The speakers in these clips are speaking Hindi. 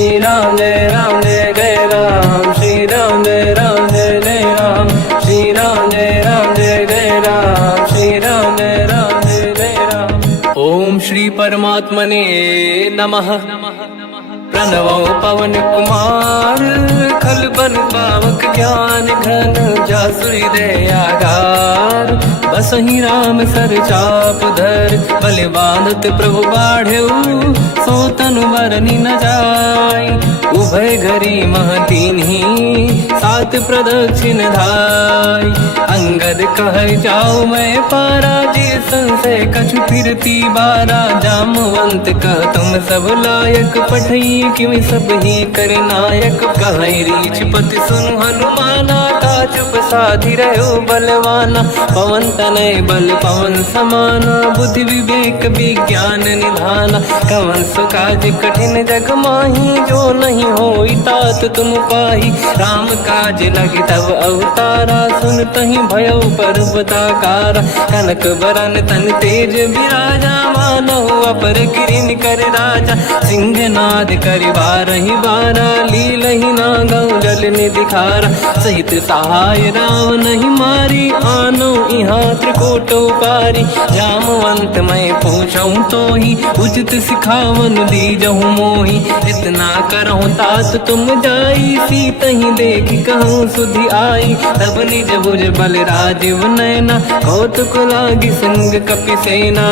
श्री राम जय जय राम, श्री राम जय जय राम, श्री राम जय जय राम, श्री राम जय जय राम। ओम श्री परमात्मने नमः। प्रणवो पवन कुमार, खल बन पावक ज्ञान घन, जासुरी दयागार। बसहि राम सर चाप धर, बल बांधत प्रभु बाढ़ऊ, सो तनु बरनि न जाय। उभय घरी महतीन्ही, सात प्रदक्षिण धाय। अंगद कह जाओ मैं पारा, जी संशय कछु फिरती बारा। जामवंत कह तुम सब लायक, पठई किमि सब ही कर नायक। कहै रीछ पति सुनु हनुमाना, काचुप साधि रहो बलवाना। पवन तनय बल पवन समाना, बुद्धि विवेक विज्ञान निधाना। कवन सो काज कठिन जग माही, जो नहीं होई तात तुम पाही। राम काज लगे तब अवतारा, सुन तहि भयो पर्वताकारा। कनक बरन तन तेज विराजा, मानहु अपर किरिन कर राजा। सिंहनाद करि बारहि बारा, लीलहि नागौ जल निधि खारा। सहित सहाय राम नहीं मारी, आनो इहाँ त्रिकोटौ पारी। जामवंत मैं पूछऊँ तोहि, उचित सिखावन दीजहु मोहि। इतना करहु तात तुम जाई, सीतहि देखि कहूँ सुधि आई। तब निज भुज बल राजीव नयना, कौतुक लागी संग कपिसेना।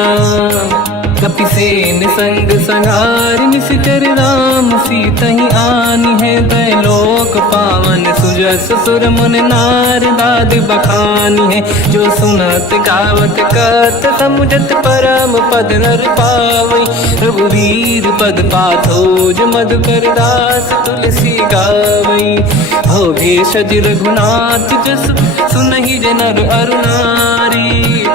कपिसेन संग संहार, निशिचर राम सीतहि आनी है। दैलोक पावन सुजस सुर मुन नार, दाद बखानी है। जो सुनत गावत कहत, समुझत परम पद नर पावै। रघुवीर पद पाथोज, मधुकर दास तुलसी गावै। भोगेशज रघुनाथ जस, सुनहि जनर अरु नारी।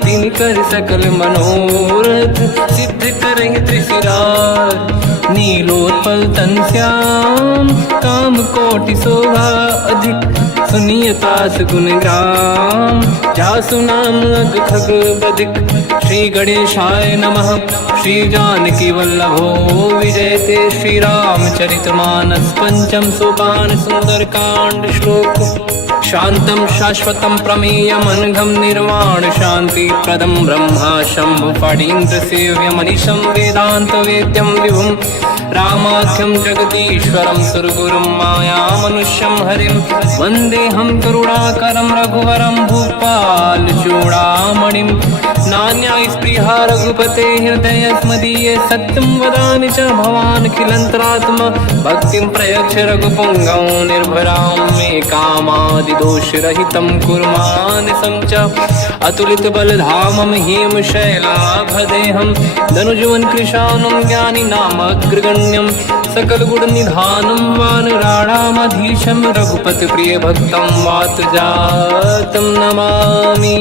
तिन कर सकल मनोरथ, सिद्ध करहि त्रिशिरार। नीलोत्पल तन श्याम, काम कोटि शोभा अधिक। सुनिय तास गुण ग्राम, जासु नाम अग खग बदिक। श्री गणेशाय नमः। श्री जानकी वल्लभो विजयते, श्री रामचरित मानस। पंचम सोपान सुंदर कांड श्लोक। शांतं शाश्वतं प्रमेयमनघं, निर्वाण शांति प्रदं ब्रह्मा शंभु। फणीन्द्र सेव्यमनिशं, वेदांत वेद्यं विभुं। रामाख्यं जगदीश्वरं, सुरगुरुं मायामनुष्यं हरिं। वन्देऽहं करुणाकरं रघुवरं, भूपाल चूडामणिं। नान्यास्पृहा रघुपते हृदयस्मदीये, सत्यं वदामि च भवानखिलन्तरात्मा। भक्तिं प्रयच्छ रघुपुङ्गं, निर्भरां मे कामादिदोषरहितं कुर्मानसं च। अतुलित बलधामं हेम शैलाभदेहं, धनुजवन कृशानं ज्ञानी नामग्रगण्यं। सकल गुण निधानं वानराणामधीशं, रघुपति प्रिय भक्तं वातजातं नमामि।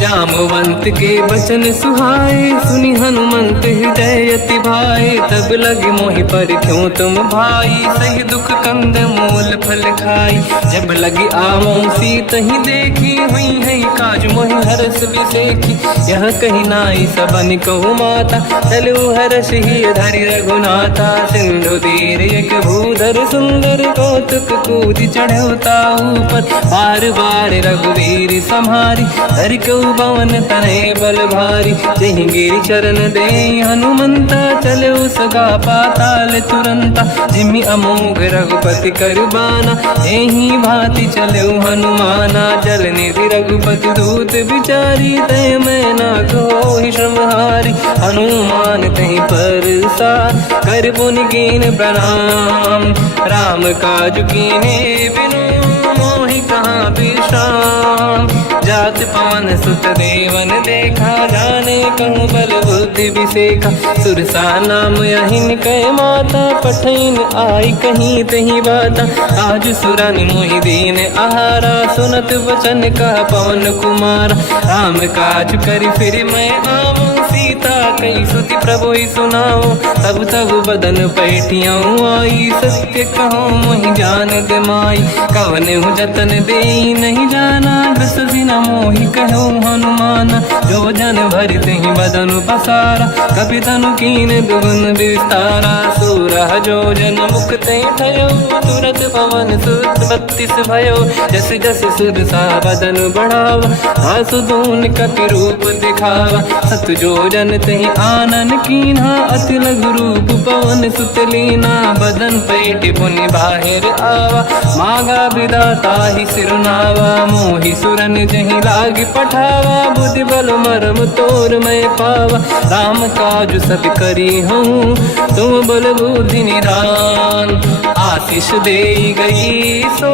जामवंत के बचन सुहाए, सुनि हनुमंत हृदय अति भाए। तब लगे मोहि पर क्यों तुम भाई, सही दुख कंद मूल फल खाई। जब लगी आवों सीतहि देखी, हुई है काज मोहि हरस बिसेखी। यह कही नाई सबन कहु माता, चलु हरष ही धरि रघुनाथा। सिंधु तीर एक भूधर सुंदर, कौतुक कूदि चढ़ऊ ताऊ पर। बार बार रघुवीर सम्हारी, धरि कहु पवन तनय बल भारी। जहि गिरि चरण दे हनुमंता, चलो सगा पाताल तुरंता। जिमि अमोघ रघुपति कर बाना, एहि भांति चलो हनुमाना। जल निधि रघुपति दूत बिचारी, तय मैं ना कोहि श्रमहारी। हनुमान तहि परसा, कर पुनि कीन प्रणाम। राम काज कीन्हे बिनु, मोहि कहाँ विश्राम। जात पवन सुत देवन देखा, जाने कहूँ बल बुद्धि विसेखा। सुरसा नाम यहिन कै माता, पठैन आई कहीं तही बाता। आज सुरन मोहि दीन आहारा, सुनत वचन कह पवन कुमार। राम काज करि फिर मैं आवूं, सीता कई सुति प्रभु ही सुनाओ। तब तब बदन पैठियाँ आई, सत्य कहो मोहि जान दे माई। कवन हूँ जतन दे नहीं जाना, बिससी न मोहि कहो हनुमान। जो जन भरते ही बदन पसारा, कपि तनु कीन दुगुन विस्तारा। सूरह जो जन मुक्त भयो, तुरत पवन सुत 32 भयो। जस जस सुर सा बदन बढ़ावा, आसुदून कपि रूप दिखावा। सत जो जन तहि आनन कीन्हा, अति लघु रूप पवन सुत लीना। बदन पैठ पुनि बाहिर आवा, मागा विदाता ही सिरुनावा। मोहि सुरन जहि लाग पठावा, बुद्धि बल मरम तोर मैं पावा। राम काज सब करी हूँ, तुम बल बुद्धि निधान। आशीष दे गई सो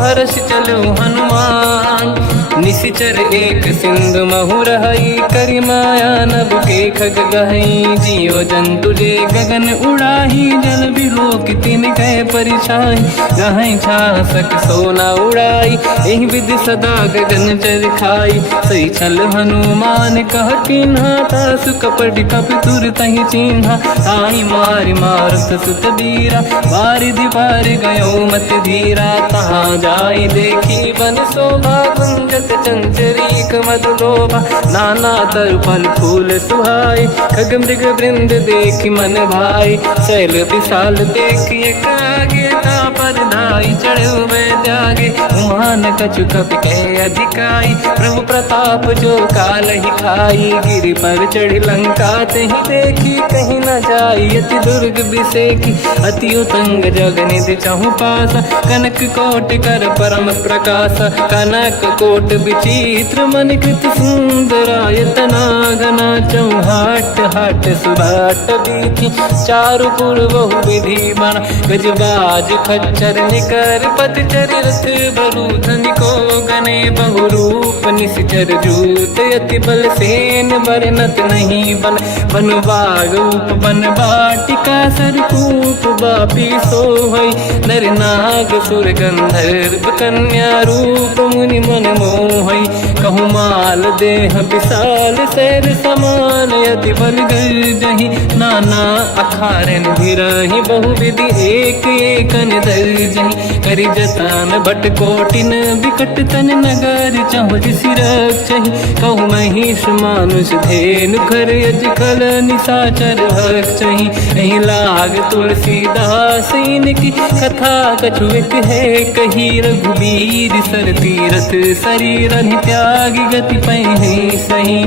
हर्ष चलो हनुमान। निशिचर एक सिंधु महु रहई, करि माया नभ के खग गहई। जीव जंतु जे गगन उड़ाही, जल बिलोक तिन कह परिछाई। गहई छासक सोना उड़ाई, एहि विधि सदा गगन चर खाई। सही छल हनुमान कह किन्हा, तासु कपट कप तुर तहि चिन्हा। आई मारि मारत सुत बीरा, बारिधि पार गयो मत धीरा। तहाँ जाई देखी बन शोभा, गुंजत चंचरीक मधुलोभा। नाना तरु फल फूल सुहाई, खग मृग वृंद देखि मन भाई। शैल विशाल देखि एक आगे, तापर धाई चढ़ु मैं त्यागे। उमान कछु कपि कह अधिकाई, प्रभु प्रताप जो काल ही खाई। गिरि पर चढ़ी लंका तहि देखी, कहीं न जाई अति दुर्ग बिसेकी। अति उतंग जग निधि चहु पासा, कनक कोट कर परम प्रकाश। कनक कोट विचित्र मन कृत सुंदरायतना। घना चौहाट हाट सुभाट बीथी, चारु पुर बहु विधि बना। गजबाज खच्चर निकर पतचर, रथ बरु धनिको गने बहु रूप। निशिचर जूत अति बल सेन, बरनत नहीं बन। बन बाग उप बन बाटिका, सरकूप बापी सोहई। नर नाग सुर गंधर्व कन्या, रूप मुनि मन मोहई। कहु माल देह विशाल, शैर समान अति बल गर्जहि। नाना अखारन भिरहि, बहु विधि एक एकन दर्जहि। करि जतन भट कोटिन, बिकट तन नगर चहु जिसि रक्षहि। कहु महिष मानुष धेनु, खर यज खल निशाचर भक्षहि। एहि लाग तुलसीदास इनकी, कथा कछु एक है कही। रघुबीर सर तीरथ शरीर त्यागी, गति पहि सही।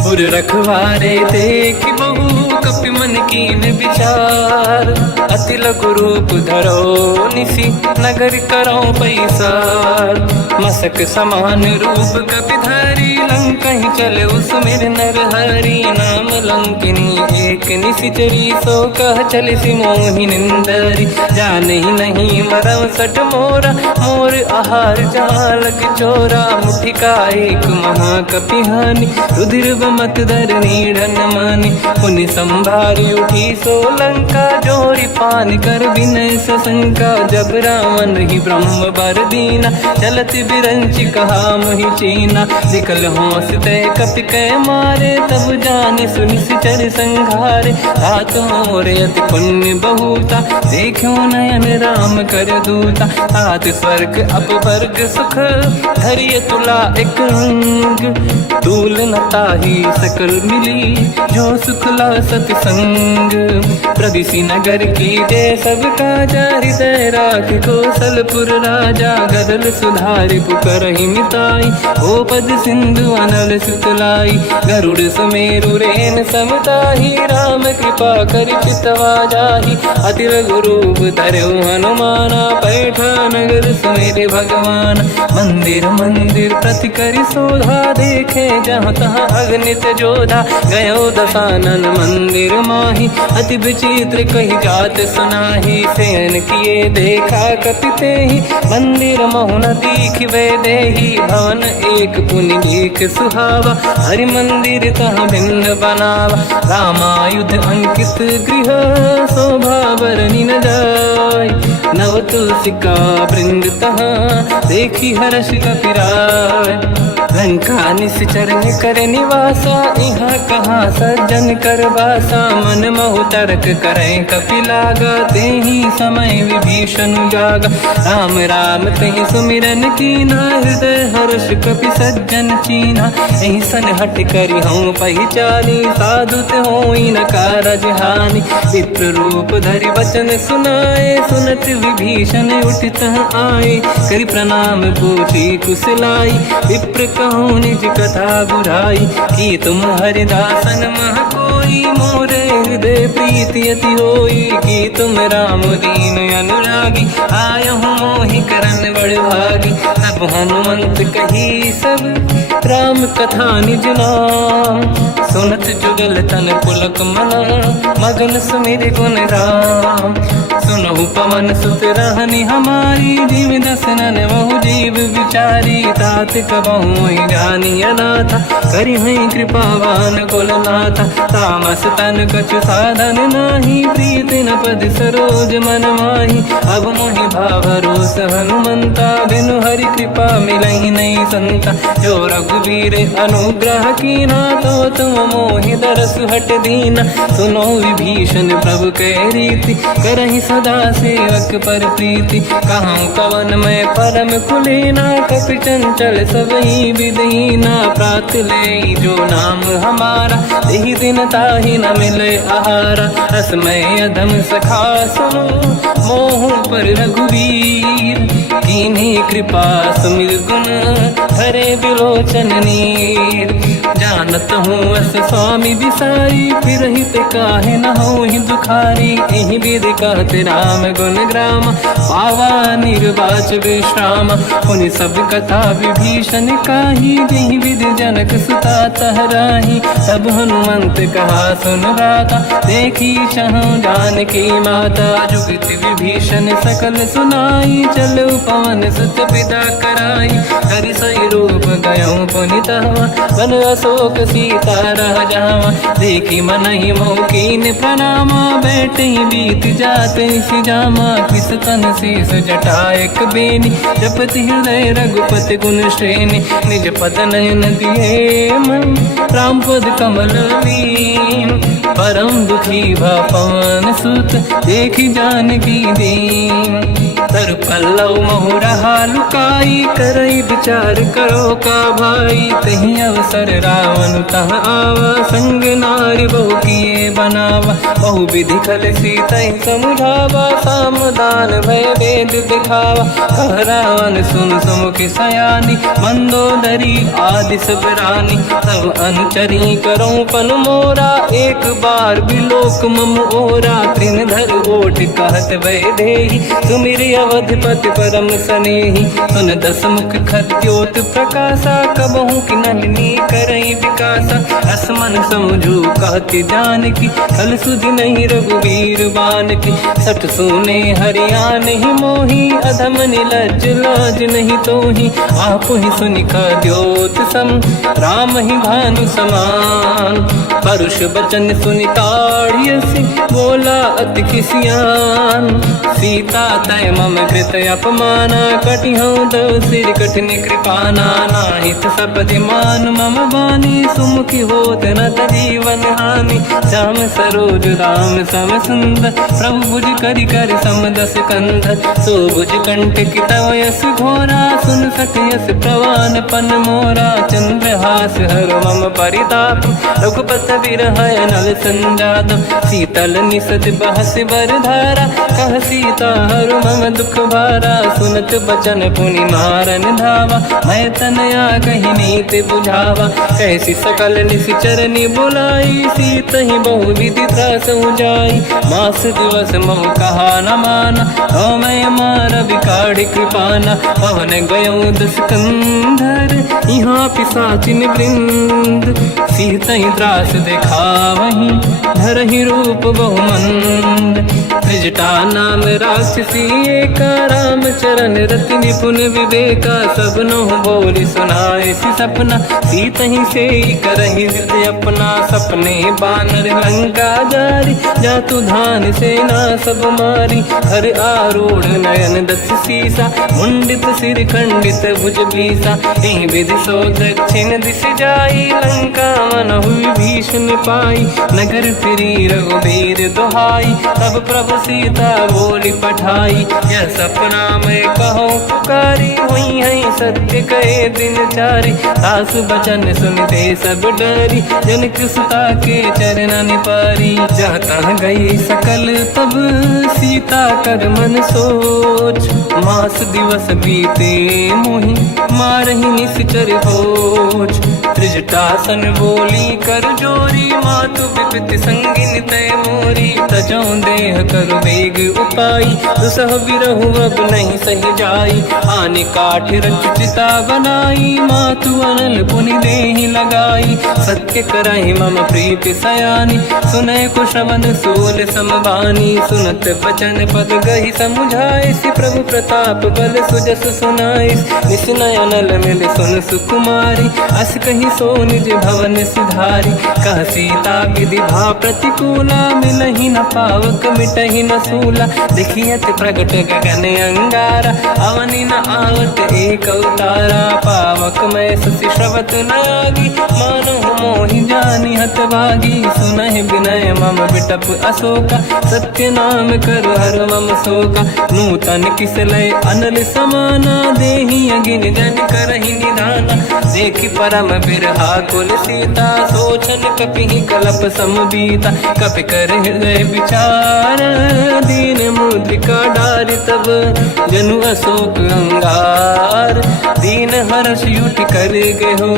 पुर रखवारे देखि बहु, कपि मन कीन विचार। अति लघु रूप धरो निसी, नगर करो पैसार। मसक समान रूप कपि धारी, लंका ही चले उसमें नर हरि। नाम लंकिनी एक निशिचरी, सो कह चले सि मोहि निंदरी। जान ही नहीं मरव सठ मोरा, मोर आहार जालक चोरा। मुठिका एक महाकपि हानि, रुधिर बमत धर नीढ़न मानि। पुनि संभारी उठी सो लंका, जोरी पान कर विनय सशंका। जब रावण ही ब्रह्म बर दीना, चलत बिरंचि कहा मोहि चीना। निकल होश तय कपि कै मारे, तब जानि सुनि सिचर संघारे। हाथ मोरे अति पुण्य बहुता, देखो नयन राम कर दूता। हाथ स्वर्ग अपवर्ग सुख, धरिय तुला एक अंग। तूल न ताहि सकल मिली, जो सुख ला सत संग। प्रदिशि नगर की जय सब काजा, हृदय राख कौशलपुर राजा। गदल सुधारि पुकरहि मिताई, ओ पद सिंधु अनल सुतलाई। गरुड़ सुमेरु रेन समताहि, राम कृपा करि चितवा जाहि। अति लघु रूप धरौ हनुमाना, पैठा नगर सुमेरे भगवान। मंदिर मंदिर प्रति करि शोधा, देखे जहाँ तहाँ अगणित जोधा। गयो दशानन मंदिर माहि, अति विचित्र कही जात सुनाहि। शयन किए देखा कपि तेहि, मंदिर महु न दीखिबे देहि। भवन एक पुनि दीख सुहावा, हरि मंदिर तहाँ भिन्न बनावा। रामायुध अंकित गृह, शोभा बरनि न जाय। नव तुलसिका वृंद तहाँ, देखी हर्ष कपि राय। लंका निश्चर कर निवासा, यहाँ कहाँ सज्जन कर वासा। मन महु तर्क करें कपिलागा, तेहि समय विभीषण जागा। राम राम तेहि सुमिरन कीना, हृदय हर्ष कपि सज्जन चीना। एहि सन हट करि हूँ पहिचानी, साधु होई न कारज हानि। विप्र रूप धरि वचन सुनाए, सुनत विभीषण उठित आए। करि प्रणाम पूछी कुशलाई, विप्र कहूँ निज कथा बुराई। कि तुम हरिदासन मह कोई, मोरे हृदय प्रीति अति होई। कि तुम राम दीन अनुरागी, आयहु मोहि करन बड़ भागी। तब हनुमंत कही सब राम कथा निज नाम, सुनत जुगल तन पुलक मना, मगन सुमिर गुण राम। सुनहु पवन सुत रहनि हमारी, जीव दसनन महु जीव विचारी। तात कबहु जानी अनाथा, करि हैं कृपावान कुलनाथा। तामस तन कछु साधन नाही, प्रीति न पद सरोज मन माही। अब मोहि भावरोस हनुमंता, बिनु हरि कृपा मिलहि नहीं संता। जो रघुवीर अनुग्रह कीना, तो तुम मोहि दरस हट दीना। सुनो विभीषण प्रभु के रीति, करहि सदा सेवक पर प्रीति। कहूँ कवन मैं परम कुलीना, कपि चंचल सबहि विदहीना। प्रात ले जो नाम हमारा, तेहि दिन ताहि न मिले आहारा। रसमय अधम सखा सुनो, मोह पर रघुवीर। कीन्ही कृपा सुमिर गुण, हरे बिलोचन नीर। जानत हूँ अस स्वामी बिसाई, फिर हित काहे न हो ही दुखारी। एहि विधि कहते राम गुण ग्राम, पावा निर्वाच विश्राम। पुनि सब कथा विभीषण काही, जेहि विधि जनक सुता तहराही। तब हनुमंत कहा सुन राता, देखी चहु जानकी माता। जुगति विभीषण सकल सुनाई, चलो पवन सुत पिता कराई। हरि सही रूप गयो पुनि तहवा, बन अशोक सीता रह जावा। देखी मनहि मोह कीन प्रणामा, बैठे बीत जाते सिजामा। किस तन शीस जटा एक बेनी, जपति हृदय रघुपति गुण श्रेणी। निज पद नयन दिए मन, राम पद कमल लीन। परम दुखी भा पवन सुत, देखी जानकी दीन। तर पल्लव महु रहा लुकाई, करई विचार करो का भाई। तहि अवसर रावण तह आवा, संग नारी बहु किए बनावा। बहु विधि खल सीतहि समुझावा, सामदान भय वेद दिखावा। कह रावण सुन सुमुख सयानी, मंदोदरी आदि सब रानी। सब अनुचरी करो पन मोरा, एक बार बिलोक मम ओरा। तृण धर ओठ कहत भय देहि, सुमिर अवधपति परम सनेहि। सुन दस मुख खद्योत प्रकाशा, कबहु कि नलिनी करई विकासा। असमन समझू कहति जानकी, खल सुधि नहीं रघुवीर बानकी। सठ सुने हरियाण ही मोही, अधम निलज्ज लाज नहीं तोही। आप ही सुनि खद्योत सम, राम ही भानु समान। परुष बचन सुनि ताड़ियसि, बोला अति किसियान। सीता तय मम कृत अपमाना, कटिहउँ दो सिर कठिन कृपाना। नाहित सपदि मान मम बानी, सुमुखी होत न जीवन हानि। श्याम सरोज राम सम सुंदर, प्रभु भुज करि कर सम दस कंधर। सो भुज कंठ की तव यस घोरा, सुन सठ यस प्रवान पन मोरा। चंद्रहास हर मम परिताप, रघुपत बिरहय नल संजात। शीतल निसत बहस बर धारा, कह सीता हर मम दुख भारा। सुनत बचन पुनि मारन धावा, मैं तनया कही नीति बुझावा। कैसी सकल निश्चरनि बुलाई, सीतहि बहु विधि त्रासउ जाई। मास दिवस मोह कहा न माना, तो मैं मार बिकाढ़ कृपाना। पवन गयो दस कंधर, यहाँ पिशाचिन वृंद। सीतहि त्रास दिखावहीं, धरहि रूप बहुमंद। त्रिजटा नाम राक्षसी एका, राम चरण रति निपुण विवेका, सबनो बोली सुनाए सी सपना, सीत ही से करहि हृदय अपना, सपने बानर लंका जारी, जातु धान सेना सब मारी, हर आरूढ़ नयन दस सीसा, मुंडित सिर खंडित भुज बीसा, एहि विधि सो दक्षिण दिश जाई, लंका मनहु विभीषण पाई, नगर फिरी रघुबीर दुहाई, तब प्रभु सीता बोली पठाई, यह सपना मैं कहो पुकारी, हुई है सत्य कहे दिन चारी, सास बचन सुनते सब डरी, जनक सुता के चरण निपारी, जहाँ तहाँ गई सकल तब सीता कर मन सोच, मास दिवस बीते मोहि मारहि निश्चर होच, त्रिजटासन बोली कर जोरी, मातु विपति संगिन तय मोरी, तजौ देह कर वेग उपाई, दुसह बिरहु अब नहीं सही जाई, आने काठ रचिता बनाई, मातु अनल पुनि देहि लगाई, सत्य करहि मम प्रीति सयानी, सुनय को श्रवण सोल समबानी, सुनत बचन पद गहि समुझाए, सि प्रभु प्रताप बल सुजस सुनाई, निसनय अनल मिल सुन सुकुमारी, अस कहि सो निज भवन सिधारी, कह सीता विधि भा प्रतिकूला, मिलहि न पावक मिटहि न सूला, देखियत प्रगट गगन अंगारा, अवनि न आवत एक अवतारा, पावक मैं ससि श्रवत न आगी, मानो मोहि जानि हतभागी, सुनहि विनय मम विटप अशोका, सत्य नाम कर हर मम शोका, नूतन किसलय अनल समाना, देहि अगिन जन करहि निधाना, देखि परम बिरहा कुल सीता, सोचन कपिहि कलप समबीता, कपि कर हृदय विचार, दीन मुद्रिका डारि तब जनु अशोक अंगार, दीन हर्ष युति कर गयो,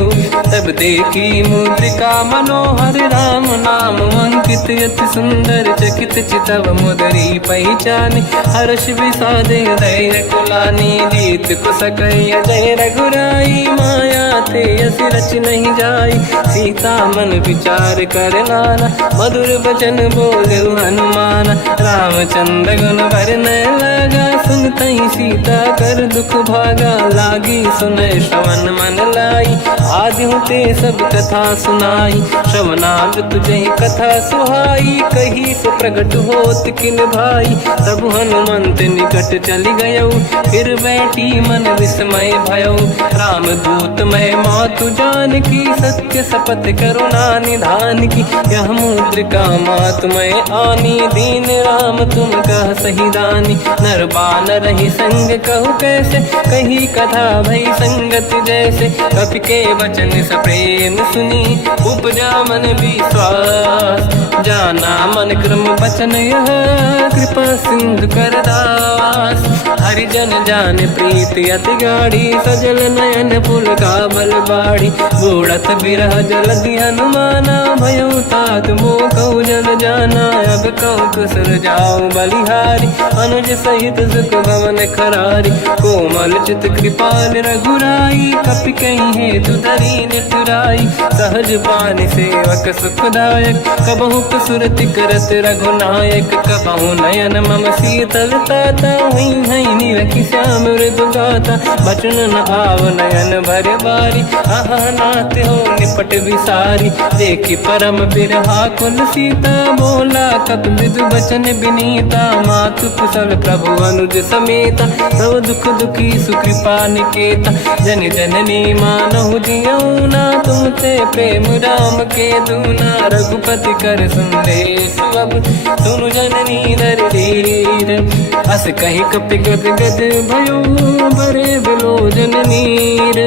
तब देखी मुद्रिका मनोहर, राम नाम अंकित अति सुंदर, चकित चितव मुदरी पहचान, हर्ष विषाद हृदय कुलानी, जीत को सकय जय रघुराई, माया ते अस रच नहीं जाई, सीता मन विचार कर नाना, मधुर बचन बोले हनुमान, रामचंद्र गुण वरनय लगा, सुनतहि सीता कर दुख भागा, लागी सुनय श्रवण मन लाई, आदि होते सब कथा सुनाई, श्रवणाग तुझहि कथा सुहाई, कही सो प्रगट होत किन भाई, तब हनुमंत निकट चली गयो, फिर बैठी मन विस्मय भयो, राम दूत मैं मातु जान की, सत्य शपथ करुणा निधान की, यह मुद्रिका मातु मैं आनी, दीन राम तुम कह सही दानी, नर बानर ही संग कहु कैसे, कही कथा भई संगति जैसे, कपि के वचन सप्रेम सुनी, उपजा मन विश्वास, जाना मन क्रम बचन यह, कृपा सिंधु कर दास, हरिजन जान प्रीति अति गाढ़ी, सजल नयन पुल का बल बाढ़ी, बूढ़त बिरह जलधि हनुमाना, भयो तात मो कहु जन जाना, अब कहु कुसुर जाओ बलिहारी, अनुज सहित सुख भवन खरारी, कोमल चित कृपाल रघुराई, कपि कहीं हेतु धरी निठुराई, सहज पानि सेवक सुखदायक, कबहु कुसुरति करत रघुनायक, कबहु नयन मम शीतल ताता, हुई है निरखि श्याम मृदु गाता, बचन न आव नयन भर बारी, आहा नाथ हो निपट विसारी, देखी परम बिरहा कुल सीता, बोला कप विदु बचन बिनीता, मातु कुशल प्रभु अनुज समेता, सब दुख दुखी सुकृपा निकेता, जन जननी मानहु जियौना, तुम ते प्रेम राम के दूना, रघुपति कर संदेश अब सुनु जननी दर धीर, अस कहि कपि गद गद भयो, बरे बिलोचन नीर,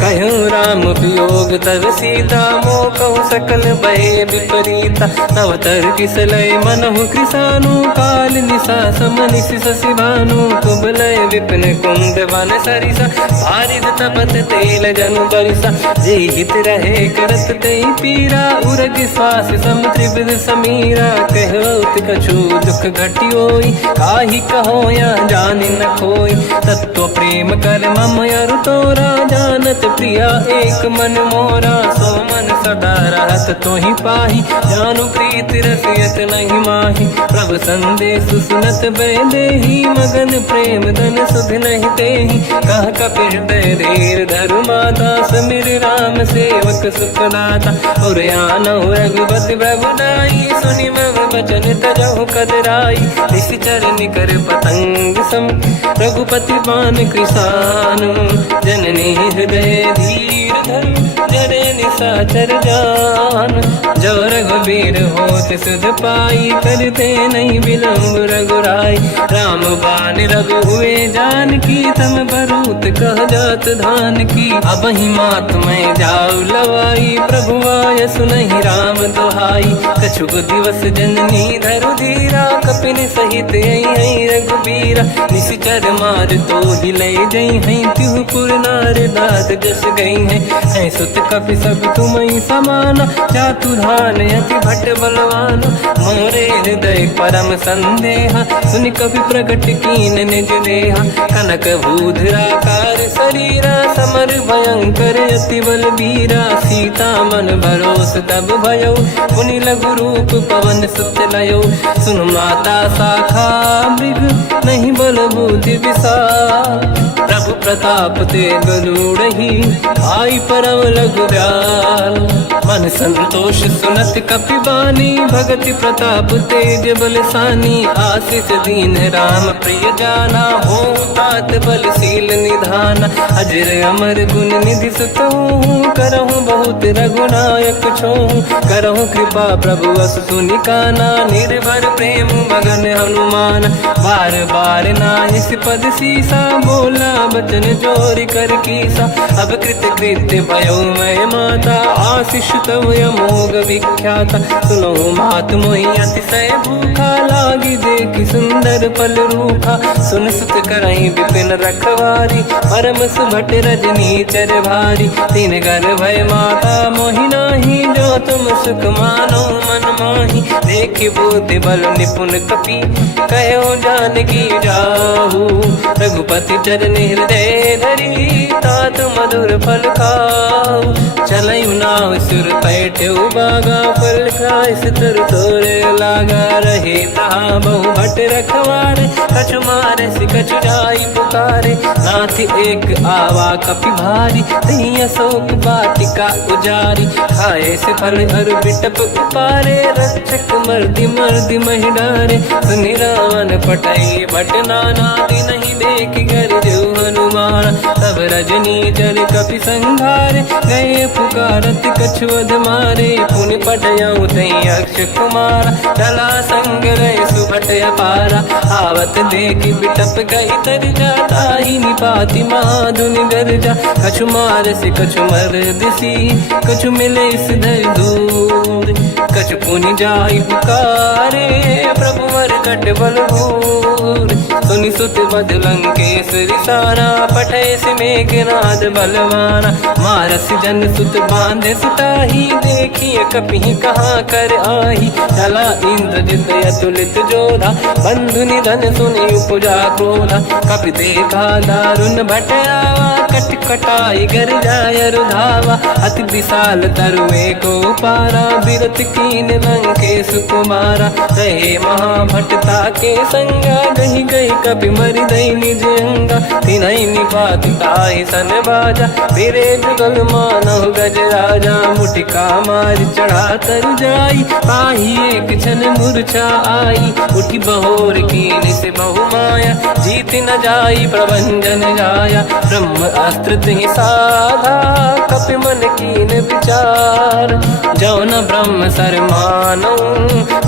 कहो राम वियोग तब सीता, मो कहु सकल भय विपरीता, तव तर किसलय मनहु कृसानु, काल निशा समनिशि शशि भानु, कुबलय विपिन कुंद वन सरिसा पारिद तपत तेल जनु बरिसा जे हित रहे करत ते पीरा उरग श्वास सम त्रिविध समीरा कहत कछु दुख घटियोई काहि कहो या जान न खोई तत्व प्रेम कर मम अरु तोरा जानत प्रिया एक मन मोरा सो मन सदा रहत तोहि पाहि जानु प्रीत रसियत नहीं माहि प्रभु संदेश सुनत बैदेही मगन प्रेम धन सुध नहीं तेहि कह कपिल धीर धरु माता समिर राम सेवक सुखदाता और आनौ रघुपति प्रभु दाई सुनि मम वचन तजहु कदराई निश्चर निकर पतंग सम रघुपति पान कृसानु जननी हृदय धीर धरु जरे निशाचर जान जो रघुबीर होत सुध पाई करते नहीं विलंब रघुराई राम बान रघु हुए जान की तम बरूत कह जात धान की अब ही मात में जाऊ लवाई प्रभु आय सुनहि राम दोहाई कछुक दिवस जननी धरु धीरा कपिन सहित आई रघुबीरा निश्चर मार तो ही ले जई हैं तिहुपुर नार दाद जस गई है सुत कपि सब तुम समाना चातुधान अति भट्ट बलवान मोरे हृदय परम संदेहा सुनि कपि प्रकट कीन निज देहा कनक भूधराकार शरीरा समर भयंकर अति बलबीरा सीता मन भरोस तब भयो मुनि लघु रूप पवन सुत लयो सुन माता शाखा मृग नहीं बल बुद्धि विशाल प्रभु प्रताप ते गरुड़हि आई परम लघु दयाल मन संतोष सुनत कपि बानी भगति प्रताप तेज बलसानी आशीष दीन राम प्रिय जाना हो तात बलशील निधान अजर अमर गुण निधि सुतहु करहु बहुत रघुनायक छोहु करहु कृपा प्रभु अस सुनि काना निर्भर प्रेम मगन हनुमान बार बार नाहिस पद सीसा बोला बचन जोरि कर कीसा अब कृत कृत्य भयो मैं माता आशीष तव अमोघ विख्याता सुनो मात मोहि अतिशय भूखा लागी देखि सुंदर पल रूखा सुन सुत करहि विपिन रखवारी परम सुभट रजनी चर भारी तीन घर भय माता मोहि नाही जो तुम सुख मानो मन माही देखि बुद्धि बल निपुण कपि कहो जानकी जाहू रघुपति चरण हृदय धरी तात मधुर फल खाऊ चलयु नाव सुर पैठ्यु बागा फल खाय सितर तोरे लागा रहे तहा बहु भट रखवारे कछु मारे सि कछु जाई पुकारे नाथ एक आवा कपि भारी तही अशोक वाटिका उजारी खाए से फल अरु बिटप उपारे रक्षक मर्दि मर्दि महि डारे सुनि रावण पटई भट नाना नहीं देख घर जो हनुमान तब रजनी चर कपि संघारे गए पुकारत कछुअध मारे पुनि पटयऊ तई अक्ष कुमार चला संग रहे सुभट अपारा आवत देखि बिटप गई तर जाता ही निपाति माधुनि गर्जा कछु मार से कछु मर दिसी कछु मिले इस धर दूर कछु पुनि जाई पुकारे प्रभु वर कट बलभूर सुनि सुत बद लंकेश्वरी सारा पठे से मेघनाद बलवाना मारस जन सुत बांधे सुताही देखिए कपि कहाँ कर आही चला इंद्रजित अतुलित जोधा बंधु निधन सुनि उपजा क्रोधा कपि देखा दारुण भट आवा कट कटाई गर जाय रुधावा अति विशाल तरुए को पारा बिरत कीन लंकेश कुमारा रहे महाभटता के संगा गही गई कपि मरि दई निज अंगा तिनहि निपात ताहि सन बाजा फिरे जुगल मानव गज राजा मुटिका मार चढ़ा तर जाई पाही एक क्षण मूर्छा आई उठी बहोर कीन से बहु माया जीत न जाई प्रभंजन जाया ब्रह्म अस्त्र तिहि साधा कपि मन कीन विचार जौन ब्रह्म सर मानौ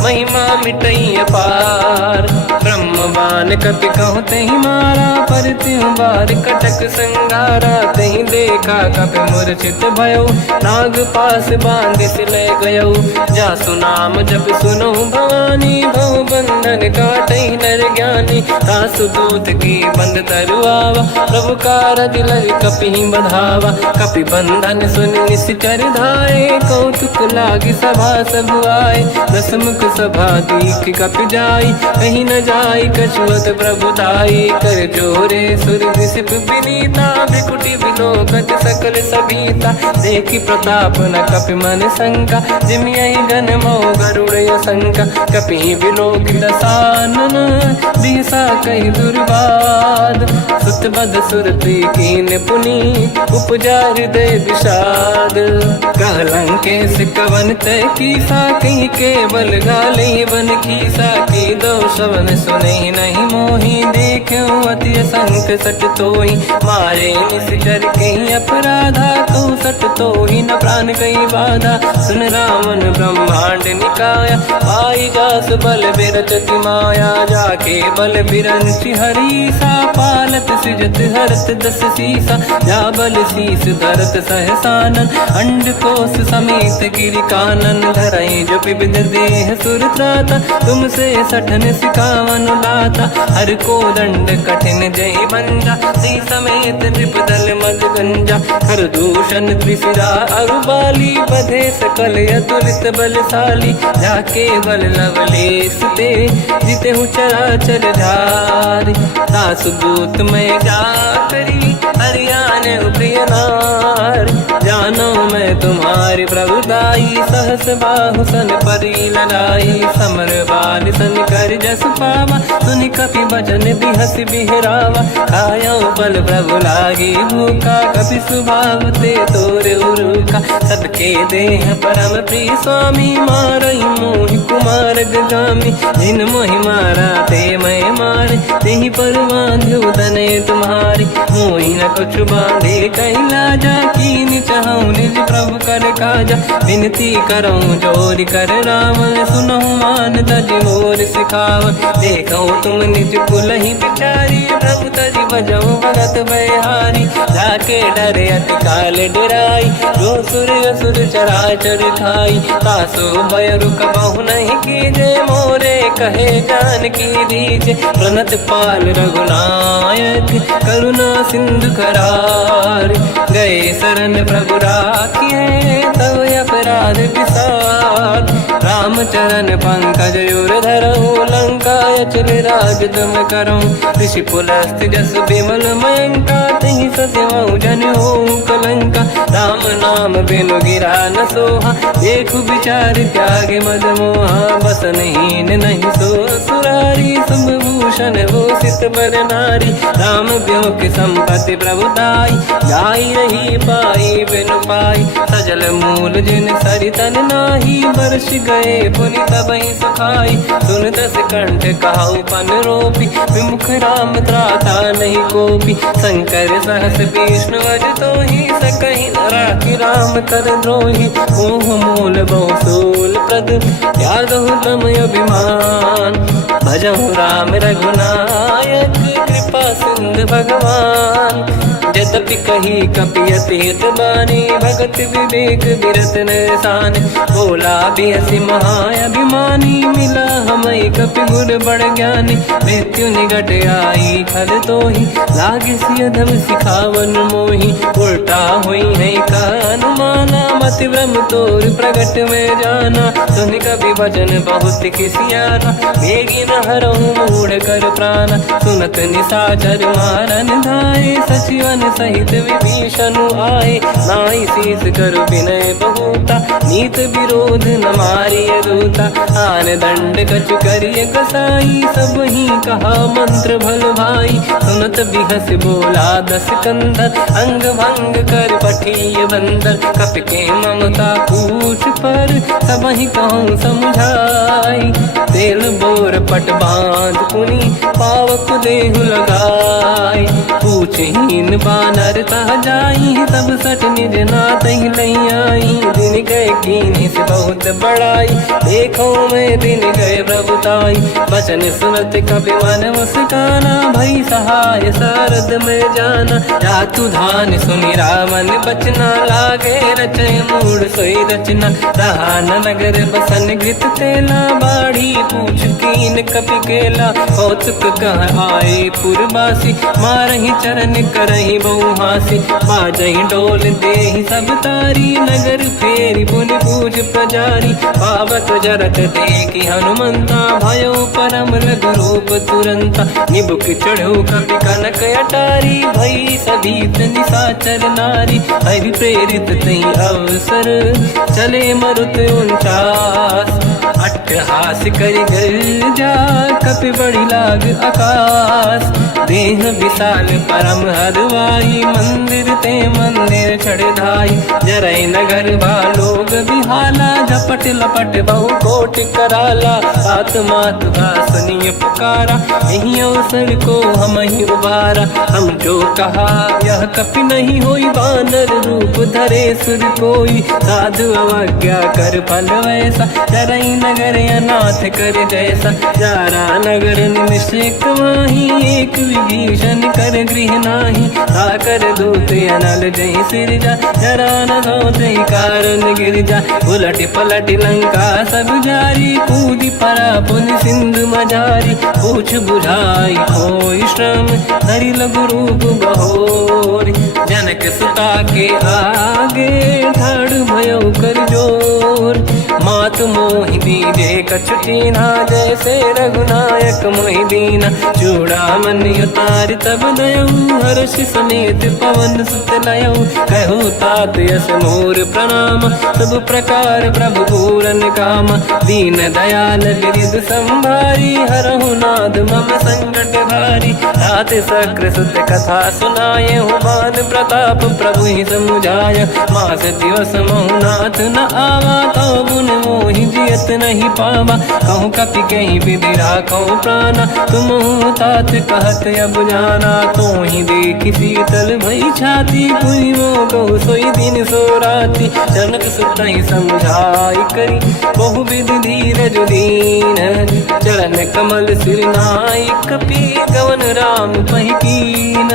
महिमा मिटई अपार ब्रह्म बान काल कपि कहूँ तही मारा, पर त्यों बार कटक संगारा। तही देखा कपि मूर्छित भयो, नाग पास बांध से ले गयो। जासु नाम जब सुनो भवानी, भव बंधन काटहि नर ज्ञानी। तासु दूत की बंद तरुआवा, प्रभु कारज लग कपि बधावा। कपि बंधन सुन निश्चर धाये, कौतुक लागी सभा सब आए। दसमुख सभा दीख कपि जाई, कहीं न जाई कछुअत प्रभुताई। कर जोरे सुर दिसिप विनीता, भ्रिकुटि विलोकत सकल सबीता। देखी प्रताप न कपि मन शंका, जिमियहि गन मोह गरुड़ शंका। कपि विलोक दसानन, दिशा कहि दुर्वाद। सुत बद सुरति कीन पुनि, उपजा हृदय विषाद। कहलंकेश कवन तय कीसा, कहीं केवल गाली बन खीसा। की दो शवन सुने नहीं मोही, देखूं अति संत सट तोहि। मारे निश्चर कहीं अपराधा, तो सट तोहि न प्राण कहीं बाधा। सुन रावण ब्रह्मांड निकाया, पाई जास बल बिरचति माया। जाके बल बिरंचि हरीसा, पालत सृजत हरत दस सीसा। जा बल शीस धरत सहसानन, अंड कोश समेत गिरि कानन। धरई जो विविध देह सुर त्राता, तुमसे सठन सिखावन लाता। हर को दंड कठिन जय बंजा, सी समेत नृपदल मद गंजा। हर दूषण त्रिशिरा अरुबाली, बधे सकल अतुलित बलशाली। जाके बल लवलेश ते, जितेहु चराचर धारी। दास दूत में जा करी, हरियाण प्रिय नार। जानो मैं तुम्हारी प्रभुताई, सहस बाहु सन परी लड़ाई। समर बाल सन कर जस पावा, सुनि कपि बचन बिहस बिहरावा। खायो बल प्रभु लागी भूखा, कपि स्वभाव ते तोरे उरुका। सबके देह परम प्रिय स्वामी, मारई मोहि कुमार गगामी। जिन मोहि मारा ते मैं मारे, तेहि पर बांधु तने तुम्हारी। मोहि न कुछ बांधे कहीं लाजा, कीनि चाहूं निज प्रभु कर काजा। विनती करऊं जोरि कर रावण, सुनहु मान तज मोर सिखावन। देखो तुम निज कुलहि बिचारी, प्रभु तज बजऊं भगत बयहारी। जाके डरे अति काल डराई, जो सुर असुर चराचर खाई। तासो भय रुक बहु नहीं कीजे, मोरे कहे जान की दीजे। प्रणत पाल रघुनायक, करुणा सिंधु करार। गए शरण प्रभु राखिए, तब अपराध विसार। रामचरण पंकज उर धरऊं, लंका अचल राज तुम करऊं। ऋषि पुलस्त जस विमल मयंका, तहि सत्यमऊ जन होऊं कलंका। राम नाम बिनु गिरा न सोहा, देखु विचार त्यागे मद मोहा। बसनहीन नहीं सो सुरारी, शुभ भूषण भूषित बर नारी। राम ब्यों की संपत्ति प्रभुताई, जाई रही पाई बिनु पाई। सजल मूल जिन सरितन नाही, बरस गए पुनि तबहि सुखाई। सुन दस कंठ कहाऊ पन रोपी, विमुख राम त्राता नहीं कोपी। शंकर सहस विष्णु अज तोहि, सकहि न राखि राम कर द्रोही। मोह मूल बहु सूल प्रद, त्यागहु तम अभिमान। भजहु राम रघुनायक, कृपा सिंधु भगवान। यद्यपि कही कपि अति हित बानी, भगत विवेक बिरत निशान। बोला बिहसि महाअभिमानी, मिला हमई कपि गुर बड़ ज्ञानी। मृत्यु निकट आई खल तोहि, लागे सिय धम सिखावन मोहि। उल्टा हुई है का अनुमाना, मति ब्रह्म तोर प्रगट में जाना। सुन कपि भजन बहुत खिसियाना, बेगी न हरहु मूढ़ कर प्राण। सुनत निशाचर मारन धाये, सचिवन सहित विभीषण आए। नाई शीस कर विनय बहुता, नीत विरोध न मारिय दूता। आन दंड कछु करिय कसाई, सब ही कहा मंत्र भल भाई। सुनत बिहस बोला दस कंदर, अंग भंग कर पठिय बंदर। कपि के ममता पूछ पर, सब ही कहूँ समझाई। तेल बोर पट बांध पुनि, पावक देहु लगाई। पूछहीन वानर तह जाई, सब सट निज नाथ ही लई आई। दिन गए कीनी से बहुत बड़ाई, देखो मैं दिन गए प्रभुताई। बचन सुनत कपि मन मुस्काना, भई सहाय सारद में जाना। जातु धान सुनि रामन बचना, लागे रचय मूड सोई रचना। रहा न नगर बसन घृत तेला, बाढ़ी पूछ कीन कपि केला। कौतुक कह आए पुरवासी, मारहि चरण करहि बहु हासी। बाजहि डोल देहि सब तारी, नगर फेरी पुनि पूज प्रजारी। पावत जरत देखि हनुमंता, भयो परम लघु रूप तुरंता। निबुक चढ़ो कपि कनक अटारी, भई सभीत निशाचर नारी। हरि प्रेरित तई अवसर, चले मरुत 49। अट्टहास करि गर्जा, कपि बड़ी लाग आकाश। देह विशाल परम हरवाई, मंदिर ते मंदिर चढ़ धाई। जरई नगर बालोग बिहाला, झपट लपट बहु कोट कराला। आत्मात सुनिय पुकारा, यही अवसर को हम ही उबारा। हम जो कहा यह कपि नहीं होई, वानर रूप धरे सुर कोई। साधु अवज्ञा कर फल वैसा, जरई नगर अनाथ कर जैसा। जारा नगर निमिषेक माही, एक विभीषण कर गृह नाही। आकर दूत अनल जय सिरजा, जरा न सोते कारण गिरजा। उलट पलट लंका सब जारी, कूदी परा पुन सिंधु मजारी। पूछ बुझाई कोई श्रम, धरि लघु रूप बहोरी। जनक सुता के आगे, ठाड़ भयो कर जोर। मात मोहि दीजे कछु कीन्हा, जैसे रघुनायक मोहि दीना। चूड़ामणि उतारि तब दयऊ, हर्ष समेत पवन सुत लयऊ। कहु तात यस मोर प्रणाम, सब प्रकार प्रभु पूरन काम। दीन दयाल गिरिधि संभारी, हरहु नाथ मम संकट भारी। तात सकृ सुत कथा सुनाए, मान प्रताप प्रभु ही समुझाय। मास दिवस महु नाथ न आवा, तौ गुण मोहि जियत नहीं पावा। कहूँ कपि कहीं विधि राखौ प्राणा, तुम तात कहत अब जाना। तो ही देखि शीतल भई छाती, कोई मो कहु सोई दिन सो राति। जनक सुतहि समझाई करी, बहु विधि धीरज दीन। चरण कमल सिर नाई, कपि गवन राम पहि कीन।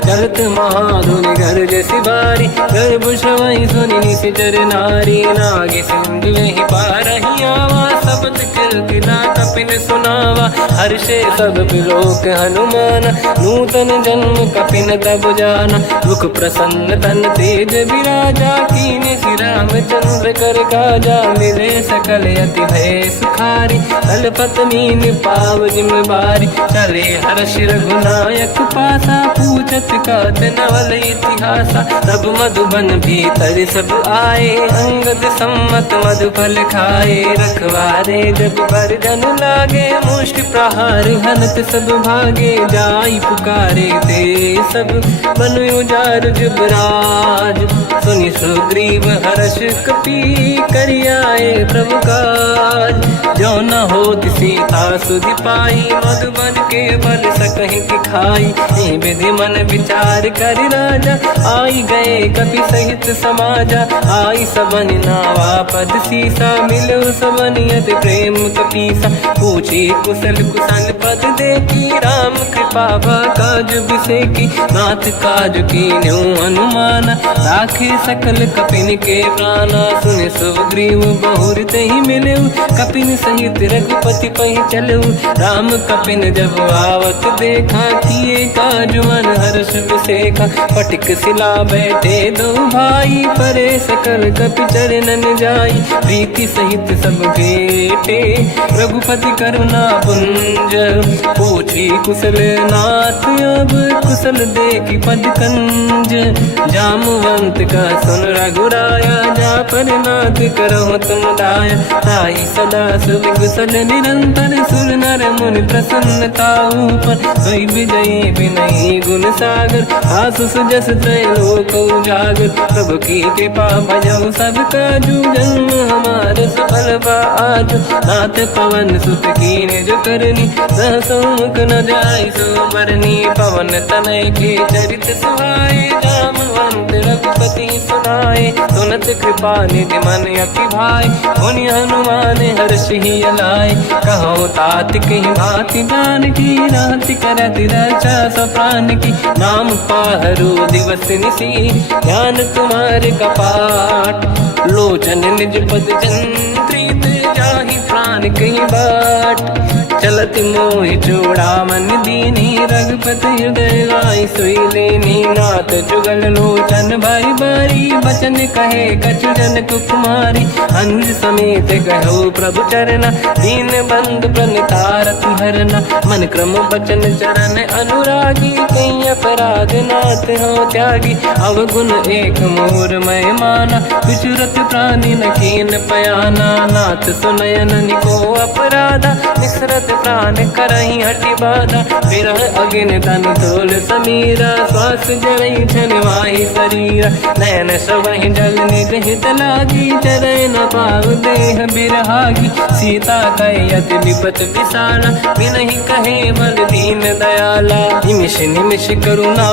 चलत महाधुनि गरज सिबारी, गर्भ श्रवहि सुनि निशिचर नारी। नागे सिंधु ही पारहि आवा, शब्द कीर्ति ना कपिन सुनावा। हर्षे सब बिलोक हनुमान, नूतन जन्म कपिन तब जाना। मुख प्रसन्न तन तेज विराजा, कीने श्री रामचंद्र कर काजा। मिले सकल अति भय सुखारी, कलपत मीन पाव जिम बारी। चले हर्ष रघुनायक पासा, पूछत कात नवल इतिहासा। तब मधुबन भीतर सब आए, अंगद सम्मत मधुफल खाए। रखवारे जब बरजन लागे, मुष्टि प्रहार हनत सब भागे। जाई पुकारे ते सब, बनु उजार जुबराज। सुनि सुग्रीव हर्ष कपि, करियाए प्रभु काज। जो न होत सीता सुधि पाई, मधुबन के बल सकहि खाई। हे विधि मन विचार कर राजा, आई गए कपि सहित समाजा। आई सबन नावा पद सीसा, मिलो सबन यति प्रेम कपीसा। पूछी कुशल कुशल पद देखी, राम कृपा काज बिसेकी। नाथ काज कीन्हु हनुमाना, राखे सकल कपिन के प्राणा। सुनि सुग्रीव बहुर तेहि मिलऊ, कपिन सहित रघुपति पहि चलऊ। राम कपिन जब आवत देखा, किए काज मन हर्ष बिसेखा। पटिक सिला बैठे दो भाई, परे सकल कपि चरणन जाई। प्रीति सहित सब भेटे, रघुपति करुणा पुंज। पूछी कुशल नाथ अब, कुशल देखि पद कंज। जामवंत का सुन रघुराया, जा पर नाथ करहु तुम दाया। ताई सदा सुख कुशल निरंतर, सुर नर मुनि प्रसन्नता ऊपर। सोई विजयी विनयी गुण सागर, आसु सुजस त्रैलोक उजागर। प्रभु की कृपा भजऊ सब काजू, जन्म हमार सफल बा आज। नाथ पवन सुत कीन्ह जो करनी, सहसो मुख न जाय सो बरनी पवन तनय के चरित सुहाए जामवंत रघुपति सुनाए सुनत कृपा निधि मन अति भाई मुनि हनुमान हर्ष ही अलाय कहो तात कहीं भांति जान की राति करत रक्षा सब प्राण की नाम पाहरो दिवस निसी ध्यान तुम्हारे कपाट लोचन निज पद जंत्रित जाहि प्राण कहीं बाट चलत मोहि चूड़ामन दीनी रघुपति हृदय लाई सोई लेनी नाथ जुगल लोचन बारी बारी बचन कहे कछु जन कुमारी हंस समेत कहो प्रभु चरना दीन बंद प्रणितारत हरना मन क्रम बचन चरण अनुरागी कहीं अपराध नाथ हो त्यागी अवगुण एक मोर मैं माना विचुरत प्राणी न कीन पयाना नाथ सुनयन निको अपराधा निसरत प्राण करही हटि बाधा विरह अगिन तन तोल समीरा श्वास जरई छन वाही शरीरा नयन सबहि जल निज हित लागी चरय न पाव देह बिरहागी सीता कहे अति विपत विसाला बिनहि कहे बल दीन दयाला निमिष निमिष करुणा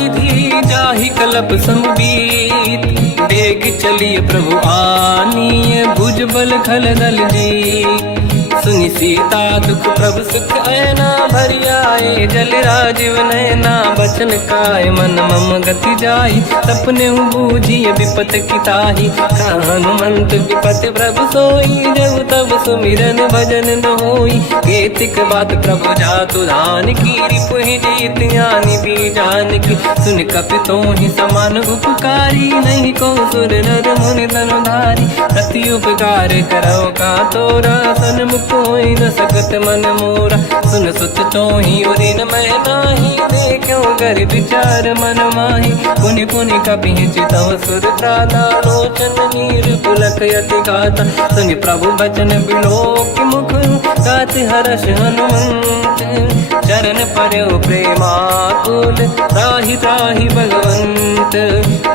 निधि जाहि कलप समबीत बेग चलिए प्रभु आनीय भुज बल खल दल जी सुनि सीता दुख प्रभु सुख ऐना भरि आए जल राजीव नैना बचन काय मन मम गति जाई सपने बूझिए विपत किताही हनुमंत विपत प्रभु सोई जब तब सुमिरन भजन न होई केतिक बात प्रभु जातु धान की रिपुहि जीत ज्ञानी भी जान की सुन कपितो ही समान उपकारी नहीं को सुर नर मुनि तनुधारी प्रति उपकार करो का तोरा सन्मुख कोई न सकत मन मोरा सुन सुत चोही उरी न मैं नाही देखो कर विचार मन माही पुनि पुनि कपि चितव सुर त्राता लोचन नीर पुलक यति गाता सुनि प्रभु बचन बिलोक मुख गात हर्ष हनुमंत चरण पर्यो प्रेमाकुल त्राहि त्राहि भगवंत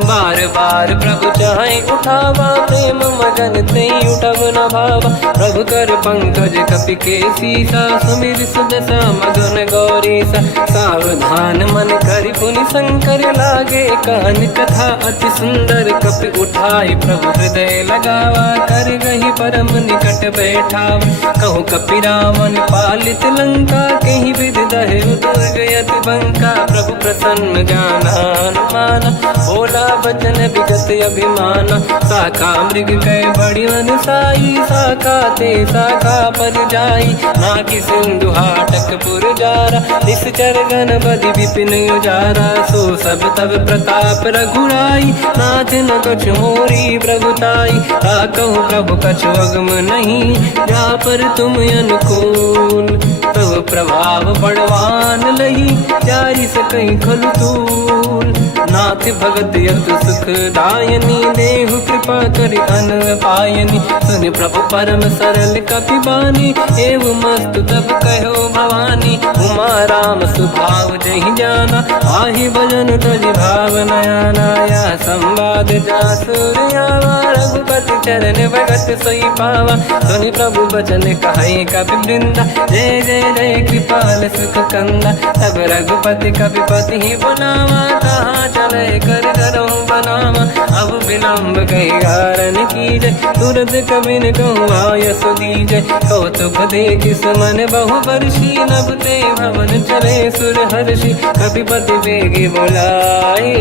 बार बार प्रभु चाहे उठावा प्रेम मगन ते उठब न भावा प्रभु कर पंकज कपि के सीसा सुमिर सुदशा मगन गौरीसा सावधान मन करि पुनि शंकर लागे कहन कथा अति सुंदर कपि उठाई प्रभु हृदय लगावा कर गही परम निकट बैठाव कहु कपि रावण पालित लंका कहीं विधि दहे दुर्ग यति बंका प्रभु प्रसन्न जाना हनुमाना बोला बचन विगत अभिमाना शाखा मृग कह बड़ी साई शाखा ते शाखा पर जाई नाकि सिंधु हाटक पुर जारा निश्चर गण बधि विपिन उजारा सो सब तब प्रताप रघुराई नाथ न कछु मोरी प्रभुताई कहूँ प्रभु कछु अगम नहीं जा पर तुम अनुकूल तब प्रभाव बड़वान लही जारी सकई खलु तूल नाथ भगत यत सुख दायनी देहु कृपा करि अन पायनी सुन प्रभु परम सरल कपि बानी एव मस्तु तब कहो भवानी उमा राम सुभाव जहि जाना आहि भजन तजि भाव नयाना या संवाद जासुर आवा रघुपति चरण भगत सोई पावा सुनि प्रभु बचन कहे कपि वृंदा जय जय जय कृपाल सुख कंदा तब रघुपति कपिपति ही बनावा कहाँ चले कर करो बनावा अब विलम्ब कही कारण कीजय तुरंत कबिन कहूँ आयस दीजय कौतुक देख सुमन बहु वर्षी नभ ते भवन चले सुर हर्षि कपिपति बेगी बोलाए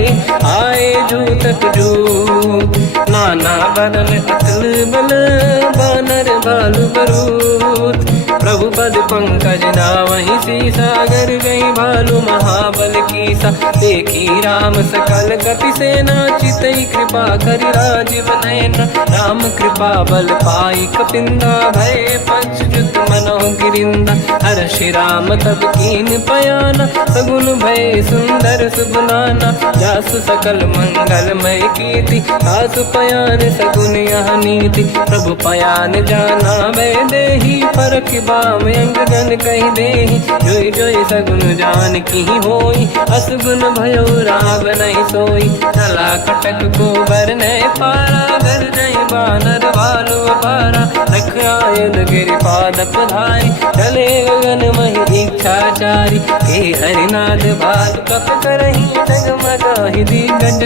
आए जूतक जूत नाना बदल अतल बल बानर बालु बरूत प्रभु पद पंकज नावहि सी सागर गई भालू महाबल कीसा देखी राम सकल कपि सेना चितई कृपा करि राजीव नयन राम कृपा बल पाई कपिंदा भय पक्षुत मनो गिरिंदा हर्षि राम तब कीन पयाना सगुन भय सुंदर सुबनाना जासु सकल मंगलमय कीर्ति आसु पयान सगुन यह नीति प्रभु पयान जाना मैं देही फरक बाम अंगन कही देही जोई जोई सगुन जान की होई असगुन भयो राव नहीं सोई चला कटक को बर नहीं पारा घर नहीं बानर बालू पारा रख आयन गिरिपाद पधारी चले गगन मही इच्छाचारी के हरिनाथ भाल कप करही जगमगाहि दिग्गज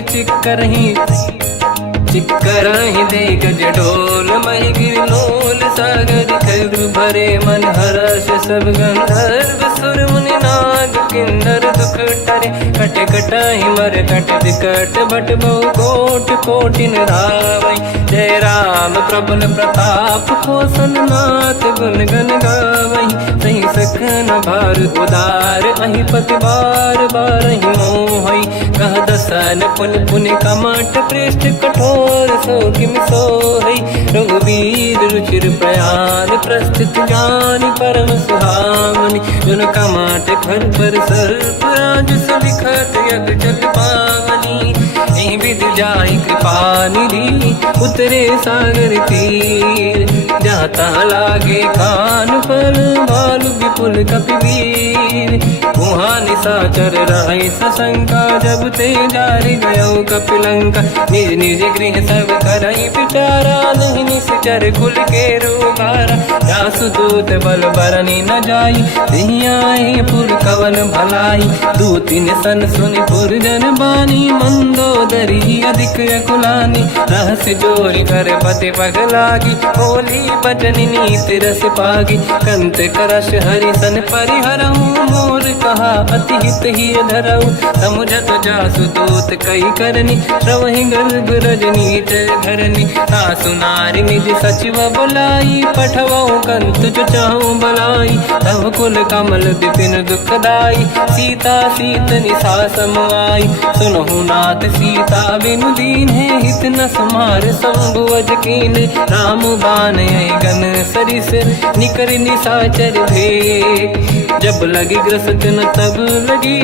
चिक्करहि दिग्गज ढोल महि गिरलोल सागर खर भरे मन हर्ष सब गंधर्व सुर मुनि नाग किन्नर दुख टरे कट कटाहि मर कट विकट भट बहु कोट कोटिन रावै जय राम प्रबल प्रताप कोसन नाथ गुण गन गावै सही सकन भार उदार अहि पति बार बारहि मोहै कह दसन पुन पुन कमठ पृष्ठ कठोर सो किम सोहै रघुवीर रुचिर प्रयाण प्रस्थित ज्ञान परम सुहामनि जुन कमठ खर पर सर्प राज सलिखत यग जल पावनी एहि विधि जाहि कृपा निधि उतरे सागर तीर जाता लागे कान फल भालु विपुल कपिवीर वहाँ निशाचर रहे सशंका जब ते जारि गयो कपिलंका निज निज गृह सब करई विचारा नहीं निश्चर कुल के रूबारा जासु दूत बल बरनी न जाई नहीं आए पुर कवन भलाई दूतिन सन सुनि पुर जन बानी मंदोदरी अधिक अकुलानी रहस्य जोरि कर पति पगलागी बोली बचन नीति रस पागी कंत करश हरि सन परिहरहु मोर कहा अति हित ही धरऊ समुझत जासु दूत कई करनी श्रवहि गर्भ रजनी धरनी सासु नारी निज सचिव बुलाई पठवऊ कंत जो चाहूं बलाई तब कुल कमल विपिन दुखदाई सीता सीत निशा समाई सुनहु नाथ सीता बिनु दीन है हित न समार शंभु अज कीन राम बान गन सरिस निकर निशाचर भेक जब लगी ग्रसत न तब लगी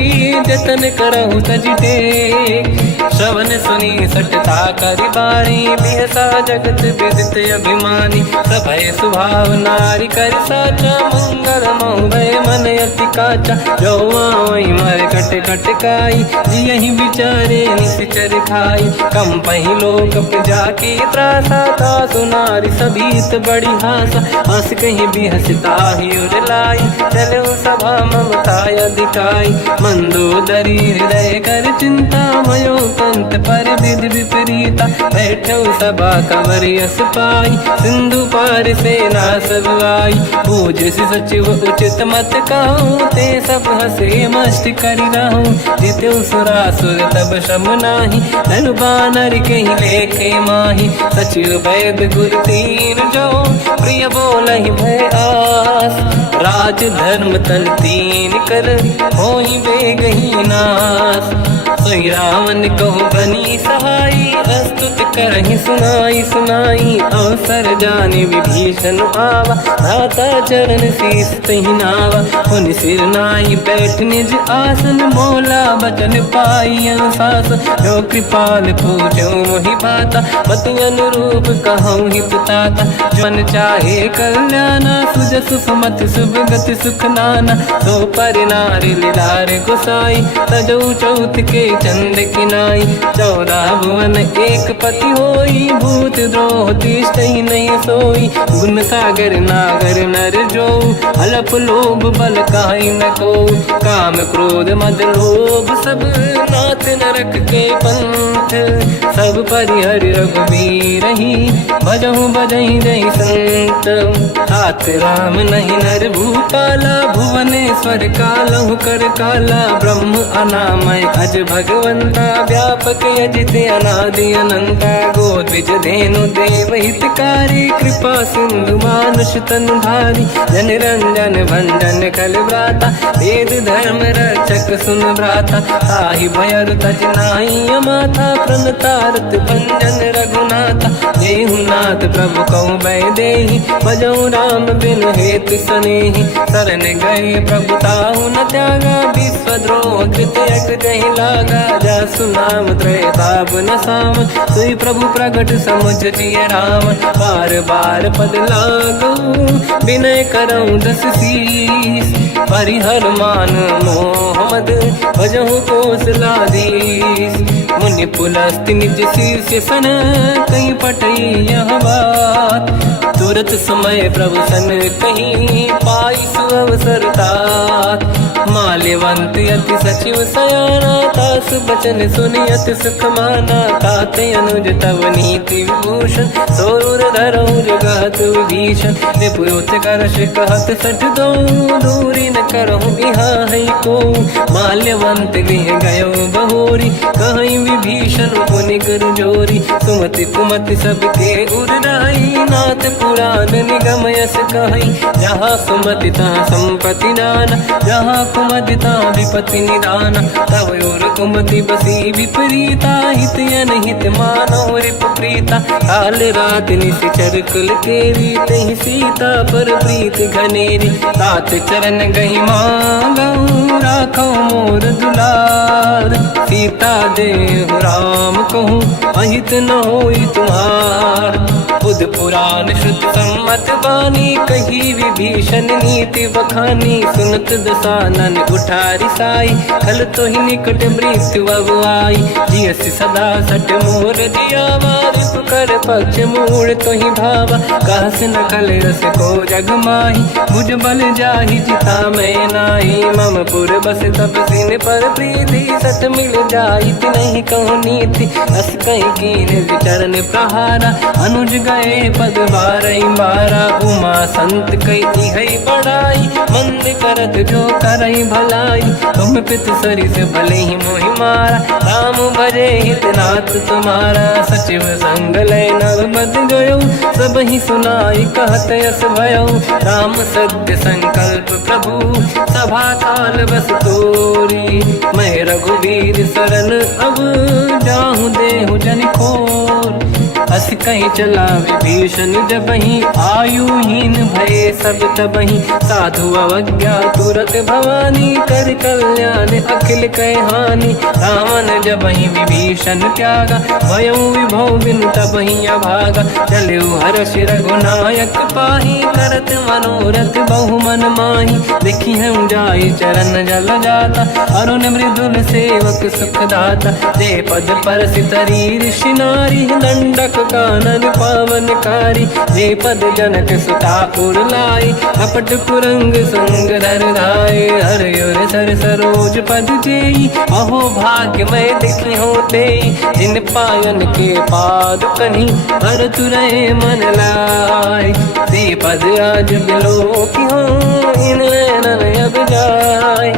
जतन करहु तज टेक श्रवण सुनी सटता करि बाणी बिहसा जगत विदित अभिमानी सभय सुभाव नारी कर साचा मंगल भय मन अति काचा जो आवई मर कट कट काई जियहि बिचारे निश्चर खाई कम पही लोक जाके त्रासा था सुनारी सभीत बड़ी हासा हंस कहीं भी हंसता ही उर लाई चलो सभा ममता अधिकाई मंदोदरी हृदय कर चिंता मयो कंत पर विधि विपरीता बैठो सभा कंवर यस पाई सिंधु पार सेना सब आई पूज सचिव उचित मत कहूँ ते सब हसे मस्त करि रहूं जितु सुरासुर तब शम नाही धनु बानर कहीं लेखे माही सचिव वैद गुरु तीन जो प्रिय बोलहि भय आस राज धर्म तन तीन कर होई बेगही नास सोई रावण कहु बनी सहाई अस्तुत करहि सुनाई सुनाई अवसर जाने विभीषण आवा धाता चरण शीस तहि नावा पुनि सिर नाई बैठ निज आसन मोला बचन पाई अनुशास जो कृपाल पूजो मोहि बाता मति अनुरूप कहूँ हित ताता मन चाहे कल्याणा सुजस सुमति शुभ गति सुख नाना सो पर नारी लीलार गोसाई तजौ चौथ के चंद किनाई 14 भुवन एक पति होई भूत द्रोह तिष्ठहि नहीं सोई गुण सागर नागर नर जो अलप लोभ बल काहि न को काम क्रोध मद लोभ सब नाथ नरक के पंथ सब परिहर रघुवीर ही भजहु बजहि जहि संत हाथ राम नहीं नर भूपाला भुवनेश्वर कालहु कर काला ब्रह्म अनामय अज भगवंता व्यापक यजित अनादि अनंता गोद्विज धेनु देव हितकारी कृपा सिंधु मानुष तनु धारी जन रंजन भंजन कल व्राता वेद धर्म रक्षक सुन भ्राता ताहि भयर तज नाहि अमाथा प्रणतारत भंजन रघुनाथा देहुनाथ प्रभु कहु बै देहि भजऊ राम बिन हेतु सनेहि शरण गए प्रभु ताहु न त्यागा विश्वद्रोह कृत यक जहि लागा जासु नाम त्रयताप न साम सोई प्रभु प्रगट समुझ जिय राम बार बार पद लागू विनय करऊँ दस शीस परिहर मान मोहम्मद भजहु कौशलाधीश मुनि पुलस्त्य निज शीर्ष सन कहीं पटई यह बात तुरत समय प्रभु सन कहीं पाई सुअवसर तात माल्यवंत अति सचिव सयाना, तास बचन सुनि अति सुख माना। ताते अनुज तव नीति विभूषण, तोर धरऊ जगत विभीषण। विपुत करश कहत सठ दो, दूरी न करहु इहा है को। माल्यवंत गृह गयो बहोरी, कहीं विभीषण पुनि कर जोरी। सुमति कुमति सबके उरनाई, नाथ पुराण निगम यस कहीं। जहाँ सुमति तहाँ संपत्ति नाना, जहाँ कुमति तहाँ विपत्ति निदाना। तव और कुमति बसी विपरीता, हित अनहित मानव रिप प्रीता। काल रात निश्चर कुल केरी, तहि सीता पर प्रीत घनेरी। तात चरण गही मांगऊ, राखो मोर दुलार। सीता देहु राम कहूँ, अहित न होई तुम्हार। बुध पुराण शुद्ध सम्मत बानी, कही विभीषण नीति बखानी। सुनत दसानन उठारी साई, खल तो ही निकट मृत्यु अब आई। जियस सदा सट मोर जियावा, रिप कर पक्ष मूड़ तो ही भावा। कहस न खल रस को जग माही, भुज बल जाहि जिता मैं नाई। मम पुर बस तब सिन पर प्रीति, सत मिल जाई नहीं कहूँ नीति। अस कहीं कीन विचरण प्रहारा, अनुज गए पद बारई बारा। उमा संत कई है बड़ाई, मंद करत जो करई भलाई। तुम पित सरिस भले ही मोहि मारा, राम भजे हितनाथ तुम्हारा। सचिव संग लय नव बद गयो, सब ही सुनाई कहत यस भयो। राम सत्य संकल्प प्रभु, सभा काल बस तोरी। मैं रघुवीर शरण अब, जाहूँ देहु जन खोर। अस कहीं चला विभीषण जबहि, आयुहीन भये सब तबहि। साधु अवज्ञा तुरत भवानी, कर कल्याण अखिल कह हानि। रावण जबहि विभीषण त्यागा, भयउ विभव बिनु तबहि अभागा। चलऊ हर्ष रघुनायक पाहि, करत मनोरथ बहु मन माहि। देखी हम जाई चरण जल जाता, अरुण मृदुल सेवक सुख दाता। जे पद परसि तरी ऋषि नारी, दंडक कानन पावनकारी। जे पद जनक सुता उर लाई, कपट कुरंग संग धर धाय। हर सर सरोज पद जेई, अहो भाग्य मैं दिखी होते। जिन पायन के पाद कन्ही, हर तुरहे मन लाय। ते पद आज बिलो की हो, इन नैनन अब जाय।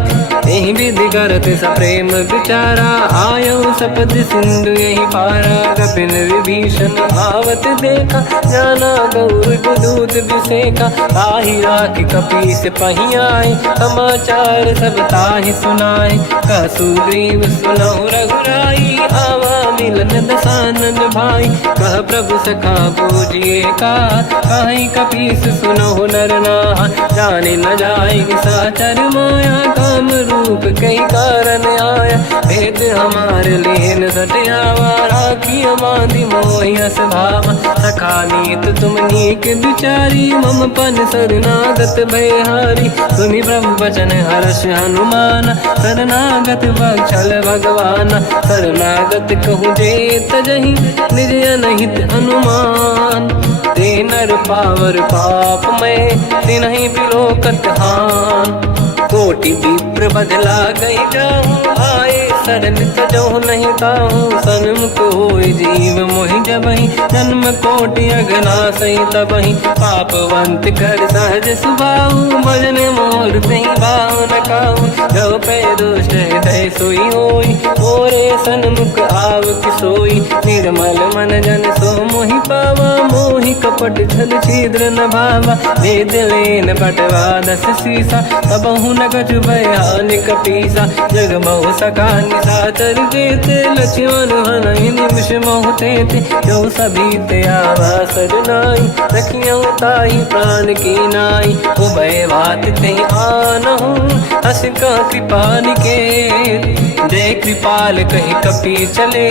यही विधि करत सप्रेम विचारा, आयो सपद सिंधु यही पारा। कपिन विभीषण आवत देखा, जाना गौर दूत विसेका। ताहि राख कपीस पही आए, समाचार सब ताहि सुनाए। कह सुग्रीव सुनहु रघुराई, आवा मिलन दसानन भाई। कह प्रभु सखा पूजिए का, कहीं कपीस सुनहु नर नाहा। जाने न जाएगी साचर माया, काम रूप कई कारण आया। भेद हमारे लेन सटियावा, राखी बांधी मोहि अस भावा। सखा नीत तुम नीक विचारी, मम पन शरणागत भयहारी। सुनि प्रभु वचन हर्ष हनुमाना, शरणागत बक्षल भगवाना। शरणागत कहूँ जे तजहि, निज अनहित अनुमान। ते नर पावर पाप में, तिन्हि बिलोकत हान। कोटि विप्र बदला गई जाऊँ, आए शरण तजो नहीं ताहूँ। सन्मुख होय जीव मोहि जबहि, जन्म कोटि अगना सही तबहि। पापवंत कर सहज सुभाऊ, भजन मोर तहि भाव न काहू। जो पे दुष्ट हृदय सोई होई, मोरे सन्मुख आव किसोई। निर्मल मन जन सो मोहि पावा, मोहि कपट छल छिद्र न भावा। वेद लेन बटवा दस सीसा, तबहु न कछु भयानि कपीसा। जग बहु सका निशाचर जेते, लक्ष्मण हनहि निमिष मोहु तेते। जो सभी ते आवा सरनाई, रखियौ ताहि प्राण की नाई। उभय बात ते आनहु, अस का कृपा निकेत। जय कृपाल कहि कपी चले,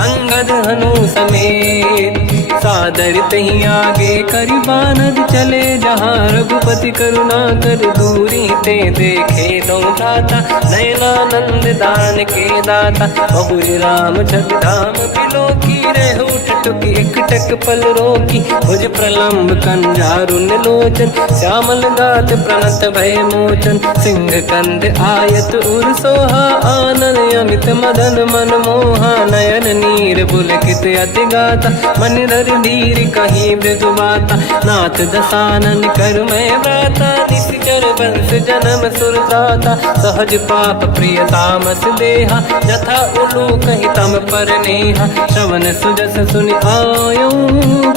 अंगद हनु समेत। सादर तही आगे करि बानर चले, जहाँ रघुपति करुणा कर दूरी ते देखे दो दाता। नयनानंद दान के दाता, बहुर राम छठ धाम बिलोकी। रेहु टुक एक टक पल रोकी, भुज प्रलम्ब कंजारुन लोचन। श्यामल गात प्रणत भय मोचन, सिंह कंद आयत उर सोहा आनन अमित मदन मन मोहा नयन नीर पुलकित अति गाता मन नर धीर कहीं मृदु माता नाथ दसानन कर मैं व्राता निश्चर वंश जन्म सुरताता सहज पाप प्रिय तामस देहा जथा उलू कहीं तम पर नेहा श्रवण सुजस सुनि आयो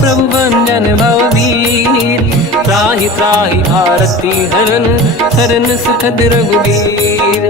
प्रभु भंजन भवभीर त्राहि त्राहि आरती हरन शरण सुखद रघुवीर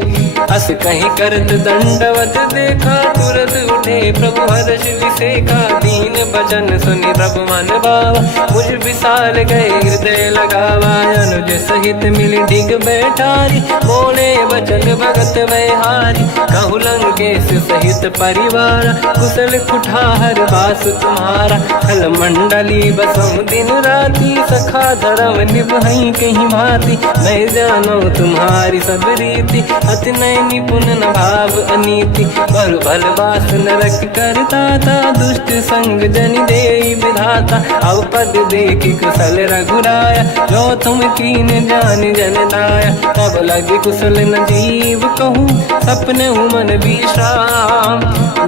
अस कहीं करत दंडवत देखा तुरत उठे प्रभु हर्ष विसेखा दीन भजन सुनि प्रभु मन भावा मुझ विशाल गए हृदय लगावा अनुज सहित मिल डिग बैठारी बोले बचन भगत वैहारी कहु लंकेश सहित परिवार कुशल कुठार बास तुम्हारा खल मंडली बसम दिन राती सखा धर्म निभई कहीं भांति मैं जानो तुम्हारी सब रीति अति नय निपुण न भाव अनीति बल बल बास नरक करता था दुष्ट संग जन दे विधाता अब पद देखी कुशल रघुराया जो तुम कीन जान जन दाया तब लगे कुशल न जीव कहूँ सपने मन विश्राम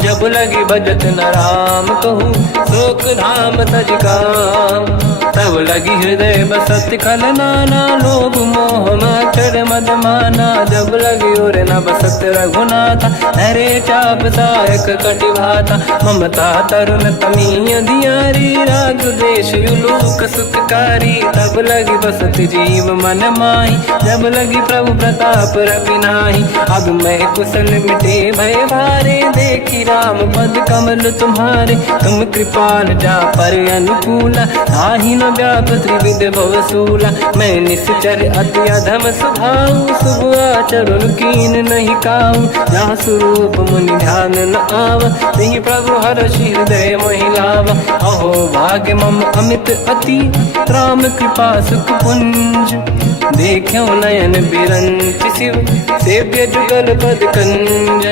जब लगे भजत न राम कहूँ शोक धाम तज काम तब लगी हृदय बसत खल नाना लोभ मोह माचर मद माना जब लगी और न बसत रघुनाथा हरे चाप सायक कटिभाता ममता तरुण तमीय धियारी राग देश युलोक सुखकारी तब लगी बसत जीव मन माही जब लगी प्रभु प्रताप रविनाही अब मैं कुशल मिटे भय भारे देखी राम पद कमल तुम्हारे तुम कृपाल जा पर अनुकूला ताहि न व्याप त्रिविध भवसूला मैं निश्चर अति अधम स्वभाव शुभ आचरण कीन नहीं काऊ जहाँ स्वरूप मुनि ध्यान न आव नहीं प्रभु हर्ष हृदय महिलाव अहो भाग्य मम अमित अति राम कृपा सुख पुंज देखो नयन बिरंच शिव सेव्य जुगल पद कंज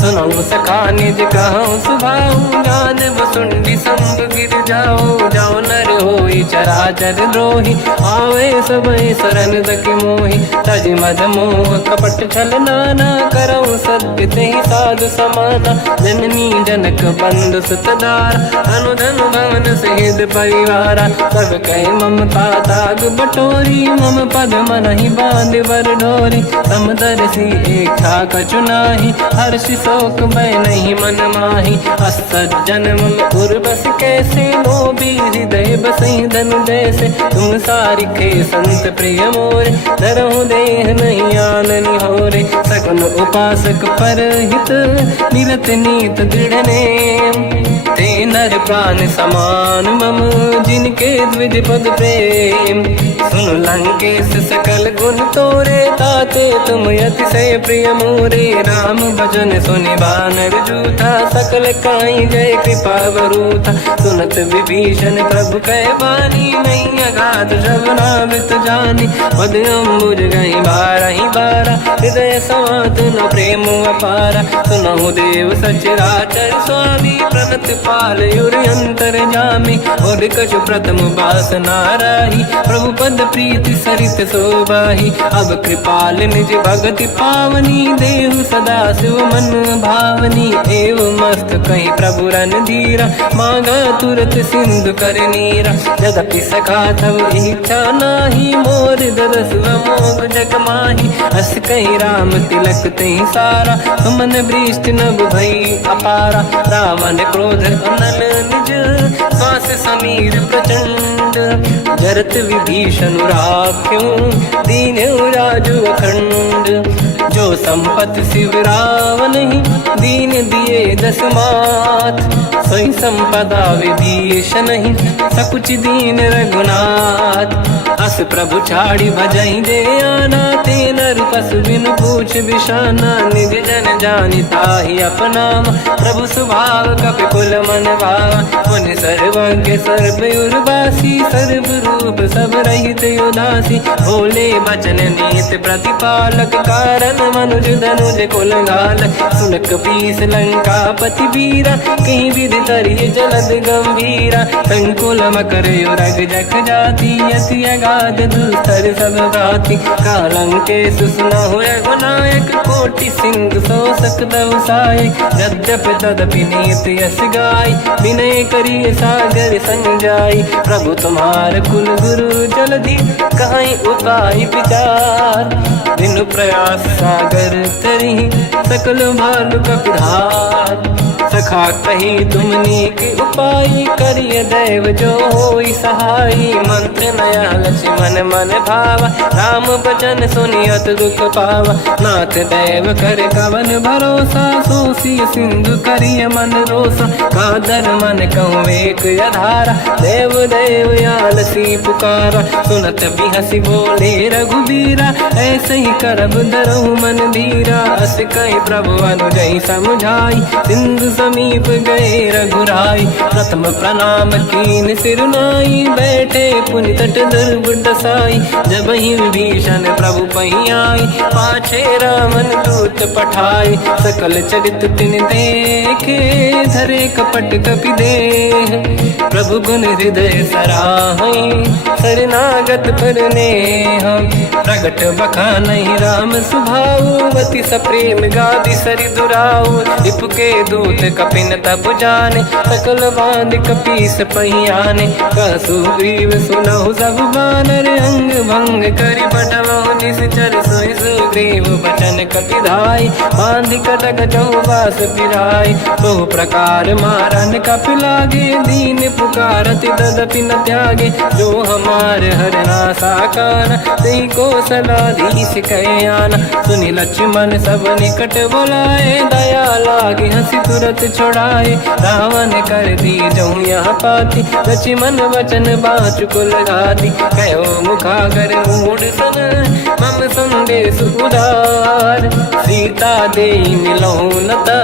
सुनो सखा निज कहूँ सुभाऊ गान वसुंडी संग गिर जाओ जाओ नर होई चराचर द्रोही आवे सबई शरण दक मोहि तज मद मोह कपट छल नाना करऊँ सत्य ते साधु समाना जननी जनक बंधु सुतदार अनुधन भवन सहित परिवारा सब कहे ममता ताग बटोरी मम पद मन ही बांध बर ढोरी समदर्शी इच्छा कचुनाही हर्ष शोक मैं नहीं मन माही असज्जन मम उर्वश कैसे लोभी हृदय बसई धनु जैसे तुम सारिखे संत प्रिय मोरे धरहु देह नहीं आननि होरे सगुन उपासक पर हित निरत नीत दृढ़ नेम ते नर प्राण समान मम जिनके द्विज पद प्रेम सुन लंकेश सकल गुण तोरे ताते तुम अतिशय प्रिय मोरे राम भजन सुनि बानर जूथा सकल काई जय कृपा वरूथा सुनत विभीषण प्रभु कह बानी नहीं अगाध श्रवणामृत जानी पद अम्बुज गई बारहि बारा हृदय समात न प्रेम अपारा सुनहु देव सचराचर स्वामी प्रणत पाल युर अंतर जामी और कछु प्रथम बास नाराही प्रभु पद प्रीति सरित शोभाही अब कृपाल निज भगति पावनी देहु सदा शिव मन भावनी एव मस्त कहीं प्रभु रन धीरा मांगा तुरत सिंधु कर नीरा यद्यपि सखा तब इच्छा नाही मोर दरस मोग जग माही अस कहीं राम तिलक तही सारा सुमन वृष्टि नभ भई अपारा रावण क्रोध अनल निज श्वास समीर प्रचंड जरत विभीषण राख्यों दीन राजु अखंड जो संपत शिव रावण ही दीन दिए दस मात सोई संपदा विभीषण ही सकुच दीन रघुनाथ अस प्रभु छाड़ी भजई दे आना ते नर पशु बिन पूछ बिशाना निज जन जानि ताहि अपनाम प्रभु स्वभाव कपि कुल मन भावा मुनि सर्वज्ञ सर्वयुर्वासी सर्व रूप सब रहित उदासी भोले बचन नीत प्रतिपालक कारण मन अनुज धनुज कुल घाल सुन कपीस लंका पति वीरा कहीं विधि तरिय जलद गंभीरा संकुल मकर युरग जख जाति अति अगाध दुस्तर सब भाति कालंके सुसना हुए गुनायक कोटि सिंधु सो सकदव साय यद्यप तदपि नीत यस गाय विनय करिय सागर संजाई प्रभु तुम्हार कुल गुरु जलधि कहीं उपाय विचार बिनु प्रयास सागर तरी सकल भालु कपिधार सखा कही तुमनी के उपाय करिय दैव जो होई सहाई मंत्र नया लक्ष्मण मन भावा राम भजन सुनियत दुख पावा नाथ दैव कर कवन भरोसा सोसी सिंधु करिय मन रोसा कादर मन कहूँ एक अधारा देव देव आलसी पुकारा सुनत भी हंसी बोले रघुबीरा ऐसे ही करब धरहु मन धीरा अस कहीं प्रभु अनुजई समझाई सिंधु समीप गए रघुराई प्रथम प्रणाम कीन सिरुनाई बैठे पुनि तट दुर्ग दसाई जब ही विभीषण प्रभु पही आई पाछे रामन दूत पठाई सकल चरित तिन देखे धरे कपट कपि देह प्रभु गुण हृदय सराहई शरणागत पर नेह प्रगट बखानहि राम सुभाऊ अति सप्रेम गादि सरि दुराऊ रिपुके दूत कपिन तब जाने सकल बांध कपीस पहियाने कहसु ग्रीव सुनहु सब बानर अंग भंग करि बटवहु निश्चर सोई सुग्रीव बचन कपिधाई बांध कटक चौबास पिराई बहु प्रकार मारन कपि लागे दीन पुकारत तदपि न त्यागे जो हमार हरना साकार तेहि कौशलाधीश कहे आना सुनि लक्ष्मण सब निकट बुलाए दया लागे हंसी तुरत छोड़ाए रावण कर दी जो यहाँ पाती लक्ष्मण वचन बाचु कुल घाती कहो मुखागर मूड सन मम संदेश उदार सीता दे मिलहु नता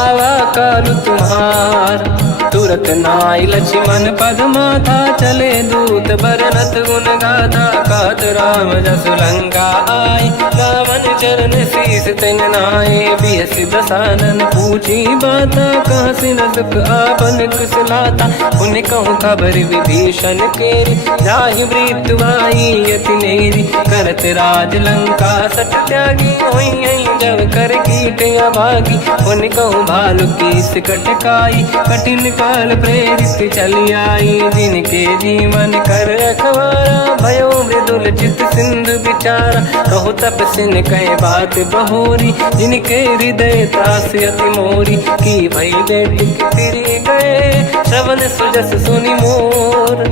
आवा कालु तुम्हार तुरत नाई लक्ष्मण पद माथा चले दूत बरनत गुण गाथा कात राम जसु लंका आए रावण चरण शीस तिन नाये बियस दसानन पूछी बाता कहाँ से न दुख आपन कुशलाता उन्हें कहूँ खबर विभीषण केरी जाहि मृत्यु आई यति नेरी करत राज लंका सट त्यागी होई जब कर कीट अभागी उन्हें कहूँ भालू कीस कटकाई कठिन काल प्रेरित चली आई जिनके जीवन कर रखवारा भयो मृदुल चित सिंधु विचारा कहु तपसिन कहे बात बहोरी जिनके हृदय त्रास अति मोरी की भई बेटी तिरी गए श्रवण सुजस सुनि मोर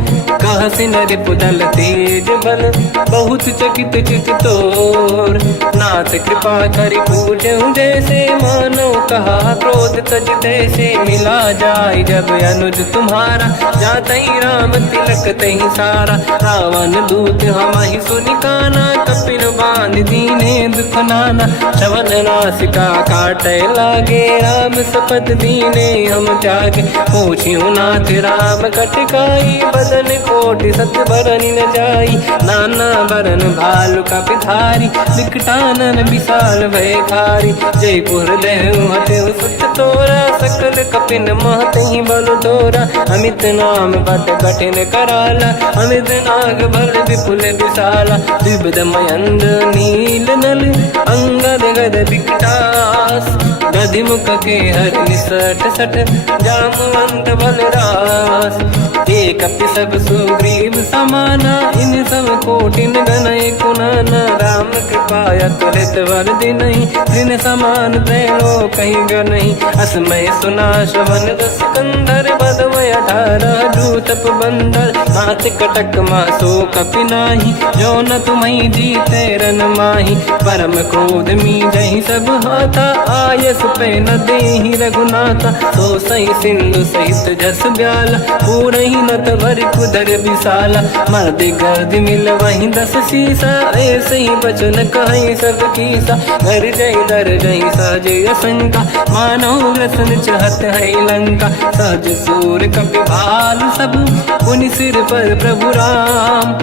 कहाँ से नर पुदल तेज बल बहुत चकित चित तोर नाथ कृपा करि पूजहु जैसे मानो कहा क्रोध तज तैसे मिला जाय जब अनुज तुम्हारा जातहि राम तिलक तहि सारा रावण दूत हमहि सुनि काना कपिन बांध दीने दुख नाना श्रवण नासिका काटे लागे राम सपथ दीने हम त्यागे पूछियो नाथ राम कटकाई बदन कोटि सत बरनि न जाई नाना बरन भालु कपिधारी विकटानन विशाल भय खारी जयपुर देहु हतेहु सुत तोरा सकल कपिन महतहि बल तोरा अमित नाम बट कठिन कराला अमित नाग भर विपुल विशाला द्विविध मयंद नील नल अंगद गद विकटास गधि मुख के हर निसट सठ जामवंत बलरास एक सब सुग्रीव समाना इन सब कोटिन गनय कुनाना राम कृपाया तुलित वर दिनहि दिन समान त्रैलो कहीं गनहि असमय सुना श्रवण दस कंधर बदवय 18 दूतप बंदर हाथ कटक मासो कपि नाही जो न तुम्हि जीते रन माही परम क्रोध मी जहि सब हाथा आयस पे न देहि रघुनाथा तो सही सिंधु सहित जस ब्याला पूरहि नत भर कुदर विशाला मर्द गर्द मिल वहीं 10 शीसा ऐसे ही बचन कहीं सब कीसा घर जय दर जय सहज असंका मानो ग्रसन चहत है लंका सहज सूर कपि भाल सब पुनि सिर पर प्रभु राम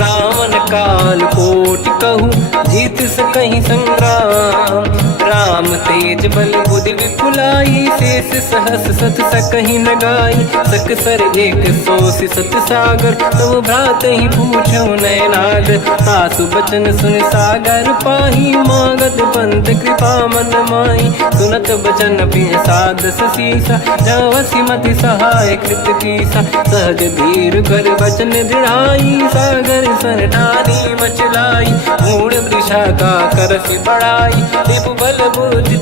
रावण काल कोटि कहूँ जीत सकहि संग्राम। तेज बल बुद्धि विपुलाई, शेष सहस सत सकहि न गाई, सकसर एक सोसी सत सागर, तब भ्रात ही पूछो नय नाग, सासु बचन सुन सागर पाही, मांगत पंत कृपा मन माई, सुनत बचन पिय साधस सीसा, जावसी मति सहाय कृत कीसा, सहज धीर कर बचन दृढ़ाई, सागर सन ठानी मचलाई, मूढ़ वृषा का करसि बढ़ाई, रिपु बल बुद्धि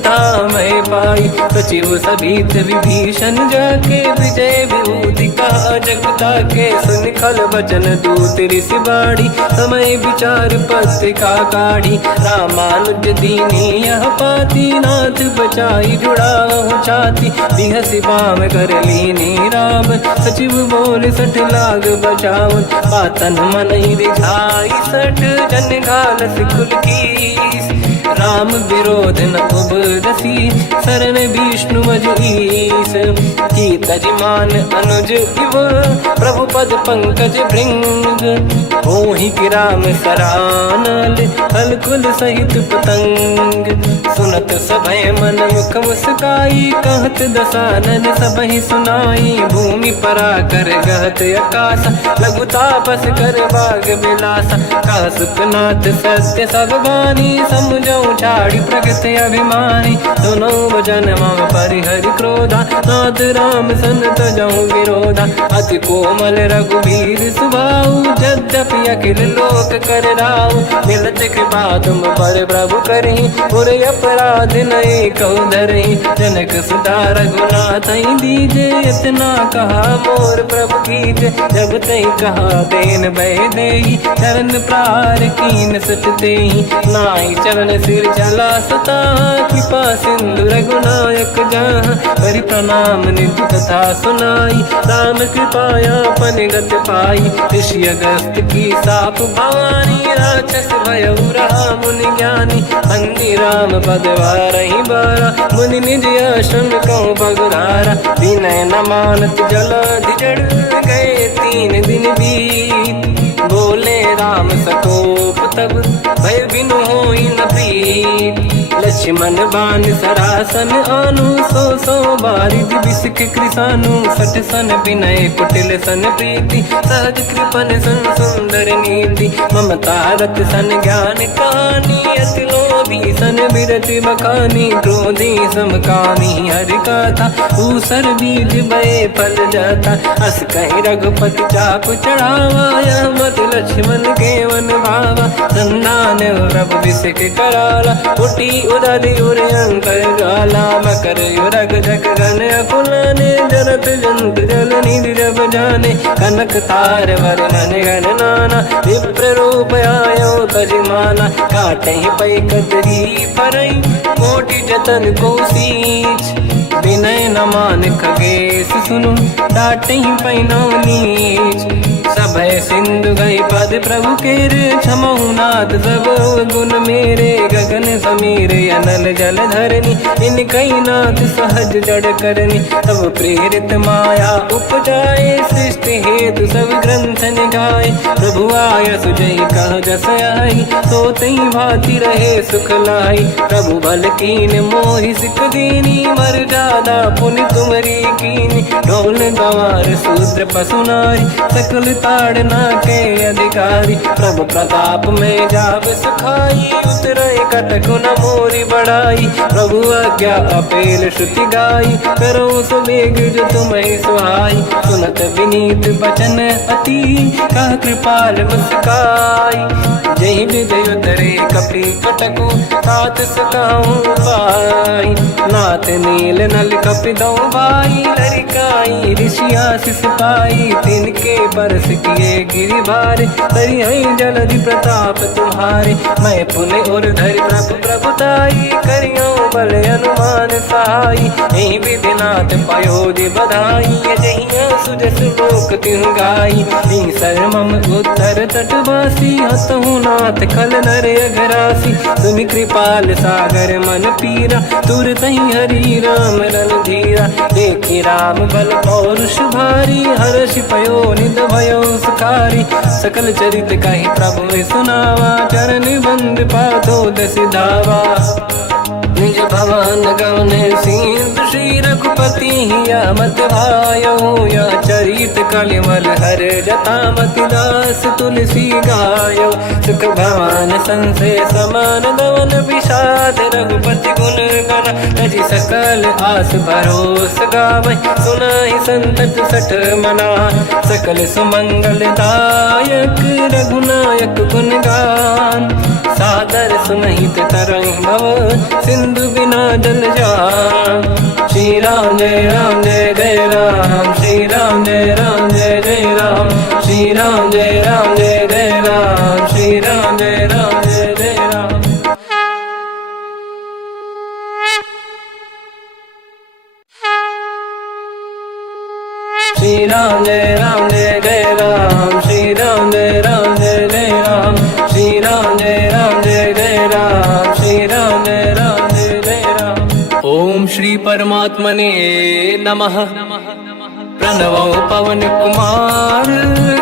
मैं पाई, सचिव सभीत विभीषण जाके, विजय विभूति का जगता के, सुन खल बचन दूत ऋषि बाड़ी, समय विचार पत्रिका काढ़ी, रामानुज दीनी यह पाती, नाथ बचाई जुड़ा हो छाती, बिहसि बाम कर लीनी राम, सचिव बोल सठ लाग बचावन, पातन मन ही दिखाई सठ, जन घाल सिकुल कीस, राम विरोध न उबरसी, शरण विष्णु मजईस, की तजमान अनुज इव, प्रभु पद पंकज भृंग, मोहि कि राम सरानल, हलकुल सहित पतंग, सुनत सभय मन मुख मुस्काई, कहत दसानन सबहि सुनाई, भूमि परा कर गहत आकाश, लघु तापस कर बाग बिलासा, कह सुखनाथ सत्य सब बानी, समझौ छाड़ी प्रगत अभिमानी, सुनो वचन मम परिहरि क्रोधा, नाथ राम सन तजौ विरोधा, अति कोमल रघुवीर सुभाऊ, यद्यपि अखिल लोक कर राऊ, मिलत कृपा तुम पर प्रभु करहि, पुर अपराध नहीं कौ धरहि, जनक सुता रघुनाथ दीजे, इतना कहा मोर प्रभु कीजे, जब तई कहा देन भय देहि, चरण प्रार कीन सट देहि, नाई चरण सिर चला सता, कृपा सिंधु रघुनायक जहाँ, हरि प्रणाम निधि कथा सुनाई, राम कृपाया पन गत पाई, ऋषि अगस्त की साप भवानी, राक्षस भयउ रहा मुनि ज्ञानी, अंधि राम पद वारहि बारा, मुनि निज आश्रम कहु बगुधारा, विनय न मानत जलाधि जड़ गए 3 दिन बीत, बोले राम सकोप तब भय बिनु होई न प्रीत, लक्ष्मण बाण सरासन आनु, सो बारिद बिसिक कृसानु, सठ सन विनय कुटिल सन प्रीति, सहज कृपन सन सुंदर नीति, ममता रत सन ज्ञान कहानी, अति लोभी सन बिरति बखानी, क्रोधी समकामी हरि कथा, ऊसर बीज बये फल जाता, अस कहीं रघुपति चाप चढ़ावा, यह मत लक्ष्मण के वन भावा, संधान प्रभु बिसिक कराला, उठी उदधि उर अंकर ज्वाला, मकर युरग जग गण अकुलाने, जरत जंत जल निधि जब जाने, कनक तार वर्णन गण नाना, विप्र रूप आयो तजमाना, काटे पै कतरी परई, कोटि जतन को सींच, विनय न मान खगेश सुनु, डांटे पैनो नीच, सभय सिंधु गई पद प्रभु केर, क्षमहु नाथ सब गुण मेरे, गगन समीर अनल जल धरनी, इनकई नाथ सहज जड़ करनी, तब प्रेरित माया उपजाए, सृष्टि हेतु सब ग्रंथ निगाए, प्रभु आय सुजई कह जस आई, सोतई भांति रहे सुख लाई, प्रभु भल कीन मोहि सिख दीनी, मर जादा पुनि तुमरी कीनी, ढोल गवार शूद्र पशु नारी, सकल ताड़ना के अधिकारी, प्रभु प्रताप में जाब सुखाई, उतरे कटक न मोरी बढ़ाई, प्रभु आज्ञा अपेल श्रुति गाई, करो सुबेग जो तुम्हें सुहाई, सुनत विनीत बचन अति, कह कृपाल मुस्काई, जय विजय उतरे कपि कटकु, तात सकाऊं पाई, नाथ नील नल कपि दो भाई, लरिकाई ऋषि आशीष पाई, तिनके बरस किए गिरि भारे, तरिहै जलधि प्रताप तुम्हारे, मैं पुण्य और धरि प्रभु प्रभुताई, करियो बल अनुमान सहाई, यही विधिनाथ पयोधि बधाई, जहिया सुजस लोक तिहु गाई, सरमम उत्तर तटवासी, हसहु नाथ खल नर अघरासी, सुनि कृपाल सागर मन पीरा, तुरत ही हरि राम रणधीरा, देखि राम बल पौरुष भारी, हर्षि पयो निध भयो सुखारी, सकल चरित कहि प्रभु सुनावा, चरण बंद पादो दस धावा, निज भवन गवन सीत श्री रघुपति या मत भायो या चरित कलिमल हर जतामति दास तुलसी गायो सुख भवन संसे समान गवन विषाद रघुपति गुण गण तजि सकल आस भरोस गावै सुनाहि संतत सठ मना सकल सुमंगल दायक रघुनायक गुण गान सादर सुनहित तरंग भव सिंधु बिना जल जान श्री राम जय जय राम श्री राम जय जय राम श्री राम जय जय राम श्री राम जय जय राम श्री राम जय जय राम श्री राम जय जय राम श्री राम जय जय राम श्री राम जय राम। ओम श्री परमात्मने नमः। प्रणवो पवन कुमार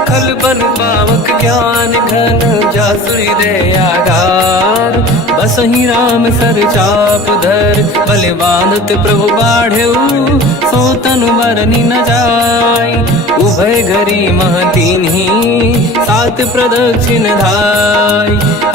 खल बन पावक ज्ञान घन जासुरी दयागार बसहि राम सर चाप धर बल बांधत प्रभु बाढ़ऊ सो तनु बरनी न जाय उभय घरी महतीन्ही सात प्रदक्षिण धाय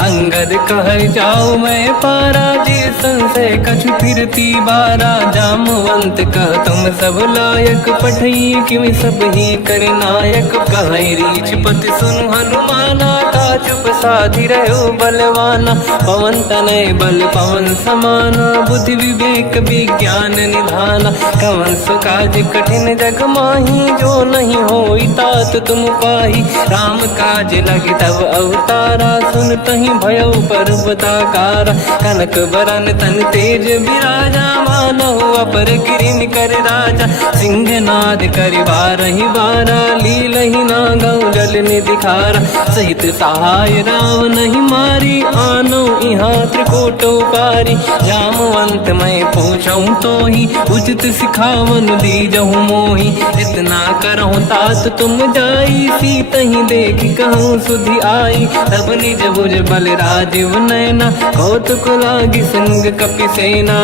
अंगद कह जाओ मैं पारा जी संशय कछु फिरती बारा जामवंत कह तुम सब लायक पठई किमि सब ही कर नायक कहै रीछ पति सुनु हनुमाना का चुप साधि रहो बलवाना पवन तनय बल पवन समाना बुद्धि विवेक विज्ञान निधाना कवन सो काज कठिन जग माही जो नहीं होई तात तुम पाही राम काज लगे तब अवतारा सुन तहि भयो पर्वताकारा कनक बरन तन तेज विराजा मानहु अपर गिरिन कर राजा सिंहनाद कर बारहि बारा लीलहि नागौ जल निधिखारा सहित सहाय राम नहीं मारी आनो इहाँ त्रिकोट पारी जामवंत मैं पूछऊँ तो ही उचित सिखावन दीजहु मोही इतना करहु तात तुम जाई सीत ही देख कहूँ सुधि आई तब निज भुज बल राजीव नैना कौतुक लागी संग कपिसेना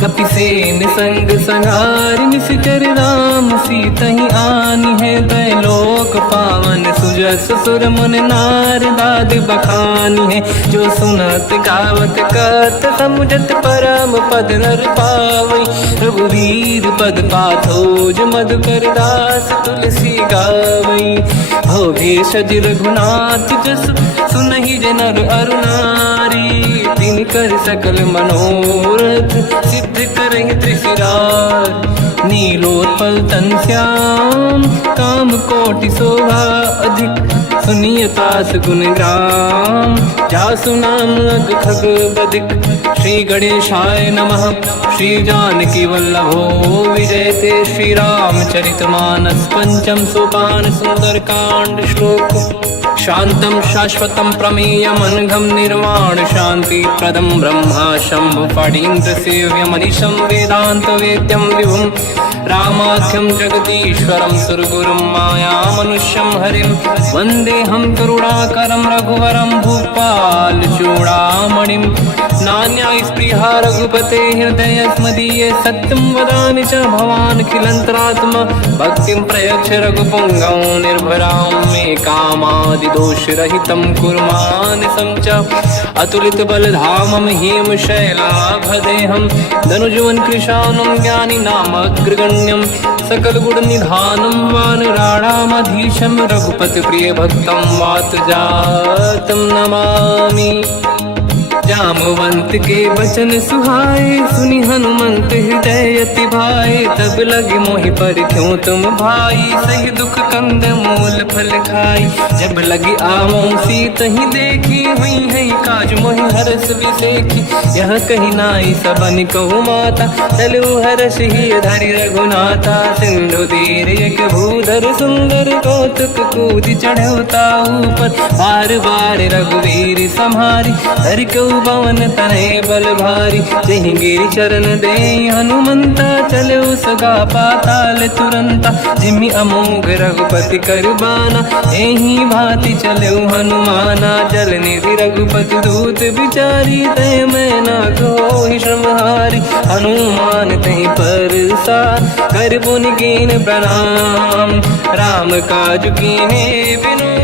कपिसेन संग संहार निस कर राम सीतहि आनी है दैलोक पावन सुजस सुर मन नार दाद बखानी है जो सुनत गावत कत समुझत परम पद नर पावै रघुवीर पद पाथोज मधुकर दास तुलसी गावै भोगे सज रघुनाथ जस सुनहि जनर अरुणारी दिन कर सकल मनोरथ सिद्ध करहि त्रिशिरार नीलोत्पल तन श्याम काम कोटि शोभा अधिक सुनियतास गुण ग्राम जासु नाम अग खग बदिक श्री गणेशाय नमः श्री जानकी वल्लभो विजयते श्री रामचरित मानस पंचम सोपान सुंदर कांड श्लोक शांतं शाश्वतं प्रमेयमनघं निर्वाण शांति प्रदं ब्रह्मा शंभु फणीन्द्र सेव्यमनिशं वेदांत वेद्यं विभुं रामाख्यं जगदीश्वरं सुरगुरुं मायामनुष्यं हरिं वन्देऽहं करुणाकरं रघुवरं भूपाल चूडामणिं नान्यास्पृहा रघुपते हृदयस्मदीये सत्यं वदामि च भवान् खिलन्तरात्मा भक्तिं प्रयच्छ रघुपुङ्गं निर्भरां मे कामादिदोषरहितं कुर्मानसं च अतुलितबलधामं हेमशैलाभदेहं धनुजवन् कृशानं ज्ञानिनामग्रगण्यं सकलगुणनिधानं वानराणामधीशं रघुपतिप्रियभक्तं वातजातं नमामि जामवंत के वचन सुहाए सुनि हनुमंत हृदय अति भाए तब लगे मोहि पर क्यों तुम भाई सही दुख कंद मूल फल खाई जब लगी आवों सीत ही देखी हुई है काज मोहि हरस विसेखी यह कही नाई सबन कहु माता चलु हरस ही धरि रघुनाथा सिंधु तीर एक भूधर सुंदर कौतुक कूद चढ़ौता ऊपर बार बार रघुवीर सम्हारी धर कऊ पवन तनय बल भारी जहि गिरि चरण दे हनुमंता चले सगा पाताल तुरंता जिमि अमोघ रघुपति करबाना एहि भांति चले हनुमाना जल निधि रघुपति दूत बिचारी तय मैं ना कोहि श्रम हनुमान तहि परसा कर पुनि कीन प्रणाम। राम काज कीने बिनु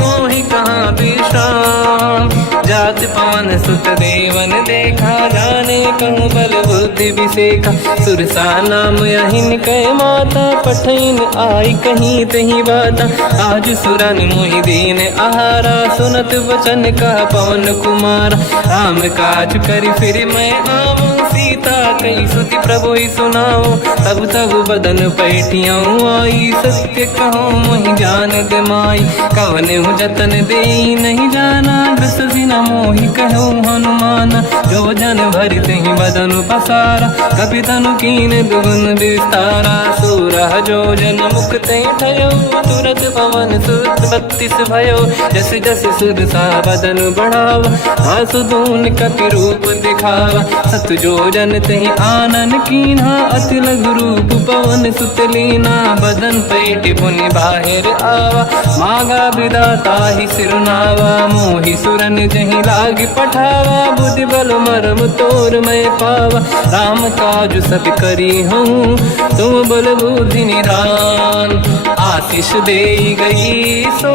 मोहि कहाँ विश्राम। जात पवन सुत देवन देखा जाने कहूँ बल बुद्धि विसेखा। सुरसा नाम यहिन कै माता पठैन आई कहीं तही बाता। आज सुरन मोहि दीन आहारा सुनत वचन कहा पवन कुमार। राम काज करि फिर मैं आऊँ सीता कई सुति प्रभु ही सुनाओ। तब तब बदन पैठियाँ आई सत्य कहो मोहि जान दे माई। कवन हूँ जतन दे नहीं जाना दृष्टि न मोहि कहो हनुमान। जो जन भरित ही बदन पसारा कपि तनु कीन दुगुन विस्तारा। सूरह जो जन मुक्त ठयो तुरत पवन सुत 32 भयो। जस जस सुध सा बदन बढ़ावा आसु दून कपि रूप दिखावा। सत जो जन तहि आनन कीन्हा अति लघु रूप पवन सुत लीना। बदन पैठ पुनि बाहिर आवा मागा विधाता ही सिरुनावा। मोहि सुरन जहि लाग पठावा बुद्धि बल मरम तोर मैं पावा। राम काज सब करी हूँ तुम बल बुद्धि निधान। आशीष दे गई सो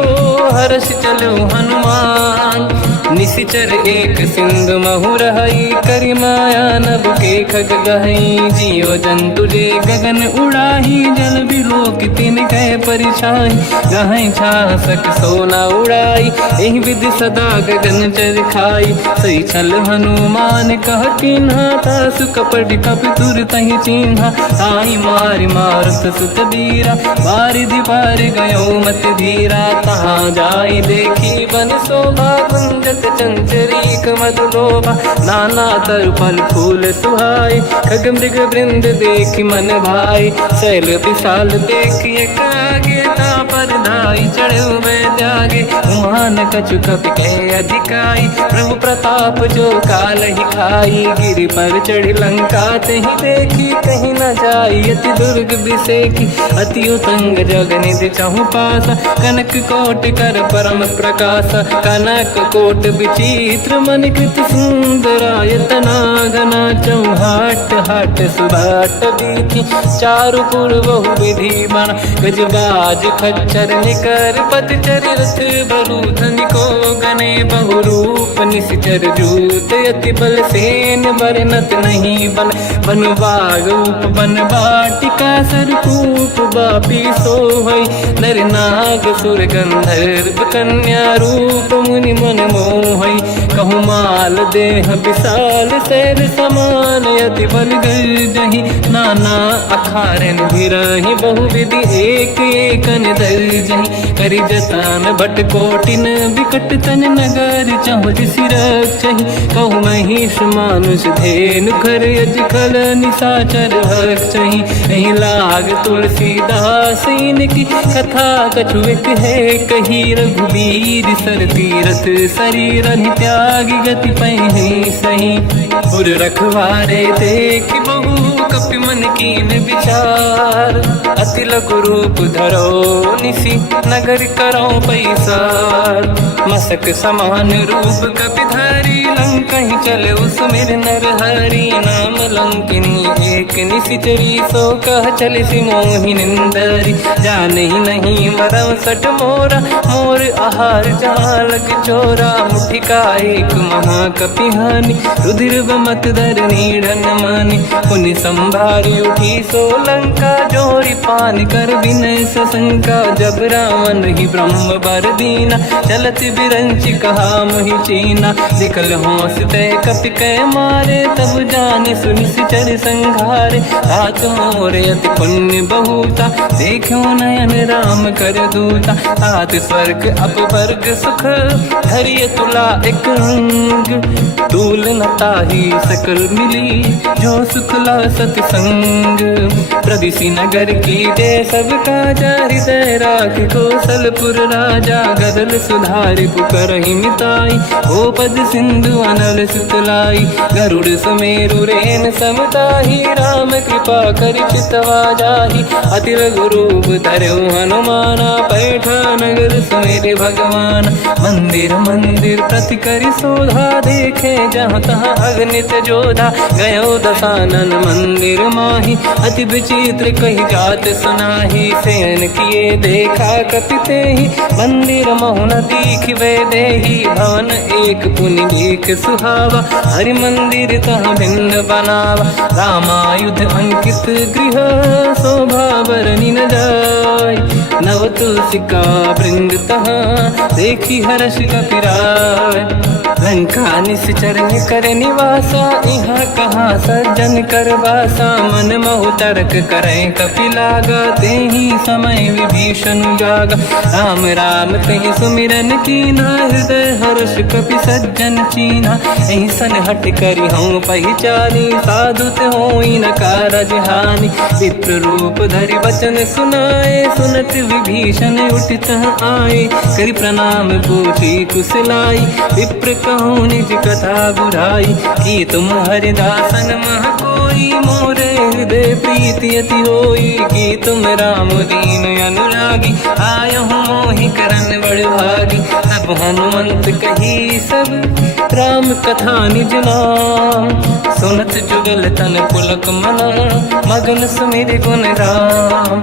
हर्ष चलो हनुमान। निशिचर एक सिंधु महु रहई करि माया नभ के खग गहई। जीव जंतु जे गगन उड़ाही जल बिलोक तिन कह परिछाई। गहई छासक सोना उड़ाई एहि विधि सदा गगन चर खाई। सही छल हनुमान कह किन्हा तासु कपट कप तुर तहि चिन्हा। आई मारि मारुत सुत बीरा बारिधि पार गयो मत धीरा। तहाँ जाई देखी बन शोभा गुंजत चंचरीक मधुलोभा। नाना तरु फल फूल सुहाई खग मृग वृंद देखि मन भाई। शैल विशाल देखिए कागे पर धाई चढ़े में त्यागे। उमान कछु कपि कह अधिकाई प्रभु प्रताप जो काल ही खाई। गिरि पर चढ़ी लंका तहि देखी कहीं न जाई। अति दुर्ग बिसेकी अति उत्तंग जग निधि चहु पासा। कनक कोट कर परम प्रकाश कनक कोट विचित्र मन कृत सुंदरायतना। घना चौहाट हाट सुभाट बीथी चारु पुर बहु विधि बना। गजबाज खच्चर निकर पतचर रथ बरु धनिको गने बहु रूप निश्चर जूत। अति बल सेन बरनत नहीं बन बन बाग रूप बन बाटिका सरकूप बापी सोहई। नर नाग सुर गंधर्व कन्या रूप मुनि मन मोहई। कहु माल देह विशाल शैल समान अति बल गर्जहि। नाना अखारन भिरहि बहु विधि एक एकन दर्जहि। करि जतान भट कोटिन विकट तन नगर चहु दिसि रक्षहि। कहु महिष मानुष धेनु खर यज खल निशाचर भक्षहि। एहि लाग तुलसीदास इनकी कथा कछु एक है कही। रघुबीर सर तीरथ शरीर त्याग गति पहि सही। पुर रखवारे देख बहु कपि मन कीन विचार। अति लघु रूप धरो निसी नगर करो पैसार। मसक समान रूप कपि धरी लंका ही चले उसमेर नर हरि। नाम लंकिनी एक निशिचरी सो कह चले सि मोहि निंदरी। जान ही नहीं मरम सठ मोरा मोर आहार जालक चोरा। मुठिका एक महाकपि हानि रुधिर बमत धर नीढ़न मानि। पुनि संभारी उठी सो लंका जोरी पान कर विनय सशंका। जब रावण ही ब्रह्म बर दीना चलत बिरंचि कहा मोहि चीना। निकल होश तय कपि कै मारे तब जाने सुनि सिचर संघारे। तात मोरे अति पुण्य बहुता देखो नयन राम कर दूता। तात स्वर्ग अपवर्ग सुख धरिय तुला एक अंग। तूल न ताहि सकल मिली जो सुखला सतसंग। प्रदिशि नगर की दे सब काजा हृदय राख कौशलपुर राजा। गदल सुधारि पुकरहि मिताई ओ पद सिंधु अनल सुतलाई। गरुड़ सुमेरु रेन समताहि राम कृपा करि चितवा जाहि। अति लघु रूप धरौ हनुमाना पैठा नगर सुमेरि भगवान। मंदिर मंदिर प्रति करि शोधा देखे जहाँ तहाँ अग्नि जोधा गयो दशानन मंदिर माही अति विचित्र कही जात सुनाही सेन किए देखा कपिते ही मंदिर महु न दीख वे देही भवन एक पुनि दीख सुहावा हरि मंदिर तह भिन्न बनावा रामायुध अंकित गृह शोभा बरनी न जाय नव तुलसी का वृंद तहाँ देखी हर्ष कपिराय लंका निश्चर कर निवासा यहाँ कहाँ सज्जन कर वासा मन महु तर्क करें कपिलागा तेहि समय विभीषण जागा राम राम तेहि सुमिरन कीना हृदय हर्ष कपि सज्जन चीना एहि सन हट करि हूँ पहिचानी साधुत होई न कारज हानि विप्र रूप धरि वचन सुनाए सुनत विभीषण उठित आए करि प्रणाम पूछी कुशलाई विप्र कहूँ निज कथा बुराई कि तुम हरिदासन मह कोई मोरे हृदय प्रीति अति होई कि तुम राम दीन अनुरागी आयो मोहि करन बड़ भागी तब हनुमंत कही सब राम कथा निज नाम सुनत जुगल तन पुलक मना मगन सुमिर गुण राम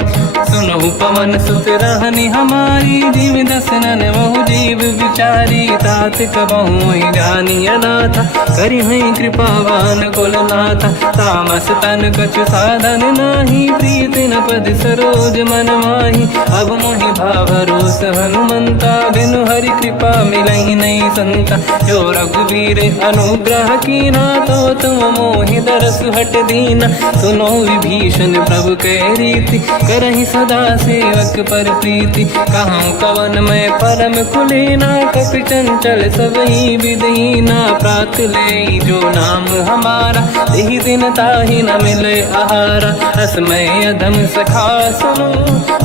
सुनहु पवन सुत रहनी हमारी जीव दसनन महु जीव विचारी तात कबहु जानी अनाथा करि हई कृपावान कुलनाथा तामस तन कछु साधन नाही प्रीति न पद सरोज मन माही अब मोहि भावरोस हनुमंता बिनु हरि कृपा मिलहि नहीं संता जो रघुवीर अनुग्रह कीना तो तुम मोहि दरस हट दीना सुनो विभीषण प्रभु के रीति करहि सदा सेवक पर प्रीति कहूँ कवन में परम कुलीना कपि चंचल सबही विदहीना प्रात ले जो नाम हमारा यही दिन ताहि न मिले आहारा रसमय अधम सखा सुनो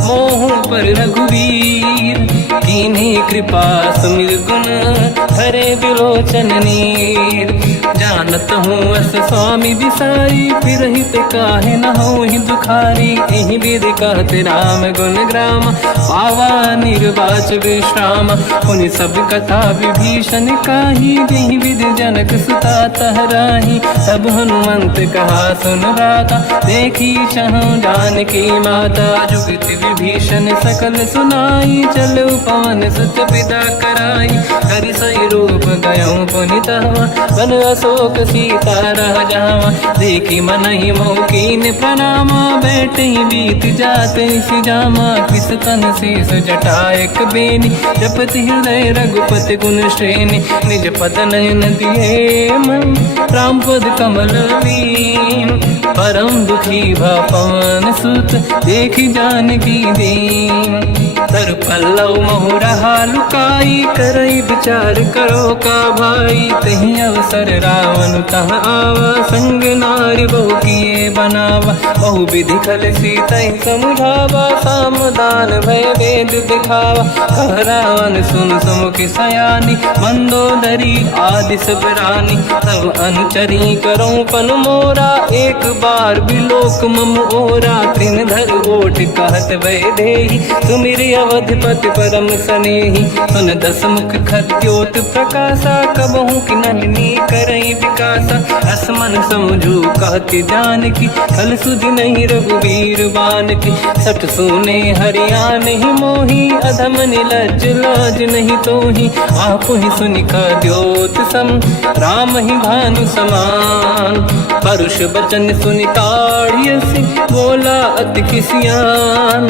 मोह पर रघुवीर कीन्ही कृपा सुमिर गुण हरे विलोचन नीर जानत हूँ अस स्वामी बिसाई फिर हित काहे न हो ही दुखारी यही विधि कहते राम गुण ग्राम पावा निर्वाच विश्राम पुनि सब कथा विभीषण काही यही विधि जनक सुता तहराही सब हनुमंत कहा सुन राता देखी चाहूं जानकी माता जुगत विभीषण सकल सुनाई चलो पवन सुत पिता कराई हरि सही रूप गयो पुनितवा बन अशोक सीता रह जावा देखी मन ही मोकीन प्रणामा बैठे बीत जाते जामा किस तन शीस जटायक बेनी जपति हृदय रघुपति गुण श्रेणी निज पद नयन दिए मन राम पद कमल लीन परम दुखी भा पवन सुत देखी जानकी दीन तर पल्लव मोहरा लुकाई करई विचार करो का भाई तही अवसर रावण तह आवा संग नारी बहु किए बनावा बहु विधि खल सीता समुझावा सामदान भय वेद दिखावा कह रावण सुन सुमुख सयानी मंदोदरी आदि सब रानी सब अनुचरी करो पन मोरा एक बार बिलोक मम ओरा त्रिन धर ओट कहत वै देहि सुमिर अवधिपति परम सनेही सुन दस मुख खद्योत प्रकाशा कबहू कि नलिनी करई विकासा असमन समझू कहती जानकी खल सुधि नहीं रघुवीर बान की सठ सुने हरियाण ही मोही अधम निलज लाज नहीं तोही आप ही सुनि खद्योत सम राम ही भानु समान परुष बचन सुनि ताड़ियसि बोला अति किसियान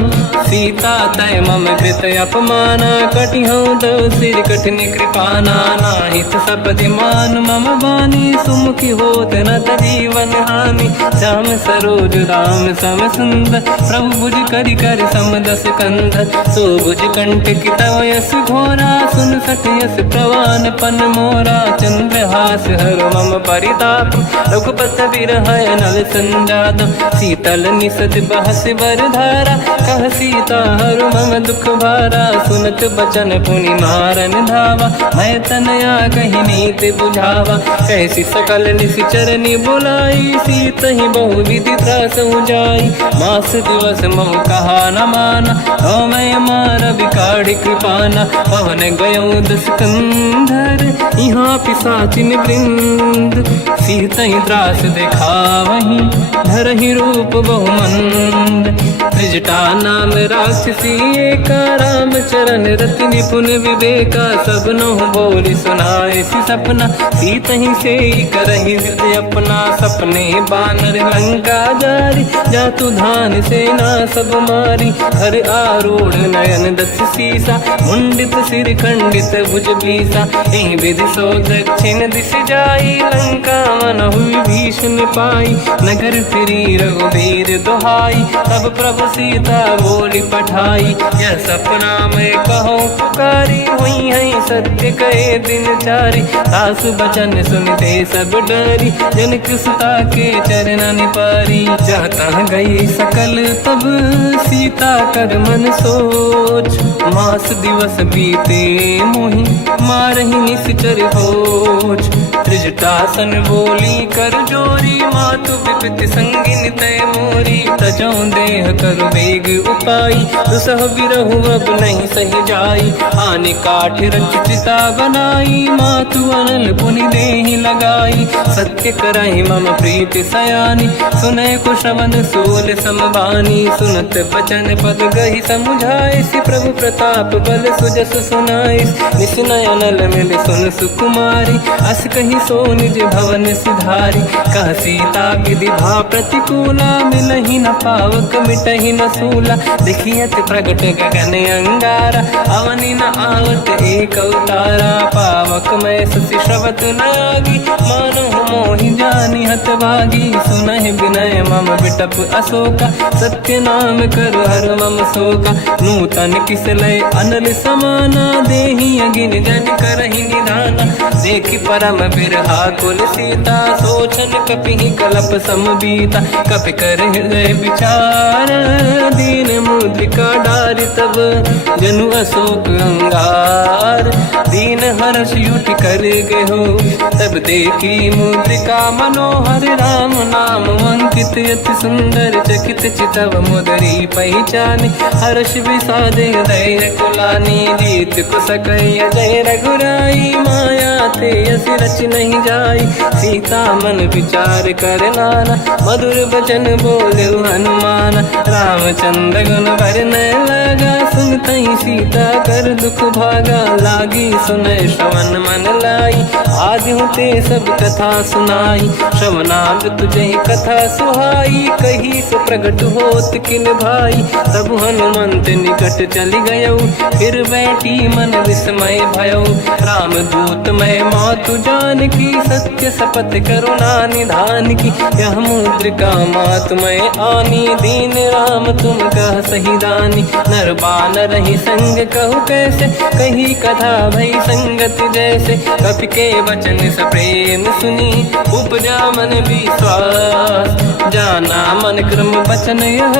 सीता तय मम कृत अपमाना कटिहूँ दो सिर कठिन कृपाना नाहित सपदि मान मम बानी सुमुखी होत न जीवन हानि श्याम सरोज राम सम सुंदर प्रभु भुज करि कर समदस कंध सो भुज कंठ की तव यस घोरा सुन सठ यस प्रवान पन मोरा चंद्रहास हर मम परिताप रघुपति सुनत बिरह नल संजात शीतल निसत बहस बरधारा कह सीता हर मम दुख भारा सुनत बचन पुनि मारन धावा मैं तनया कही नीत बुझावा कैसी सकल निश्चरनी बुलाई सीत ही बहु विधि त्रास जाई मास दिवस मोह कहा न माना तो मैं मार बिकाढ़ी कृपाना पवन गयो दस कंधर यहाँ पिशाचिन वृंद सीत ही त्रास देखा वहीं धर ही रूप बहुमंद त्रिजटा नाम राक्षसी एका राम चरण रति निपुण विवेका सब नहुँ बोली सुनाए सी सपना सीत ही से करहि विद्य अपना सपने बानर लंका जारी जातु धान सेना सब मारी हर आरूढ़ नयन दस सीसा मुंडित सिर खंडित भुज बीसा यही विधि सो दक्षिण दिश जाई लंका मन हुई भीषण पाई नगर फिरी रघुवीर दुहाई तब प्रभु सीता बोली पठाई यह सपना में कहो पुकारी हुई है सत्य कहे दिन चारी सासु बचन सुनते सब डरी जनक सुता के चरण निपारी जाता गई सकल तब सीता कर मन सोच मास दिवस बीते मोहि मारहि निश्चर होच त्रिजटासन बोली कर जोरी मातु विपित संगिन तय मोरी तजौ देह कर वेग उपाई दुसह बिरहु अब नहीं सही जाई आने काठ रचिता बनाई मातु अनल पुनि देहि लगाई सत्य कराई मम प्रीति सयानी सुने को श्रवण सोल समबानी सुनत बचन पद गही समुझाए सि प्रभु प्रताप बल सुजस सुनाई निसनय अनल मिल सुन सुकुमारी अस कही सो निज भवन सिधारी कह सीता विधि भा प्रतिकूला मिलहि न पावक मिटहि न सूला देखियत प्रगट गगन अंगारा अवनि न आवट एक अवतारा पावक मैं ससि श्रवत नागी मानो मोहि जानि हत भागी सुनहि विनय मम बिटप अशोका सत्य नाम कर हर मम शोका नूतन किसलय अनल समाना देहि अगिन जन करहि निधाना देखि परम बिरहा कुल सीता सोचन कपि कलप समबीता कपि कर हृदय विचार दीन मुद्रिका डारि तब जनु अशोक अंगार दीन हर्ष युट कर गयो तब देखी मुद्रिका मनोहर राम नाम अंकित अति सुंदर चकित चितव मुदरी पहचान हर्ष विषाद हृदय कुलानी जीत को सकय जय रघुराई माया थे असि रच नहीं जाई सीता मन विचार कर नाना मधुर बचन बोले हनुमान रामचंद्र गुण वरने लगा सुनतई सीता कर दुख भागा लागी सुने श्रवण मन लाई आदि होते सब कथा सुनाई श्रवणांग तुझे कथा सुहाई कही सो प्रगट होत किन भाई तब हनुमंत निकट चली गयो फिर बैठी मन विस्मय भयो राम दूत मैं मातु जान की सत्य शपथ करुणा निधान की यह मुद्रिका मातु मैं आनी दीन राम तुम कह सही दानी नर बानर ही संग कहु कैसे कही कथा भई संगति जैसे कपि के वचन सप्रेम सुनी उपजा मन विश्वास जाना मन क्रम वचन यह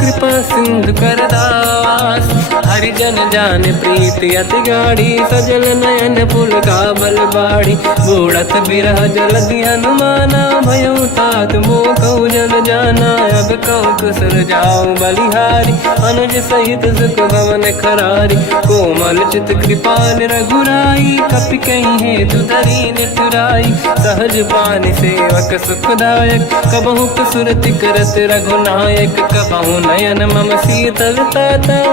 कृपा सिंधु कर दास हरिजन जान प्रीति अति गाढ़ी सजल नयन पुल का बल बाड़ी बूढ़त बिरह जल हनुमाना भयो तात वो कहु जल जाना अब कहु कुसर जाओ बलिहारी अनुज सहित सुख भवन खरारी कोमल चित कृपाल रघुराई कपि कहीं हेतु धरी निठुराई सहज पानि सेवक सुखदायक कबहु सुरति करत रघुनायक कबहु नयन मम शीतलता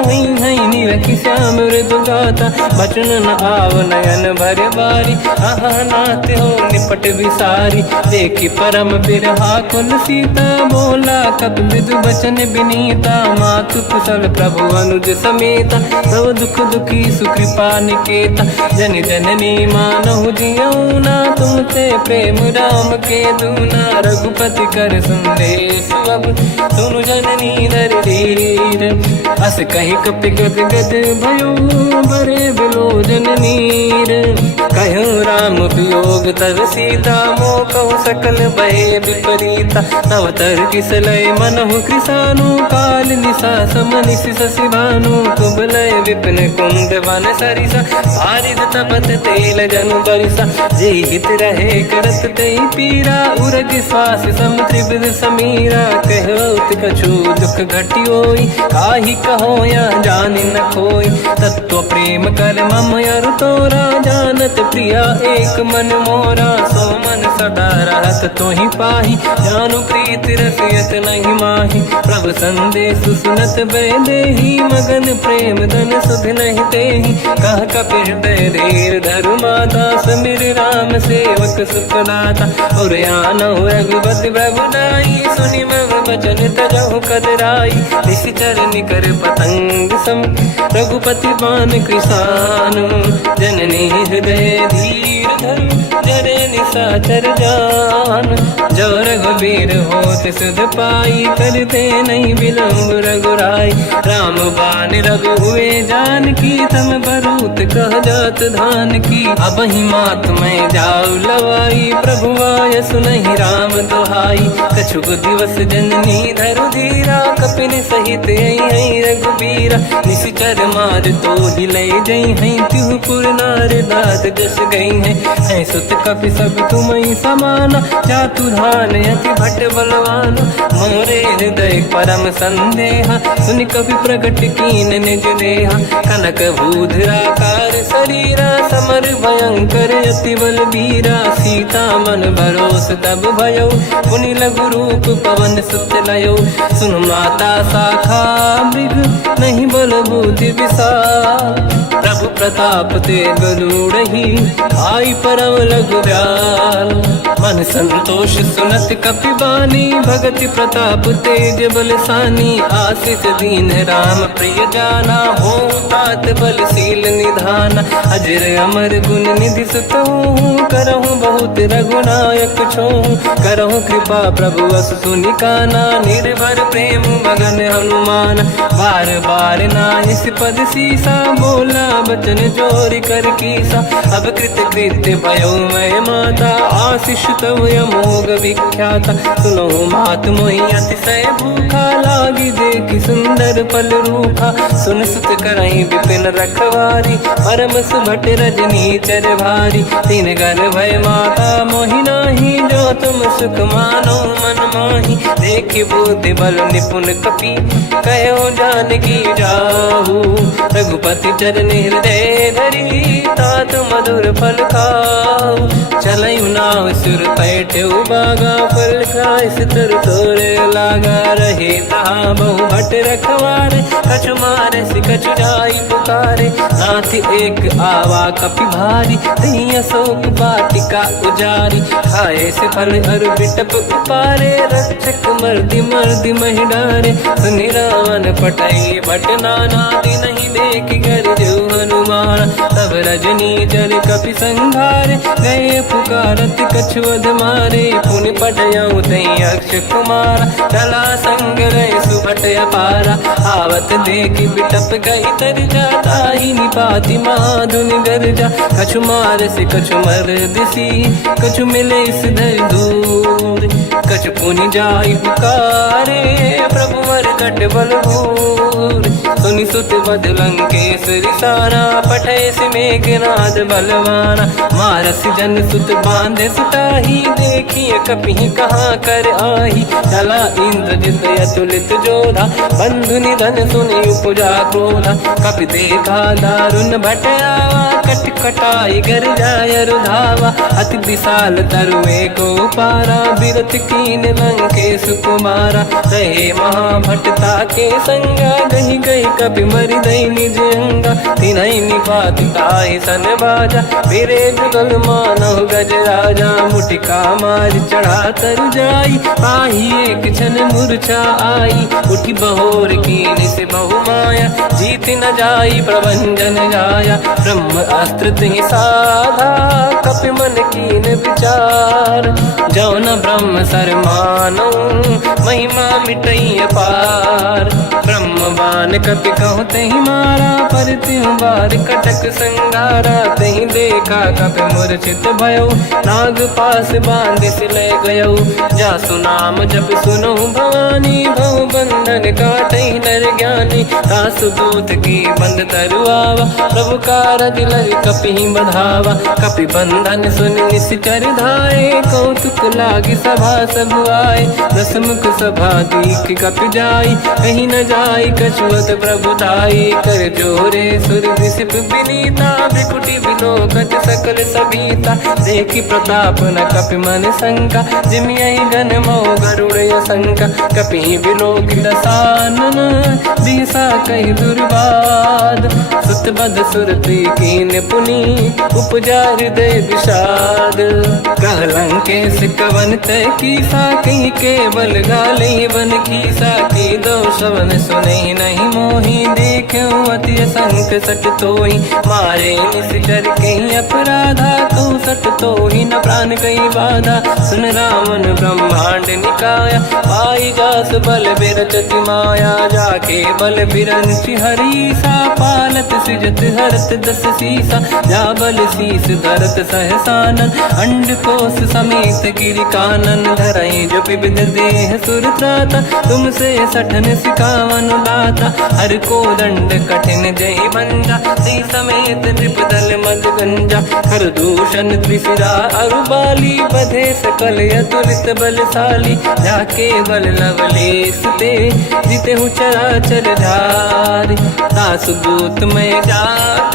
हुई है निरखि श्याम मृदु गाता बचन न आव नयन भर बारी आहा नाथ हो निपट विसारी देखी परम बिरहा कुल सीता बोला कब विदु बचन बिनीता मातु कुशल प्रभु अनुज समेता सब दुख दुखी सुकृपा निकेता सीता। जन जननी मानहु जियऊ ना, तुमसे प्रेम राम के दूना। रघुपति कर संदेश अब सुनु जननी धर धीर। अस कहि कपि गद गद भयो, बरे बिलो जननीर। कहूँ राम वियोग तब सीता, मोह कहूँ सकल भय विपरीता। तव तर किसलय मनहु कृसानु, काल निशा समनिश शशि भानु। कुबलय विपिन कुंद वन सरिसा, बारिद तपत तेल जनु बरिसा। जे हित रहे करत ते पीरा, उरग श्वास सम त्रिविध समीरा। कहत कछु दुख घटियोई, काहि कहो या जानि न खोई। तत्व प्रेम कर मम अरु तोरा, जानत प्रिया एक मन मोरा। सो मन सदा रहत तोहि पाहि, जानु प्रीति रसियत नहीं माहि। प्रभु संदेश सुनत भय देहि, मगन प्रेम धन सुध नहीं तेहि। कह कपि हृदय धीर धरु माता, समिर राम सेवक सुख दाता। और आनहु रघुपति प्रभु नाई, सुनि मम वचन तजहु कदराई। निशिचर निकर पतंग सम, रघुपति बान कृसानु। जननी हृदय धीर धरु, जरे निशाचर जान। जो रघुबीर होत सुध पाई, करते नहीं विलम्ब रघुराई। राम बान रघु हुए जानकी, तम बरूत कह जात धान की। अब ही मात में जाऊ लवाई, प्रभु आय सुनहि राम दुहाई। कछुक दिवस जननी धरु धीरा, कपिन सहित आई रघुबीरा। निशिचर मार तो ही ले जई हैं, तिहुपुर नार दाद जस गई हैं। सुत कपि सब तुमहि समाना, जातु धान अति भट बलवान। मोरे हृदय परम संदेहा, सुनि कपि प्रगट कीन निज देहा। कनक भूधराकार शरीरा, समर भयंकर अति बलबीरा। सीता मन भरोस तब भयो, पुनि लघु रूप पवन सुत लयो। सुन माता शाखा मृग, नहीं बल बुद्धि विशाल। प्रभु प्रताप ते गरुड़हि, आई परम लघु ब्याल। मन संतोष सुनत कपि बानी, भगति प्रताप तेज बलसानी। आशीष दीन राम प्रिय जाना, हो तात बलशील निधाना। अजर अमर गुण निधि सुतहु, करहु बहुत रघुनायक छोहु। करहु कृपा प्रभु अस सुनि काना, निर्भर प्रेम मगन हनुमान। बार बार नाहिस पद सीसा, बोला बचन जोरि कर कीसा। अब कृत कृत्य भयो मैं माता, आशीष तव अमोघ विख्याता। सुनो मात मोहि अतिशय भूखा, लागी देखि सुंदर फल रूखा। सुन सुत करहि विपिन रखवारी, परम सुभट रजनी चर भारी। तीन घर भय माता मोहि नाही, जो तुम सुख मानो मन माही। देखि बुद्धि बल निपुण कपि, कहो जानकी जाहु। रघुपति चरण हृदय धरी, तात मधुर फल खाऊ। चलऊ नाव सुर पैठऊ बागा, फल खाइस तर तोरे लागा। रहे तहाँ बहु भट रखवारे, कछु मारे सि कछु जाई पुकारे। नाथ एक आवा कपि भारी, दही अशोक वाटिका उजारी। खाए से फल अरु बिटप उपारे, रक्षक मर्दि मर्दि महि डारे। सुनि रावण पटई भट नाना, नहीं देख कर जो हनुमान। तब रजनी चर कपि संघारे, गए पुकारत कछु अध मारे। पुनि पटयऊ तई अक्ष कुमारा, चला संग रहे सुभट अपारा। आवत देखि बिटप गई तर जाता, ही निपाति माधुनि गरजा। कछु मार से कछु मर दिसी, कछु मिले इस धर दूर। कछु पुनि जाई पुकारे, प्रभु मर कट बलभूर। सुनि सुत बद लंकेश रिसाना, पठय सि मेघनाद बलवाना। मारस जन सुत बांधे सुताही, देखिए कपि कहाँ कर आही। चला इंद्रजित अतुलित जोधा, बंधु निधन सुनि उपजा क्रोधा। कपि देखा दारुण भट आवा, कट कटाई गर जाय रुधावा। अति विशाल तरुए को पारा, बिरत कीन लंकेश कुमारा। रहे महाभटता के संगा, गही गई कपि मरि दई निज अंगा तिन्हई निपात ताहि सन बाजा फिरे जुगल मानव गज राजा मुटिका मार चढ़ा तर जाई पाही एक क्षण मूर्छा आई उठी बहोर कीन से बहु माया जीत न जाई प्रभंजन जाया ब्रह्म अस्त्र तिहि साधा कपि मन कीन विचार जो न ब्रह्म सर मानो महिमा मिटई अपार ब्रह्मवान कपि कहु तहि मारा पर त्यों बार कटक संगारा तहि देखा कपि मूर्छित भयो नाग पास बांध सिले गयो जासु नाम जप सुनो भवानी भव बंधन काटई नर ज्ञानी तासु दूत की बंद तरुआवा प्रभु कारज लय कपि बधावा कपि बंधन सुन निश्चर धाये कौतुक लागी सभा सब आए दसमुख सभा दीख कपि जाई कहीं न जाई कछुअत प्रभु ताई कर जोरे सुर विसिप विनीता विकुटी विलोकत सकल सबीता देखी प्रताप न कपि मन शंका जिमियहि गण मो गरुड़ शंका कपि विलोक दसानन दिशा कही दुर्वाद सुत बद सुरति कीन पुनी उपजा हृदय विषाद कहलंके से कवन तय कीसा कहीं केवल गाली बन कीसा की दो शवन सुने नहीं मोही देखूं अति संक सट तोही मारे निश्चर कहीं अपराधा तो सट तोही न प्राण कहीं बाधा सुन रावण ब्रह्मांड निकाया पाई जास बल बिरचति माया जाके बल बिरंच हरीसा पालत सृजत हरत दस सीसा जा बल शीस धरत सहसानन अंड कोश समेत गिरि कानन धरई जो विविध देह सुर त्राता तुमसे सठन सिखावन दाता हर को दंड कठिन जय बंजा सी समेत नृपदल मद गंजा हर दूषण त्रिशिरा अरुबाली बधे सकल अतुलित बलशाली जाके बल लवलेस ते जिते हूँ चराचर धारी दास दूत में जा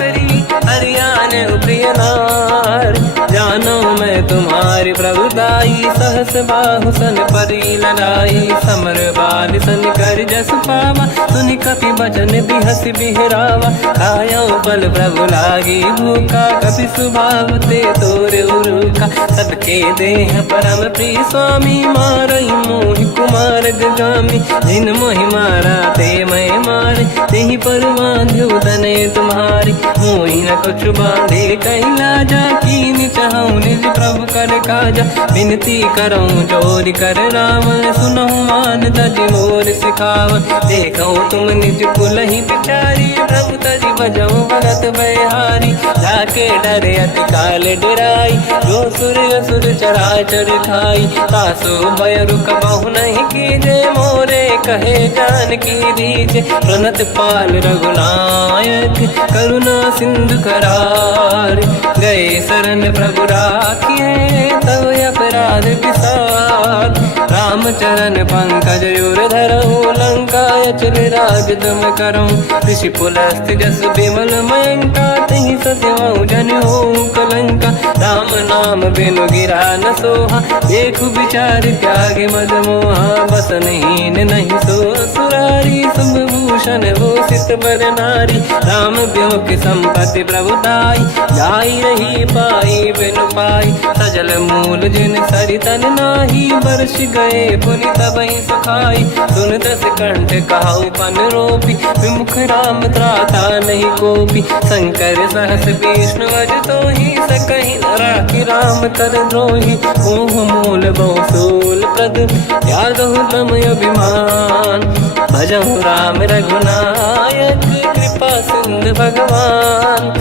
करी हरियाण प्रिय नार जानो मैं तुम्हारी प्रभुताई सहस बाहु सन परी लड़ाई समर बाल सन कर जस पावा सुनि कपि बचन बिहस बिहरावा खायो बल प्रभु लागी भूखा कपि सुभाव ते तोरे उरुखा सबके देह परम प्रिय स्वामी मारई मोहि कुमार गगामी जिन मोहि मारा ते मैं मारे तेहि पर बांध्यो दने तुम्हारी मोहि न कुछ बांधे कहीं लाजा कीन चाहूं निज प्रभु कर काजा विनती करऊं जोरि कर रावण सुनहु मान तज मोर सिखाव देखो तुम निज कुलहि बिचारी प्रभु तज बजऊं भगत बहारी जाके डरे अति काल डराई जो सुर असुर चराचर खाई तासो भय रुक बहु नहीं कीजे मोरे कहे जान की दीजे प्रणत पाल रघुनायक करुणा सिंधु करार गए शरण प्रभु राखिए तव अपराध विसार रामचरण पंकज उर धरऊं लंका अचल राज तुम करऊं ऋषि पुलस्त जस विमल मयंका तहि सत्यवं जन होऊं कलंका राम नाम बिनु गिरा न सोहा देखु विचार त्यागे मद मोहा बसनहीन नहीं सो सुरारी सब भूषण भूषित बर नारी राम ब्योह की संपत्ति प्रभुताई जाई रही पाई बिनु पाई सजल मूल जिन सरितन नाही बरस गए पुनि तबहि सुखाई सुन दस कंठ कहाऊ पन रोपी विमुख राम त्राता नहीं कोपी शंकर सहस विष्णु अज तो ही सकहि न राखि राम कर द्रोही मोह मूल बहु सूल प्रद त्यागहु तम अभिमान भजहु राम रघुनायक कृपा सिंधु भगवान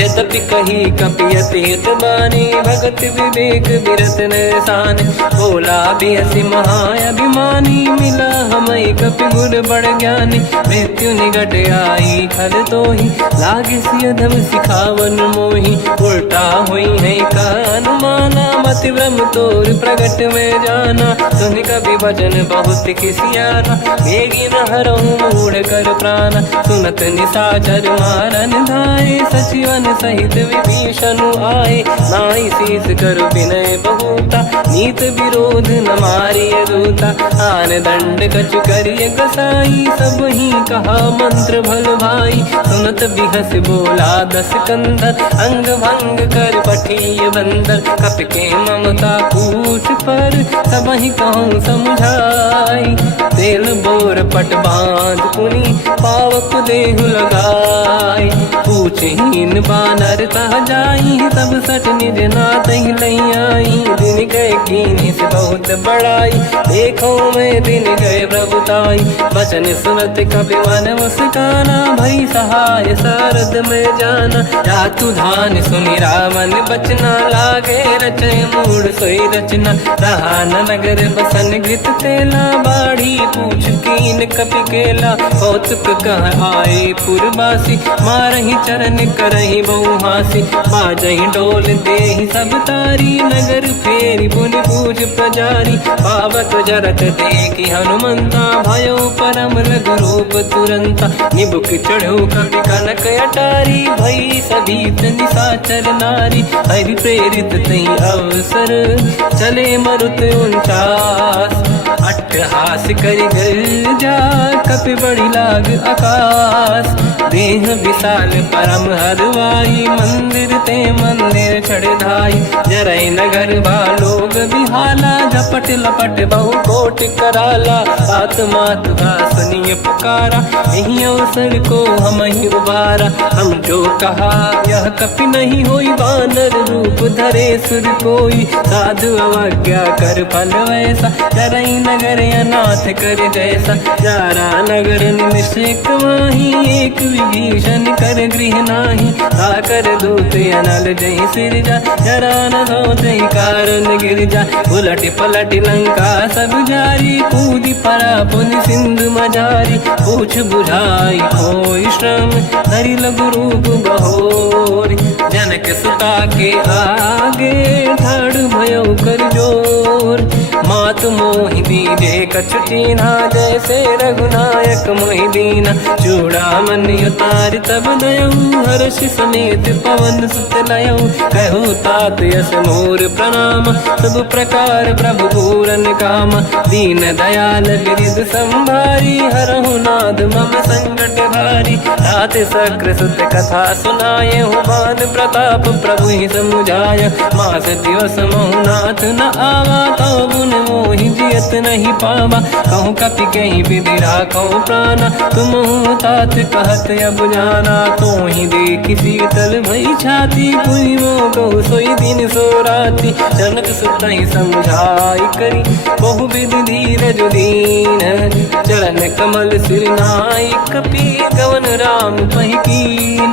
यद्यपि कही कपियति हित बानी भगत विवेक बिरत निशान बोला बिहसी महाअभिमानी मिला हमई कपि गुर बड़ ज्ञानी मृत्यु निकट आई खल तो ही लागे सियधम सिखावन मोही उल्टा हुई है का अनुमाना मति ब्रह्म तोर प्रगट में जाना सुन कभी भजन बहुत खिसियाना भेगी न हरहु मूढ़ कर प्राण सुनत निशाचर मारन धाये सचिवन सहित विभीषण आए नाई शीस कर विनय बहुता नीत विरोध न मारिय होता। आन दंड कछु करिय गोसाई, सब ही कहा मंत्र भल भाई। सुनत बिहस बोला दस कंधर, अंग भंग कर पठिय बंदर। कप के ममता पूछ पर, सब ही कहूँ समझाई। तेल बोर पट बांध पुनि, पावक देहु लगाई। पूछहीन बानर तह जाई, तब सट निज नाथ ही लई आई। दिन गए कीनी से बहुत बड़ाई, देखो मैं दिन गए प्रभुताई। बचन सुनत कपि मन मुस्काना, भई सहाय सारद में जाना। जातु धान सुनि रामन बचना, लागे रचय मूड सोई रचना। रहा न नगर बसन घृत तेला, बाढ़ी पूछ कीन कपि केला। कौतुक कह आए पुरवासी, मारहि चरण करहि बहुहासी। बाजहि डोल देहि सब तारी, नगर फेरी पुनि पूछ प्रजारी। पावक जरत देखि हनुमंता, भयो परम लघु रूप तुरंता। निबुक चढ़ो कपि कनक अटारी, भई सभीत निशाचर नारी। हरि प्रेरित तई अवसर, चले मरुत 49। अट्टहास करि गर्जा, कपि बड़ी लाग आकाश। देह विशाल परम हरवाई, मंदिर ते मंदिर चढ़ धाई। जरई नगर बालोग बिहाला, झपट लपट बहु कोट कराला। आत्मात सुनिय पुकारा, यही अवसर को हम ही उबारा। हम जो कहा यह कपि नहीं होई, वानर रूप धरे सुर कोई। साधु अवज्ञा कर फल वैसा, जरई नगर अनाथ कर जैसा। जारा नगर निमिषेक माही, एक विभीषण कर गृह नाही। आकर दूत अनल जय सिरजा, जरा न सोते कारण गिरजा। उलट पलट लंका सब जारी, कूदी परा पुनि सिंधु मजारी। पूछ बुझाई कोई श्रम, धरि लघु रूप बहोरी। जनक सुता के आगे, ठाड़ भयो कर जोर। मात मोहि दीजे कछु कीन्हा, जैसे रघुनायक मोहि दीना। चूड़ामणि उतारि तब दयऊ, हर्ष समेत पवन सुत लयऊ। कहु तात यस मोर प्रणाम, सब प्रकार प्रभु पूरन काम। दीन दयाल गिरिध संभारी, हरहु नाथ मम संकट भारी। तात सक्र सुत कथा सुनाए, मान प्रताप प्रभु ही समुझाय। मास दिवस महु नाथ न आवा, तौ गुण मोहि जियत नहीं पावा। कहूँ कपि कहीं विधि राखो प्राणा, तुम तात कहत अब जाना। तो ही देखि शीतल भई छाती, पुनि मोह कहु सोई दिन सो राति। जनक सुत ही समझाई करी, बहु विधि धीरज दीन। चरण कमल सिर नाई, कपि गवन राम पहि कीन।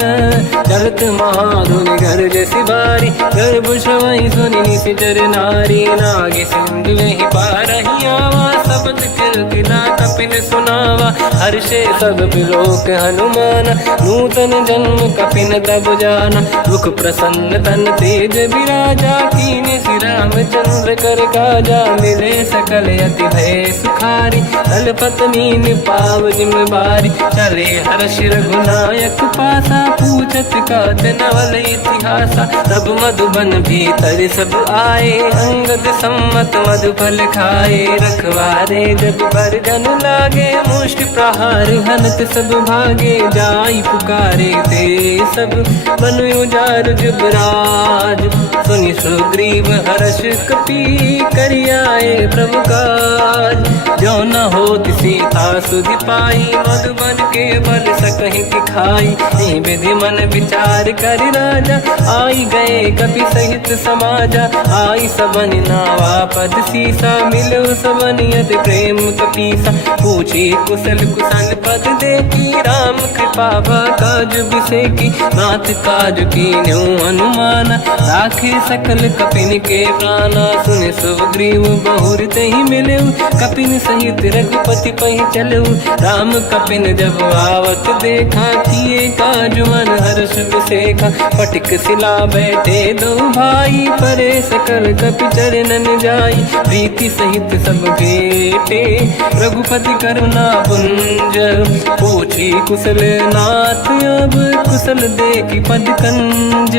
चलत महाधुनि गर्ज सिबारी, गर्भ श्रवहि सुनि निशिचर नारी। नागे सिंधु ही पारहि आवा, शब्द कीर्तिना कपिन सुनावा। हर्षे सब बिलोक हनुमाना, नूतन जन्म कपिन तब जाना। मुख प्रसन्न तन तेज विराजा, कीने श्री रामचंद्र कर काजा। मिले सकल अति भय सुखारी, तलपत मीन पाव जिम बारी। चले हर्ष रघुनायक पासा, पूछत कात नवल इतिहासा। तब मधुबन भीतर सब आए, अंगद सम्मत मधुफल खाए। रखवारे जब पर जन लागे, मुष्टि प्रहार हनत सब भागे। जाई पुकारे ते सब, बन उजार जुबराज। सुनि सुग्रीव हर्ष कपि, करि आए प्रभु काज। जो न होत सीता सुधि पाई, मधुबन के बल सकहि दिखाई। विधि मन विचार कर राजा, आई गए कपि सहित समाजा। आई सबन नावा पद सीसा, मिलो सबन यदि प्रेम कपीसा। पूछे कुशल कुशल पद देखी, राम कृपा काज बिसेकी। नाथ काज कीन्हु अनुमाना, राखे सकल कपिन के प्राणा। सुन सुग्रीव बहुर तेहि मिलऊ, कपिन सहित रघुपति पहि चलऊ। राम कपिन जब आवत देखा, किए काज मन हर्ष बिसेखा। फटिक सिला बैठे दो भाई, परे सकल कपि चरणन जाई। प्रीति सहित सब भेंट भेटे। रघुपति करुणा पुंज पूछी कुशल नाथ, अब कुशल देखी पद कंज।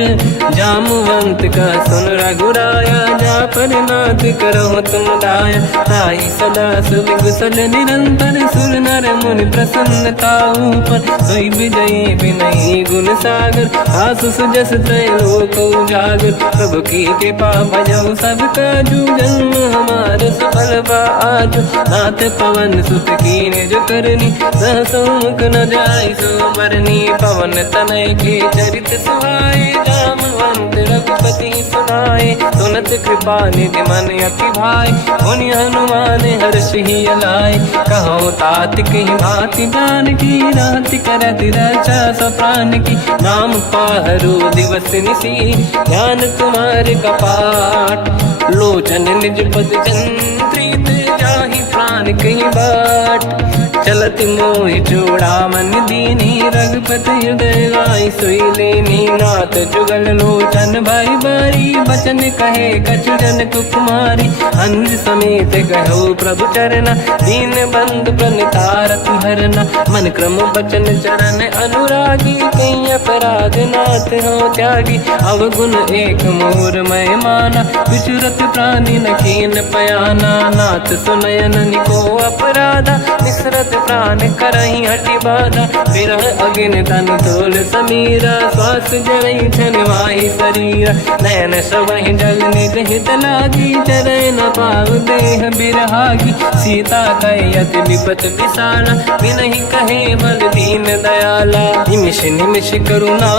जामवंत का सुन रघुराया, जा पर नाथ करो तुम दाया। ताई सदा सुविकुशल निरंतर, सुर नर मुनि प्रसन्नता ऊपर। सोई विजयी विनयी गुण सागर, आसु सुजस त्रैलोक उजागर। प्रभु की कृपा भजऊ सब काजू, जन्म हमार सफल बा आज। नाथ पवन सुत की निज करनी, सहसो मुख न जाय सो मरनी। पवन तनय के चरित सुहाए, जामवंत रघुपति सुनाए। सुनत कृपा निधि मन अति भाई, मुनि हनुमान हर्ष ही अलाय। कहो तात कही भांति जान की, रात करत रक्षा सब प्राण की। नाम पाहरो दिवस निसी, ध्यान तुम्हारे कपाट। लोचन निज पद जंत्रित, जाहि प्राण कही बाट। चलत मोहि चूड़ा मन दीनी, रघुपति हृदय लाई सोई लेनी। नाथ जुगल लोचन भाई बारी, बचन कहे कछु जन कुमारी। हंस समेत कहो प्रभु चरना, दीन बंधु प्रणितारत हरना। मन क्रम बचन चरण अनुरागी, कहीं अपराध नाथ हो त्यागी। अवगुण एक मोर मैं माना, विचुरत प्राणी न कीन पयाना। नाथ सुनयन निको अपराधा, निसरत प्राण करही हटि बाधा। विरह अग्नि तन तोल समीरा, श्वास जरई छन वाहि शरीरा। नयन सबहि जल निज हित लागी, चरै न पाव देह बिरहागी। सीता कहे अति विपत विसाला, बिनहि कहे बल दीन दयाला। निमिष निमिष करुणा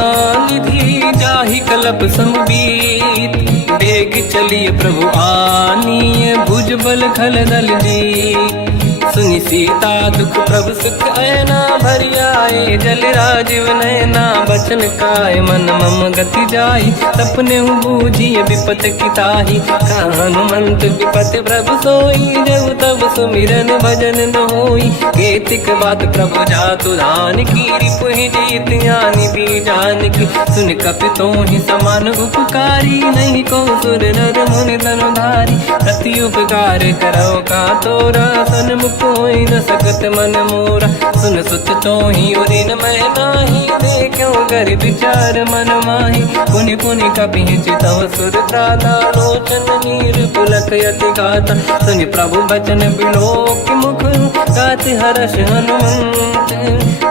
निधि, जाहि कलप समबीत। बेग चलिए प्रभु आनीय, भुज बल खल दल जी। सुनि सीता दुख प्रभु सुख ऐना, भरि आए जल राजीव नैना। बचन काय मन मम गति जाई, सपने बूझिए विपत किताही। हनुमंत विपत प्रभु सोई, जब तब सुमिरन भजन न होई। केतिक बात प्रभु जातु धान की, रिपुहि जीत ज्ञानी भी जान की। सुन कपि तोहि समान उपकारी, नहीं को सुर नर मुनि धनुधारी। प्रति उपकार करो का तोरा, सन्मुख होई न सकत मन मोरा। सुन सुत तोहि उरिन मैं नाही, देखो कर विचार मन माही। पुनि पुनि कपि चितव सुर त्राता, लोचन नीर पुलक यति गाता। सुनि प्रभु बचन बिलोक मुख, गाति हर्ष हनुमंत।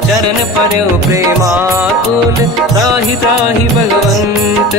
चरण पर्यो प्रेमाकुल, त्राहि त्राहि भगवंत।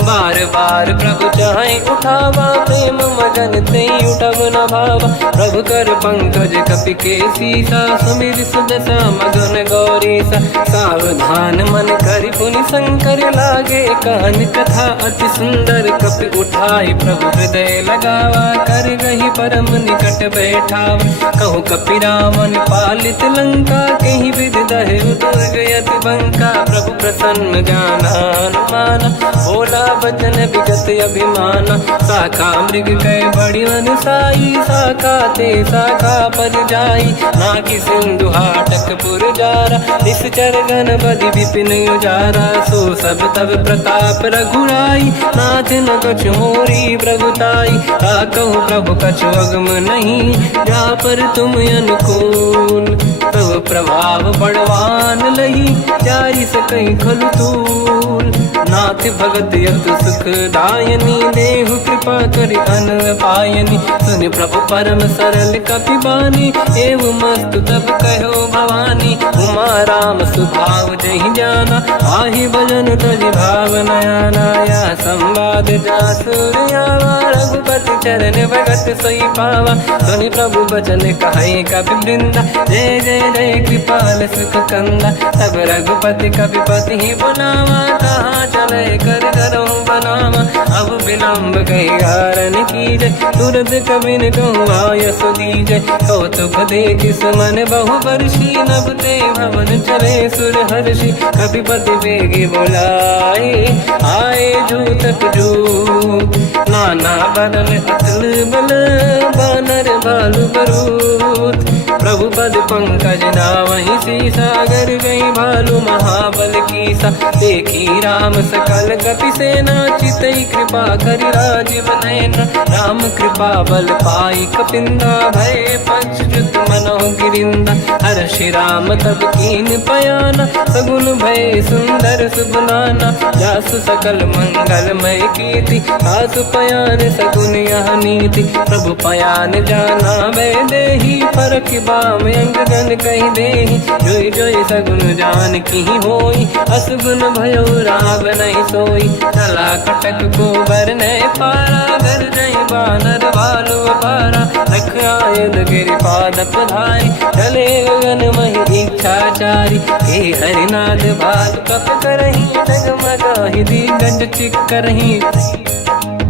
बार बार प्रभु चाहि उठावा, प्रेम मगन तेहि उठब न भावा। प्रभु कर पंकज कपि के सीसा, सुमिर सुदशा मगन गौरीसा। सावधान मन करि पुनि शंकर, लागे कान कथा अति सुंदर। कपि उठाई प्रभु हृदय लगावा, कर गही परम निकट बैठावा। कहु कपि रावण पालित लंका, कहीं विधि दहे दुर्ग यति बंका। प्रभु प्रसन्न जाना हनुमाना, बोला बचन विगत अभिमाना। शाखा मृग कै बड़ी अनुसाई, शाखा ते शाखा पर जाई। नाकि सिंधु हाटक पुर जारा, निश्चर गण बधि विपिन उजारा। सो सब तब प्रताप रघुराई, नाथ न कछु मोरी प्रभुताई। कहु प्रभु कछु अगम नहीं, जा पर तुम अनुकूल। तब प्रभाव बड़वान लही, जारी सकई खलु तूल। नाथ भगत यतु सुख दायनी, देहु कृपा करि अन पायनी। सुन प्रभु परम सरल कपि बानी, एवं मस्तु तब कहो भवानी। उमा राम सुभाव जहि जाना, आहि भजन तजि भाव नया नाया। संवाद जासुर आवा, रघुपति चरण भगत सोई पावा। सुनि प्रभु बचन कहे कपि वृंदा, जय जय जय कृपाल सुख कंदा। तब रघुपति कपि पति ही बनावा, कहाँ चले कर करो बनावा। अब विलम्ब कही कारण कीजय, तुरत कबिन कहूँ आयस दीजय। कौतुक देख सुमन बहु वर्षी, नभ ते भवन चले सुर हर्षि। कपिपति बेगी बोलाए, आए जूतक जूत। नाना बदन अतल बल, बानर भालु बरूत। प्रभु पद पंकज नावहि सीसा, गर गई भालू महाबल कीसा। देखी राम सकल कपि सेना, चितई कृपा करि राजीव नयन। राम कृपा बल पाई कपिंदा, भय पक्षुत मनोह गिरिंदा। हर्षि राम तब कीन पयाना, सगुन भय सुंदर सुबनाना। जासु सकल मंगलमय कीर्ति, आसु पयान सगुन यह नीति। प्रभु पयान जाना मै देही, फरक बाम अंगगन कहि देही। जोई जोई सगुन जान की होई, असगुन भयो राव नहीं सोई। चला कटक को बरने पारा, घर जय बानर बालु पारा। रख आयद गिरिपाद पधारी, चले गगन मही इच्छाचारी। हे हरिनाथ बाल कप करही, डगमगाहि दिग्गज चिक्करही।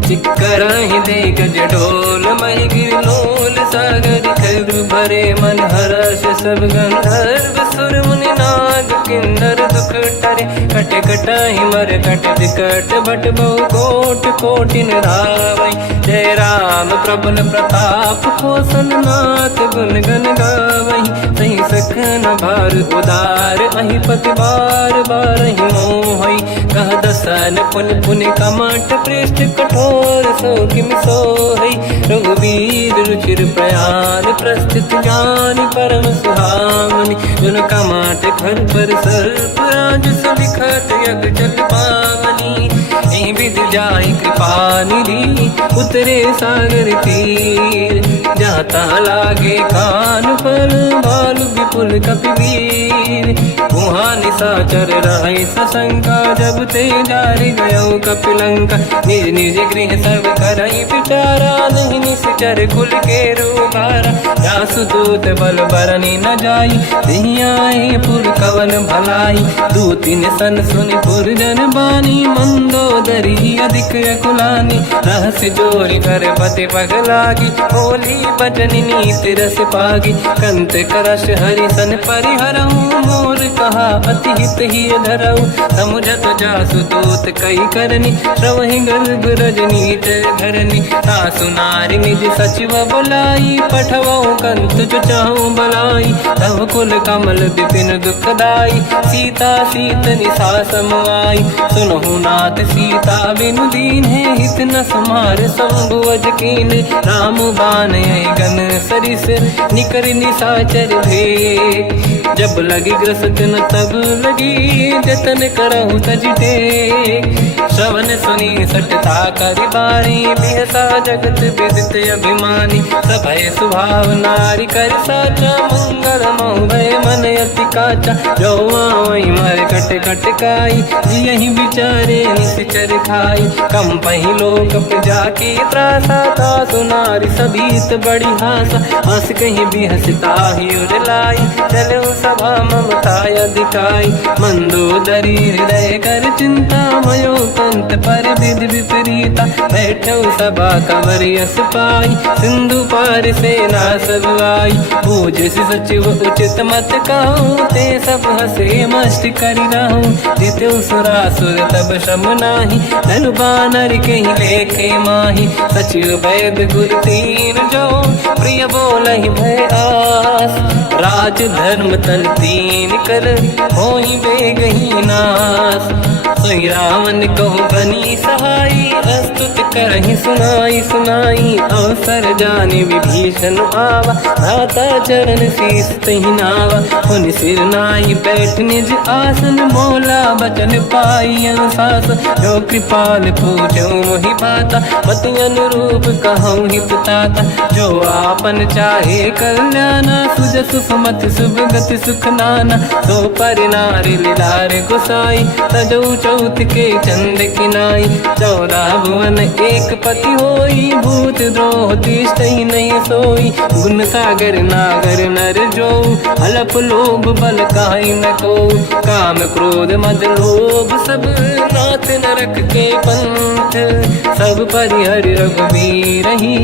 चिक्करहि दिग्गज ढोल महि गिरलोल। सागर खर भरे मन हर्ष सब गंधर्व सुर मुनि नाग किन्नर दुख टरे। कट कटाहि मर कट विकट भट बहु कोट कोटिन धावै। जय राम प्रबल प्रताप कोसन नाथ गुण गन गावहि। सही सखन भार उदार, अहि पति बार बारहि मोहै। कह दसन पुन पुन कमठ पृष्ठ, कठोर सो किम सोहै। रघुवीर रुचिर प्रयाण, प्रस्थित ज्ञान परम सुहामनि। जुन कमाट घर पर सर्प राज, सलिखत यग जल पावनी। एहि विधि जाहि कृपा निधि, उतरे सागर तीर। जाता लागे कान फल, भालु विपुल कपिवीर। वहाँ निशाचर रहै सशंका, जब ते जारि गयो कपिलंका। निज निज गृह सब करई विचारा, नहीं निश्चर कुल के रूबारा। जासु दूत बल बरनी न जाई, तिहि आए पुर कवन भलाई। दूतिन सन सुनि पुर जन बानी, मंदोदरी अधिक अकुलानी। रहस्य जोरि कर पति पगलागी, होली बचन नीति रस पागी। कंत करश हरि सन परिहरहु, मोर कहा अति हित ही धरऊ। समुझत जासु दूत कई करनी, श्रवहि गर्भ रजनी धरनी। सासु नारी निज सचिव बुलाई, पठवऊ कंत जो चाहूं बलाई। तव कुल कमल विपिन दुखदाई, सीता सीत निशा समाई। सुनहु नाथ सीता बिनु दीन है, हित न समार शंभु अज कीन। राम बान गन सरिस, निकर निशाचर भेद। जब लगी ग्रसत न तब लगी, जतन करहु तज टेक। श्रवण सुनी सटता करि बारी, बिहसा जगत विदित अभिमानी। सभय स्वभाव नारी कर साचा, मंगल महु भय मन अति काचा। जो आवई मर कट कट काई, जियहि विचारे निश्चर खाई। कम पही लोक जाके त्रासा, तासु नारी सभीत बड़ी हासा। हंस कहीं बिहसता ही उर लाई, चलो सभा ममता अधिकाई। मंदोदरी हृदय कर चिंता, भयो कंत पर विधि विपरीता। बैठो सभा कवर यस पाई, सिंधु पार सेना सब आई। पूज सचिव उचित मत कहूँ, ते सब हसे मस्त करि रहूं। जितु सुरासुर तब श्रम नाही, धनु बानर कहीं लेखे माही। सचिव वैद गुरु तीन जो, प्रिय बोलहि भय आस। राज धर्म तन तीन कर, होई बेगहि नास। सोई रावण कहु बनी सहाई, अस्तुत करहि सुनाई सुनाई। अवसर जानि विभीषण आवा, भ्राता चरण शीस तहि नावा। पुनि सिर नाई बैठ निज आसन, बोला बचन पाई अनुशासन। जो कृपाल पूजो मोहि पाता, पति अनुरूप कहूँ हित ताता। जो आपन चाहे कल्याणा, सुजस सुमति शुभ गति सुख नाना। सो पर नारी लीलार गोसाई, तजौ चौथ के चंद किनाई। 14 भुवन एक पति होई, भूत द्रोह तिष्ठहि नहीं सोई। गुण सागर नागर नर जो, हलफ लोभ बल काहि न को। काम क्रोध मद लोभ सब, नाथ नरक के पंथ। सब परिहरि रघुबीरहि,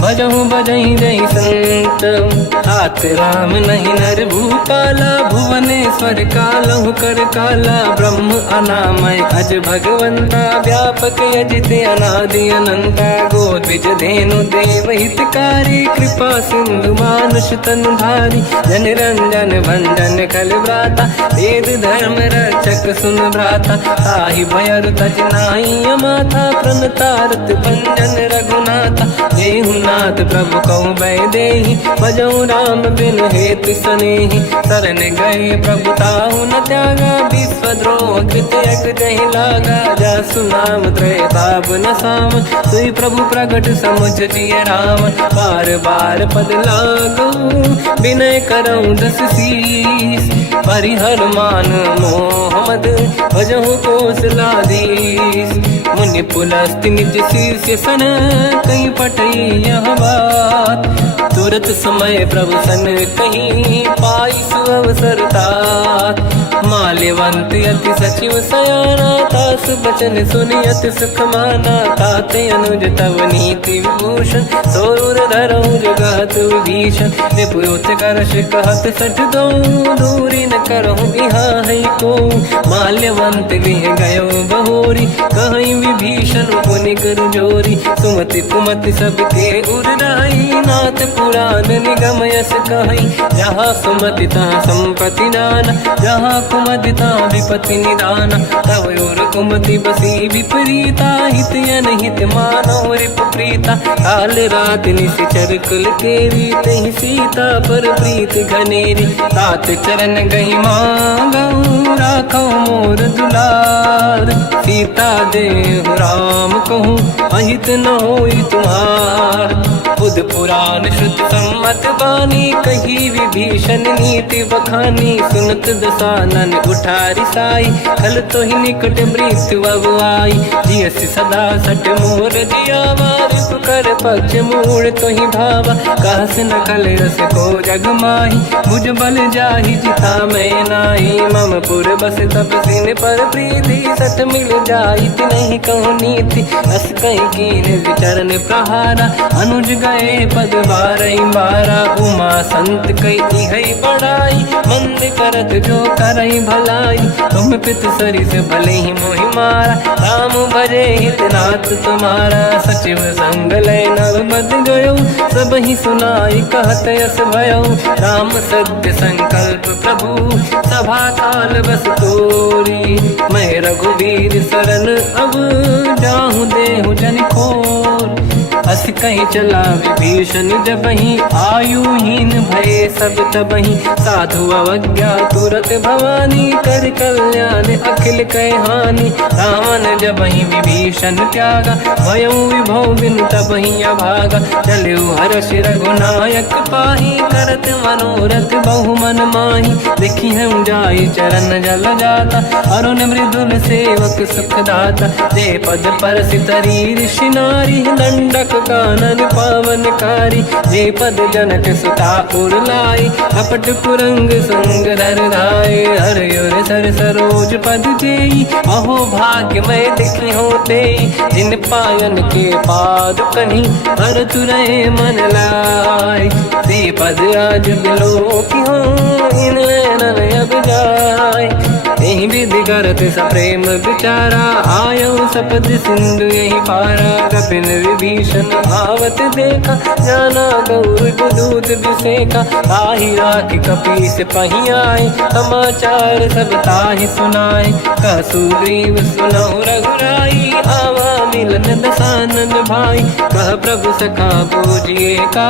भजहु बजहि जहि संत। हाथ राम नहीं नर भूपाला, भुवनेश्वर कालहु कर काला। ब्रह्म अनामय अज भगवंत, अजंता व्यापक अजित अनादि अनंता गोद्विज धेनु देव हितकारी कृपा सिंधु मानुष तनुधारी जन रंजन भंजन खल भ्राता वेद धर्म रक्षक सुन भ्राता ताहि भयर तज नाई माथा प्रणतारत भंजन रघुनाथा देहु नाथ प्रभु कहु बै देहि भजऊ राम बिन हेतु सनेहि शरण गए प्रभु ताहु न त्यागा विश्वद्रोह कृत यक जहि लागा जासु नाम त्रयताप न साम सोई प्रभु प्रगट समुझ जिय राम बार बार पद लागू विनय करऊँ दस शीस परिहर मान मोह मद भजहु कौशलाधीश मुनि पुलस्ति निज शीर्ष सन कहीं पटई यह बात तुरत समय प्रभु सन कहीं पाई सुअवसर तात माल्यवंत अति सचिव सयाना तास बचन सुनि अति सुख माना ताते अनुज तव नीति विभूषण सोर धरऊ जगत विभीषण निपुत करश कहत सठ दो दूरी न करहु इहा है को माल्यवंत गृह गयो बहोरी कहीं विभीषण पुनि कर जोरी सुमति कुमति सबके उड़ाई नाथ पुराण निगम यस कहीं जहाँ सुमति तहाँ संपत्ति नाना जहाँ कुमति तहाँ विपत्ति निदाना तव और कुमति बसी विपरीता हित अनहित मानव रिप प्रीता काल रात निशिचर कुल केरी तहि सीता पर प्रीत घनेरी तात चरण गही मांगऊ राखो मोर दुलार सीता देहु राम कहूँ अहित न होई तुम्हार बुध पुराण शुद्ध सम्मत बानी कही विभीषण नीति बखानी सुनत दसानन उठारी साई खल तो ही निकट मृत्यु अब आई जियस सदा सट मोर जियावा रिप कर पक्ष मूड़ तो ही भावा कहस न खल रस को जग माही मुझ बल जाहि जिता मैं नाही मम पुर बस तपसिन पर प्रीति सत मिल जाई नहीं कहूँ नीति अस कहीं कीन विचरण प्रहारा अनुज गए पद बारई बारा उमा संत कई है बड़ाई मंद करत जो करई भलाई तुम पित सरिस भले ही मोहि मारा राम भजे हितनाथ तुम्हारा सचिव संग लय नव बद गयो सब ही सुनाई कहत यस भयो राम सत्य संकल्प प्रभु सभा काल बस तोरी मैं रघुवीर शरण अब जाहूँ देहु जन खोर अस कहीं चला विभीषण जबहि आयुहीन भये सब तबहि साधु अवज्ञा तुरत भवानी कर कल्याण अखिल कह हानि रावण जबहि विभीषण त्यागा भयउ विभव बिन तबहि अभागा चलु हर्ष रघुनायक पाहि करत मनोरथ बहु मन माहि देखी हम जाई चरण जल जाता अरुण मृदुल सेवक सुख दाता जे पद पर सितरी ऋषि नारी दंडक कानन पावनकारी जे पद जनक सुता उर लाई अपट पुरंग संग धर धाय हर सर सरोज पद जेई अहो भाग्य मैं दिखी होते जिन पायन के पाद कहीं हर तुरे मन लाय ते पद आज बिलो की हो इन नैनन अब जाय यही विधि करत सप्रेम विचारा आयो सपद सिंधु यही पारा कपिन विभीषण आवत देखा जाना गौर दूत विसेखा ताहि राख कपीस पही आए समाचार सब ताहि सुनाए कह सुग्रीव सुनहु रघुराई आवा मिलन दसानन भाई कह प्रभु सखा पूजिए का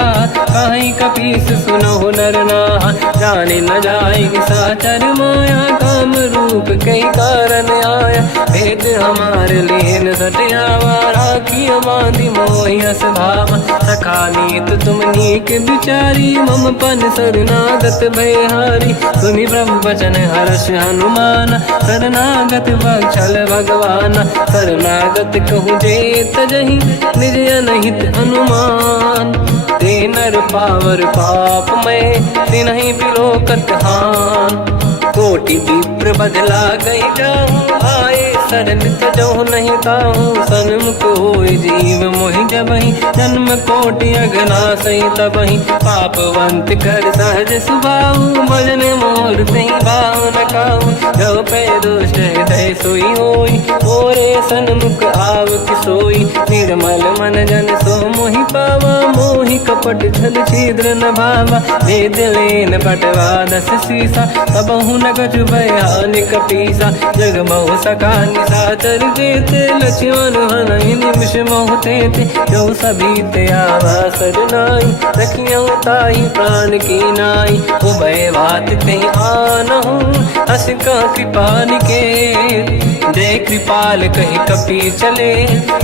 कहीं कपीस सुनहु नर नाहा जाने न जाएगी साचर माया काम रूप कई कारण आया भेद हमारे लीन सटियावा राखी बांधी मोहियस भावा सखा नीत तुम नीक बिचारी मम पन शरणागत भयहारी सुनि प्रभु वचन हर्ष हनुमान शरणागत वत्सल भगवान शरणागत कहूँ जे तजहि निज अनहित अनुमान ते नर पावर पाप में तिन्हीं बिलोकत हान। कोटि विप्र बदला गई जाऊं आए शरण तजो नहीं ताऊं। सन्मुख होय जीव मोहि जबहि जन्म कोटि अगना सही तबहि। पापवंत कर सहज सुभाऊ भजन मोर सही भाव न काऊ। जो पे दुष्ट हृदय सोई होई मोरे सन्मुख आव किसोई। निर्मल मन जन सो मोहि पावा मोहि कपट छल छिद्र न भावा। भेद लेन बटवा दस सीसा तबहु न कछु भयान कपीसा। जग महु सका निशाचर जेते लक्ष्मण हनहि निमिष महु तेते। जो सभी ते आवा सरनाई रखियो ताई प्राण की नाई। उभय बात ते आनहु हस का कृपा निकेत। जय कृपाल कहि कपि चले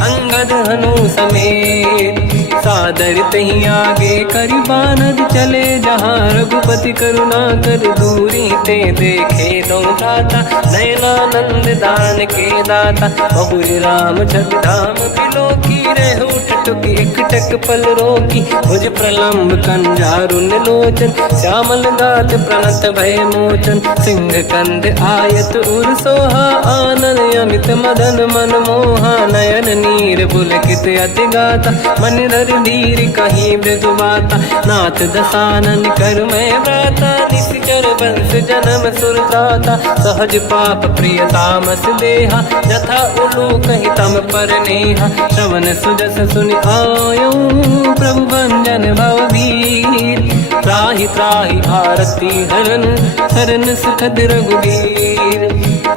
अंगद हनु समेत। सादर तही आगे करि बानर चले जहाँ रघुपति करुणा कर दूरी ते देखे दो भ्राता। नयनानंद दान के दाता बहुरी राम छवि धाम बिलोकी। रहे उठ टुकी एक टक पल रोकी भुज प्रलम्ब कंजारुन लोचन। श्यामल गात प्रणत भय मोचन सिंह कंद आयत उर सोहा। आनन अमित मदन मन मोहा नयन नीर पुलकित अति गाता। मन धर धीर कहीं मृदु माता नाथ दसानन कर मैं व्राता। निश्चर वंश जन्म सुरत्राता सहज पाप प्रिय तामस देहा। यथा उलू कहीं तम पर नेहा श्रवण सुजस सुनि आयो। प्रभु भंजन भवभीर त्राहि त्राहि आरती हरन शरण सुखद रघुवीर।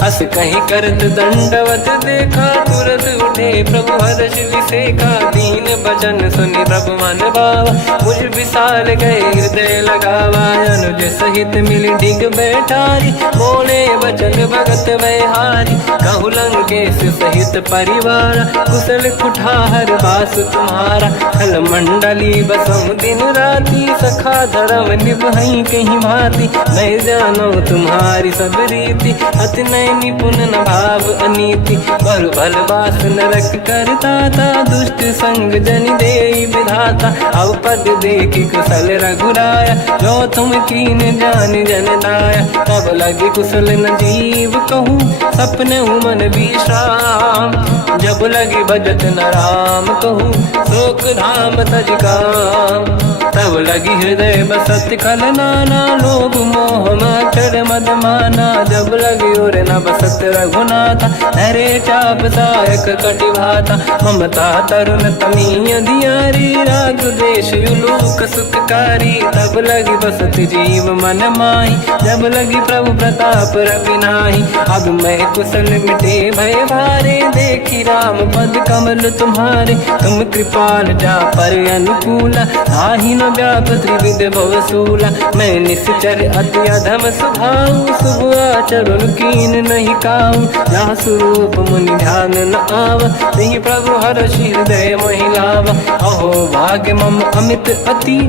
हस कहीं करत दंडवत देखा तुरत उठे प्रभु हर्ष विसेखा। दीन बचन सुनि प्रभु मन भावा मुझ विशाल गए हृदय लगावा। अनुज सहित मिल डिग बैठारी बोले बचन भगत वैहारी। कहु लंकेश सहित परिवार कुशल कुठार बास तुम्हारा। खल मंडली बसम दिन राती सखा धर्म निभई कहीं भांति। मैं जानो तुम्हारी सब रीति अति नय निपुण न भाव अनीति। पर भल बास नरक करता था दुष्ट संग जन देई विधाता। अब पद देखी कुशल रघुराया जो तुम कीन जान जन दाया। तब लगे कुशल न जीव कहूँ सपने मन विश्राम। जब लगे भजत न राम कहूँ शोक धाम तज काम। तब लगी हृदय बसत खल नाना लोभ मोह मच्छर मद माना। जब लगी और न बसत रघुनाथा हरे चाप सायक कटिभाता। ममता तरुण तमीय धियारी राग देश युलूक सुखकारी। तब लगी बसत जीव मन माही जब लगी प्रभु प्रताप रवि नाही। अब मैं कुशल मिटे भय भारे देखी राम पद कमल तुम्हारे। तुम कृपाल जा पर अनुकूला आही न व्याप त्रिविध भवसूला। मैं निश्चर अति अधम स्वभाव शुभ आचरण कीन नहीं काऊ। जहाँ स्वरूप मुनि ध्यान न आव नहीं प्रभु हर्ष हृदय महिलावा। अहो भाग्य मम अमित अति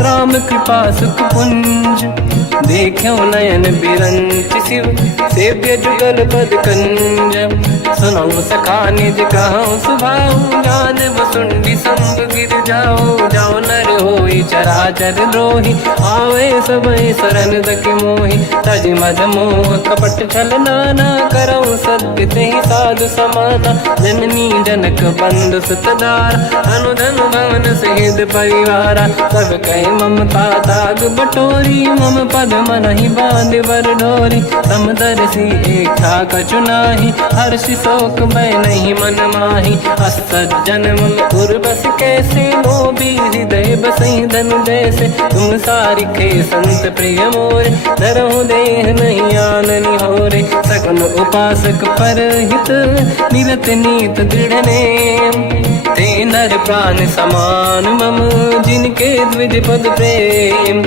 राम कृपा सुख पुंज। देखो नयन बिरंच शिव सेव्य जुगल पद कंज। सुनो सखा निज कहूँ सुभाऊ ज्ञान वसुंडी संग गिर जाओ। जाओ नर होई चराचर द्रोही आवे सबई शरण दकि मोहि। तज मद मोह कपट छल नाना करऊँ सत्य तेहि साधु समाना। जननी जनक बंधु सुतदार अनुधन भवन सहित परिवारा। सब कहे ममता ताग बटोरी मम पद मनहि बांध बर डोरी। समदर्शी इच्छा कछु नाही हर्ष शोक मैं नहीं मन माही। असज्जन मन उर्वश कैसे मोबी हृदय बसई धनु जैसे। तुम सारिखे संत प्रिय मोरे धरहु देह नहीं आननि होरे। सगुन उपासक पर हित निरत नीत दृढ़ नेम। ते नर प्राण समान मम जिनके द्विज पद प्रेम।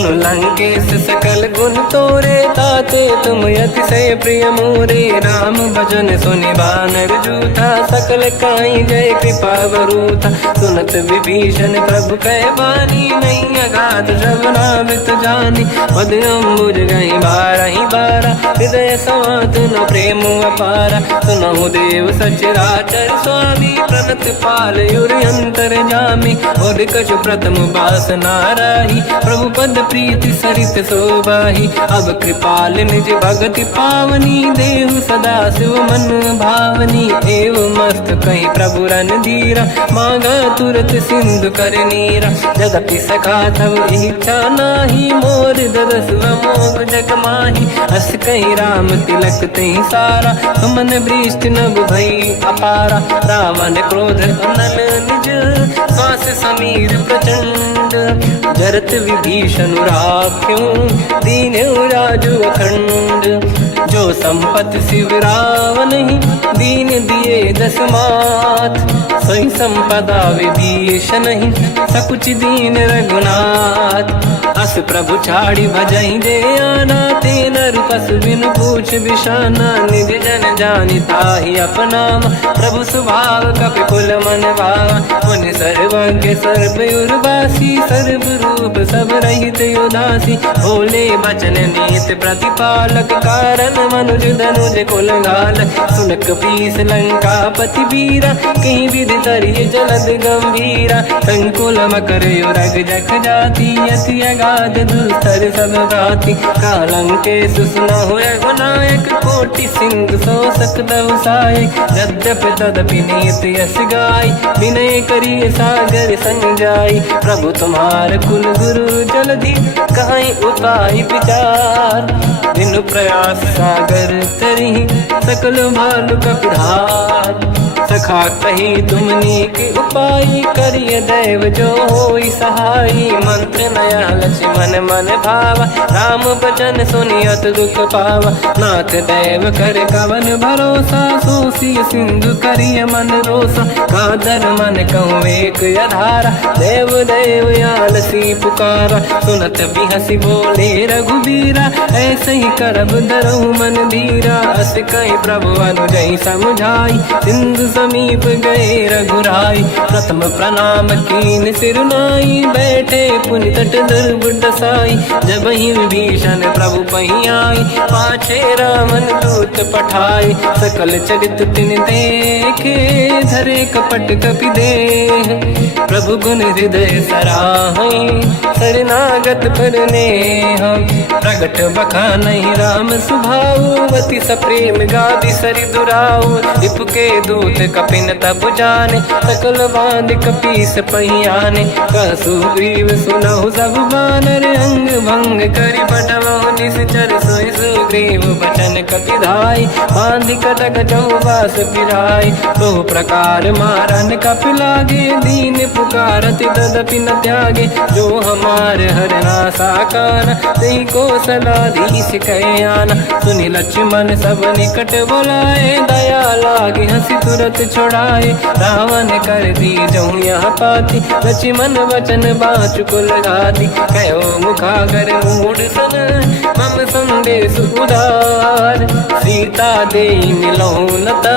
सुन लंकेश सकल गुण तोरे, ताते तुम अतिशय प्रिय मोरे। राम भजन सुनि बानर जूथा, सकल काई जय कृपा वरूथा। सुनत विभीषण प्रभु कह बानी, नहीं अगाध श्रवणामृत जानी। पद अम्बुज गई बारहि बारा, हृदय समात न प्रेम अपारा। सुनहु देव सचराचर स्वामी, प्रणत पाल युर अंतर जामी। और कछु प्रथम बास नाराही, प्रभु पद प्रीति सरित शोभाही। अब कृपाल निज भगति पावनी, देहु सदा शिव मन भावनी। एव मस्त कहीं प्रभु रन धीरा, मांगा तुरत सिंधु कर नीरा। जगति सखा तब इच्छा नाही, मोर दरस मोग जग माही। अस कहीं राम तिलक तहीं सारा, सुमन वृष्टि नभ भई अपारा। रावण क्रोध अनल निज, श्वास समीर प्रचंड। जरत विभीषण राख्यों, दीन राजु अखंड। जो संपत्ति शिव रावण ही, दीन दिए दस मात। सोई संपदा विभीषण ही, सकुच दीन रघुनाथ। अस प्रभु छाड़ी भजई जे आना, ते नर पस बिनु पूछ बिशाना। निज जन जानि ताहि अपनाम, प्रभु स्वभाव कपि कुल मन भावा। मुनि सर्वज्ञ सर्व उर्वासी, सर्व रूप सब रहित उदासी। भोले बचन नीत प्रतिपालक, कारण मनुज धनुज कुल घालक। सुन कपीस लंका पति वीरा, कहीं विधि तरिय जलद गंभीरा। संकुल मकर युरग जख जाति, अति अगाध दुस्तर सब भाति। कालंकेश सुनहु रघुनायक, कोटि सिंधु सो सकदहु सहायक। यद्यपि तदपि नीत यस गाय, विनय करिय सागर संग जाई। प्रभु तुम्हार कुल गुरु जलधि, कहीं उपाय विचार। बिनु प्रयास सागर तरी, सकल भालु कपिधार। सखा कही तुमनी के उपाय, करिय दैव जो होई सहाई। मंत्र नया लक्ष्मण मन भावा, राम भजन सुनियत दुख पावा। नाथ दैव कर कवन भरोसा, सोसी सिंधु करिय मन रोसा। कादर मन कहूँ एक अधारा, देव देव आलसी पुकारा। सुनत बिहसी बोले रघुबीरा, ऐसे ही करब धरहु मन धीरा। अस कहीं प्रभु अनुजई समझाई, सिंधु समीप गए रघुराई। प्रथम प्रणाम कीन सिरुनाई, बैठे पुनि तट दर्भ डसाई। जब ही विभीषण प्रभु पही आई, पाछे रामन दूत पठाई। सकल चरित तिन देखे, धरे कपट कपि देह। प्रभु गुण हृदय सराहै, शरणागत पर नेह। प्रगट बखानहि राम सुभाऊ, अति सप्रेम गादि सरि दुराऊ। रिपु के दूत कपिन तब जाने, सकल बांध कपीस पहियाने। कह सुग्रीव सुनहु सब बानर, अंग भंग करि बटमहु निश्चर। सोई सुग्रीव बचन कपि धाई, बांधि कटक चौबास फिराई। तो प्रकार मारन कपि लागे, दीन पुकारति तदपि न त्यागे। जो हमार हरना साकाना, तेहि को सलाधीश कहे आना। सुनि लक्ष्मण सब निकट बोलाए, दया लागे हंसी तुरत छोड़ाए। रावण कर दी जऊँ यहाँ पाती, लक्ष्मण वचन बाचु कुल घाती। कहो मुखागर मूढ़ सन, मम संदेश उदार। सीता दे मिलहु नता,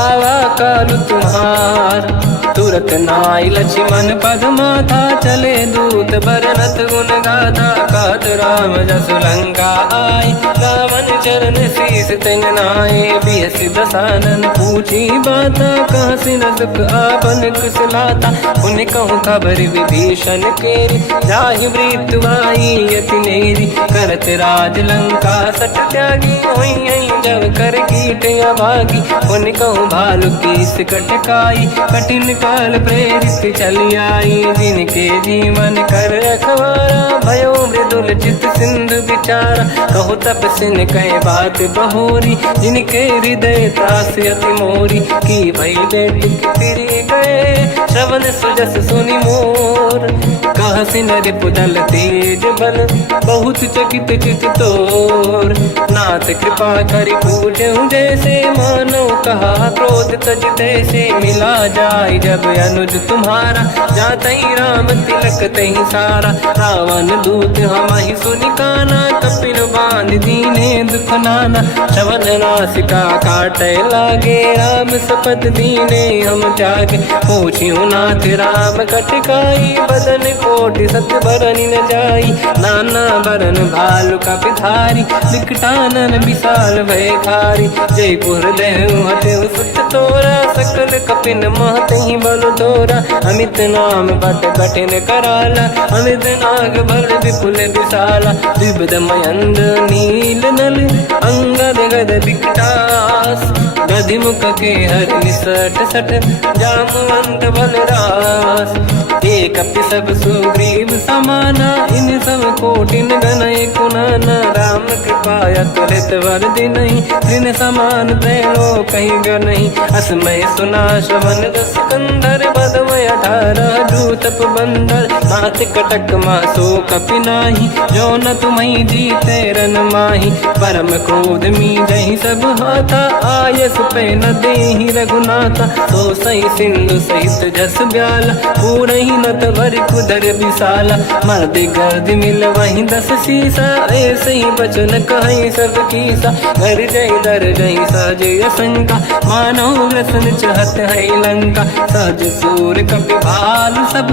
आवा कालु तुम्हार। तुरत नाई लक्ष्मण पद माथा, चले दूत बरनत गुण गाथा। कहत राम जसु लंका आई, रावण चरण शीस तिन नाये। बिहसि दसानन पूछी बाता, कहसि न दुख आपन कुशलाता। पुनि कहूँ खबर विभीषण केरी, जाहि मृत्यु आई यति नेरी। करत राज लंका सट त्यागी, होई जब कर कीट अभागी। पुनि कहूँ भालु कीस कटकाई, कठिन काल प्रेरित चली आई। जिनके जीवन कर रखवारा, भयो मृदुल चित सिंधु विचारा। कहु तपसिन कह बात बहोरी, जिनके हृदय त्रास अति मोरी। की भई बेटी फिर गए, श्रवण सुजस सुनि मोर। कहसि न रिपुदल तेज बल बहुत चकित चित तोर। नाथ कृपा करि पूजहु जैसे, मानो कहा क्रोध तज तैसे। मिला जाय जब अनुज तुम्हारा, जातहि राम तिलक तहि सारा। रावण दूत हमहि सुनि काना, कपिन बांध दीने दुख नाना। श्रवण नासिका काटय लागे, राम सपथ दीने हम त्यागे। पूछियो नाथ राम कटकाई, बदन कोटि सत बरनि न जाई। नाना बरन भालु कपिधारी, विकटानन विशाल भयखारी। जयपुर देहु हतेउ सुत तोरा, सकल कपिन महतहि बल तोरा। अमित नाम बट कठिन कराला, अमित नाग बल विपुल विशाला। द्विविध मयंद नील नल, अंगद गद विकटास। गधिमुख के हर निसट सट, जामवंत बलरास। एक कपि सब सुग्रीव समाना, इन सब कोटिन गनय कुनाना। राम कृपा अतुलित वर दिनहि, तृण समान त्रैलोकहि गनहि। असमय सुना श्रवण रस कंधर, बदमय 18 दूतप बंदर। नाथ कटक मासो कपि नाही, जो न तुम्हि जीते रन माही। परम क्रोध मीजहि सब हाथा, आयस पे न देहि रघुनाथा। तो सही सिंधु सहित जस ब्याला, पूरहि नत भर कुदर विशाला। मर्द गर्द मिल वहीं 10 सीसा, ऐसे ही बचन कहीं सब कीसा। घर जय दर जय सहज असंका, मानो रसन चहत है लंका। सहज सूर कपि भालु सब,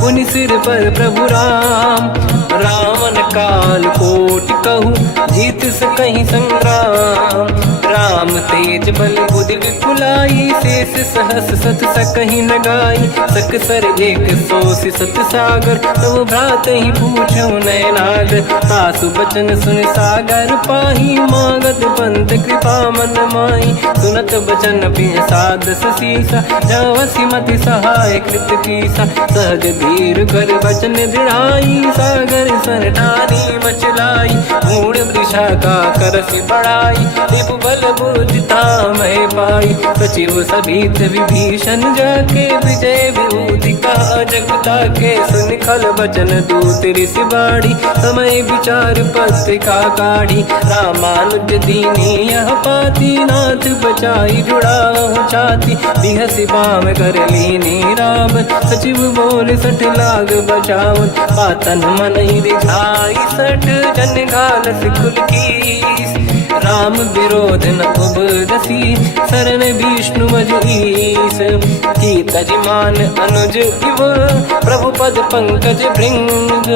पुनि सिर पर प्रभु राम। रावण काल कोटि कहु, जीत सकहि संग्राम। राम तेज बल बुद्धि विपुलाई, शेष सहस सत सकहि न गाई। सकसर एक सोसि सत सागर, तब भ्रात ही पूछो नयनागर। सासु बचन सुन सागर पाही, मांगत पंथ कृपा मन माही। सुनत बचन बिसाद सीसा, जवसी मति सहाय कृत कीसा। सहज धीर कर बचन दृढ़ाई, सागर सन ठानी मचलाई। मूढ़ वृषा का करसि बढ़ाई, रिपु बल बुद्धि तामहि पाई। सचिव सभीत विभीषण जाके, विजय विभूति का जगता के। सुनि खल बचन दूत ऋषि बाड़ी, समय विचार पत्रिका काढ़ी। रामानुज दीनी यह पाती, नाथ बचाई जुड़ाहु छाती। बिहसि बाम कर लीनी राम, सचिव बोल सठ लाग बचावन। पातन मन ही रिझाई सठ, जन घाल सिकुल कीस। राम विरोध न उबरसी, शरण विष्णु मज ईस। की तजमान अनुज इव, प्रभु पद पंकज भृंग।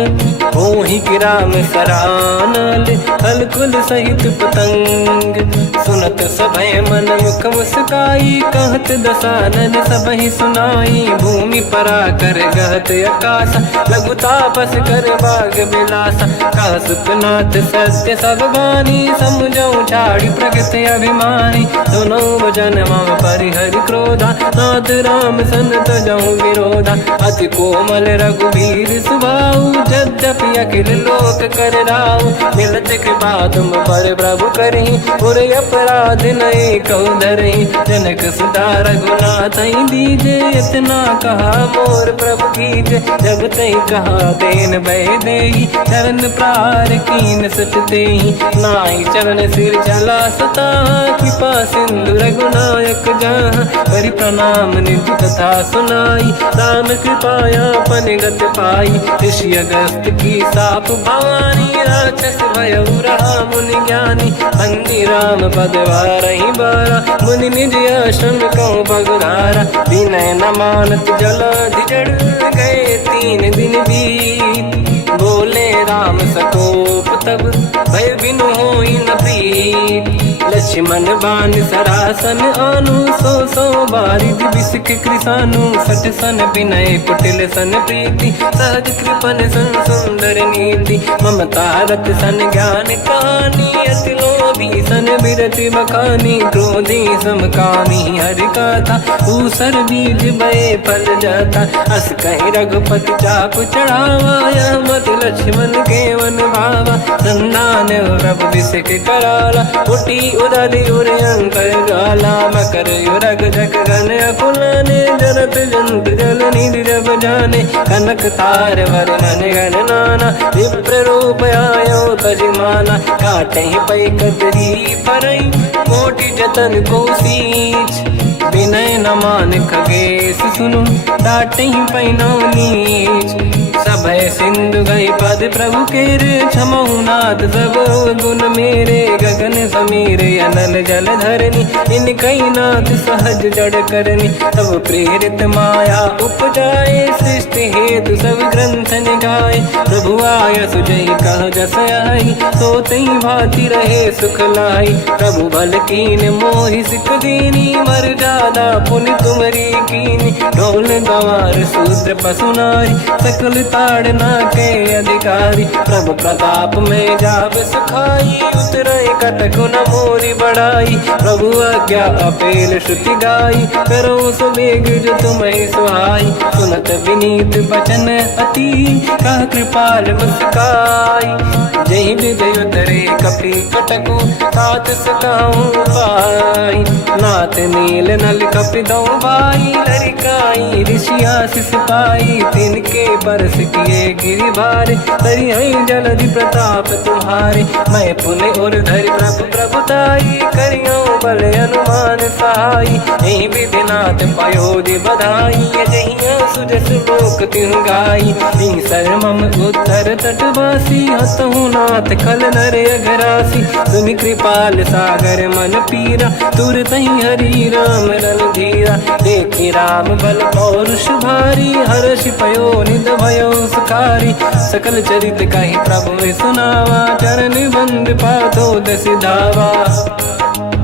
मोहि गिरा में सरानल, कलकुल सहित पतंग। सुनत सभय मन मुख मुस्काई, कहत दसानन सबहि सुनाई। भूमि परा कर गहत आकाश, लघु तापस कर बाग बिलासा। कह सुखनाथ सत्य सब बानी, समुझौ छाड़ी प्रगति अभिमानी। सुनो भजन मम परिहरि क्रोधा, नाथ राम सन तजहु विरोधा। अति कोमल रघुवीर सुभाऊ, यद्यपि अखिल लोक कर राऊ। मिलत कृपा तुम पर प्रभु करहि, पुर अपराध नये कहु धरहि। जनक सुता रघुनाथ दीजे, इतना कहा मोर प्रभु कीजे। जब तई कहा देन भय देहि, चरण प्रार कीन सट तेहि। नाई चरण सिर चला सता, कृपा सिंधु रघुनायक जहाँ। करि प्रणाम निधि कथा सुनाई, राम कृपाया पन गत पाई। ऋषि अगस्त की साप भवानी, राक्षस भयउ रहा मुनि ज्ञानी। बंदी राम पद वारहि बारा, मुनि निज आश्रम कहु पगुधारा। विनय न मानत जलाधि जड़, गए 3 दिन बीत। बोले राम सकोप तब, भय बिनु होई न प्रीत। लक्ष्मण बान सरासन आनु, 100 बारिद बिसक कृसानु। सठ सन विनय कुटिल सन प्रीति, सहज कृपन सन सुंदर नीति। ममता रत सन ज्ञान कहानी, अति लोभी सन बिरति बखानी। क्रोधी समकामी हरि कथा, ऊसर बीज बये फल जाता। अस कहि रघुपति चाप चढ़ावा, यह मत लक्ष्मण के वन भावा। संदान प्रभु बिसिक कराला उठी उदधि उरयंकर ज्वाला मकर युरग जग गण अकुलाने जरत जंत जल निधि जब जाने कनक तार वर्णन गण नाना विप्र रूप आयो तजमाना काटे पै कतरी परई कोटि जतन को सींच विनय न मान खगेश सुनु डाटे पैनो नीच सभय सिंधु गई पद प्रभु केरे क्षमहु नाथ सब गुण मेरे गगन समीरे अनल जल धरनी इन कई नाथ सहज जड़ करनी तब प्रेरित माया उपजाए सृष्टि हेतु सब ग्रंथ निगाए प्रभु आय सुजई कह जस आई सो तई भांति रहे सुख लाई प्रभु भल कीन मोहि सिख दीनी मर जादा पुनि तुमरी कीनी ढोल गवार शूद्र पशु नारी सकल ताड़ना के अधिकारी प्रभु प्रताप में जाब सुखाई उतरे कटक न मोरी बढ़ाई प्रभु आज्ञा अपेल श्रुति गाई करो सुबेग जो तुम्हें सुहाई सुनत विनीत बचन अति कह कृपाल मुस्काई जय विजय उतरे कपि कटकु तात सकाऊं पाई नाथ नील नल कपि दो भाई लरिकाई ऋषि आशीष पाई तिनके बरस किए गिरि भारे तरी जलधि प्रताप तुम्हारे मैं पुण्य और धरि प्रभु प्रभुताई करियो बल अनुमान सहाई यही विधिनाथ पयोधि बधाई जहिया सुजस लोक तिहु गाई सर मम उत्तर तटवासी हतहु नाथ खल नर अघरासी सुनि कृपाल सागर मन पीरा तुरत ही हरि राम रन धीरा देखि राम बल पौरुष भारी हर्ष पयो निध भयो सुखारी सकल चरित कहि प्रभु सुनावा चरण बंद पातो दस धावा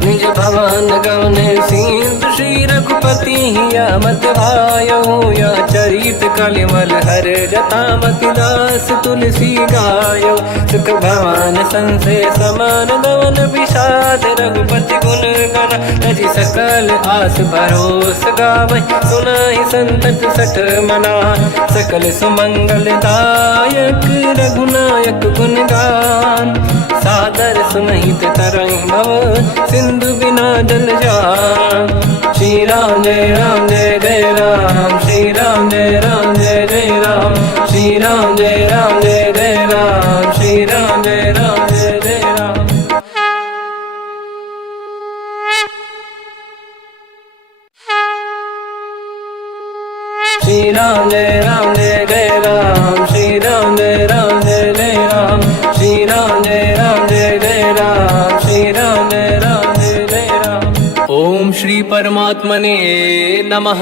निज भवन गवन सिंधु श्री रघुपति हिया मत भायो या चरित कलिमल हर जता मति दास तुलसी गायो सुख भवन संशय समान दवन विषाद रघुपति गुण गण तजि सकल आस भरोस गावै सुनाहि संतत सठ मना सकल सुमंगल दायक रघुनायक गुण गान सादर सुनहित तरहि भव सिंधु बिना जल जान श्री राम जय जय राम श्री राम जय जय राम श्री राम जय जय राम श्री राम जय जय राम श्री राम जय जय राम श्री राम जय जय राम श्री राम जय जय राम श्री राम जय राम। ओम श्री परमात्मने नमः।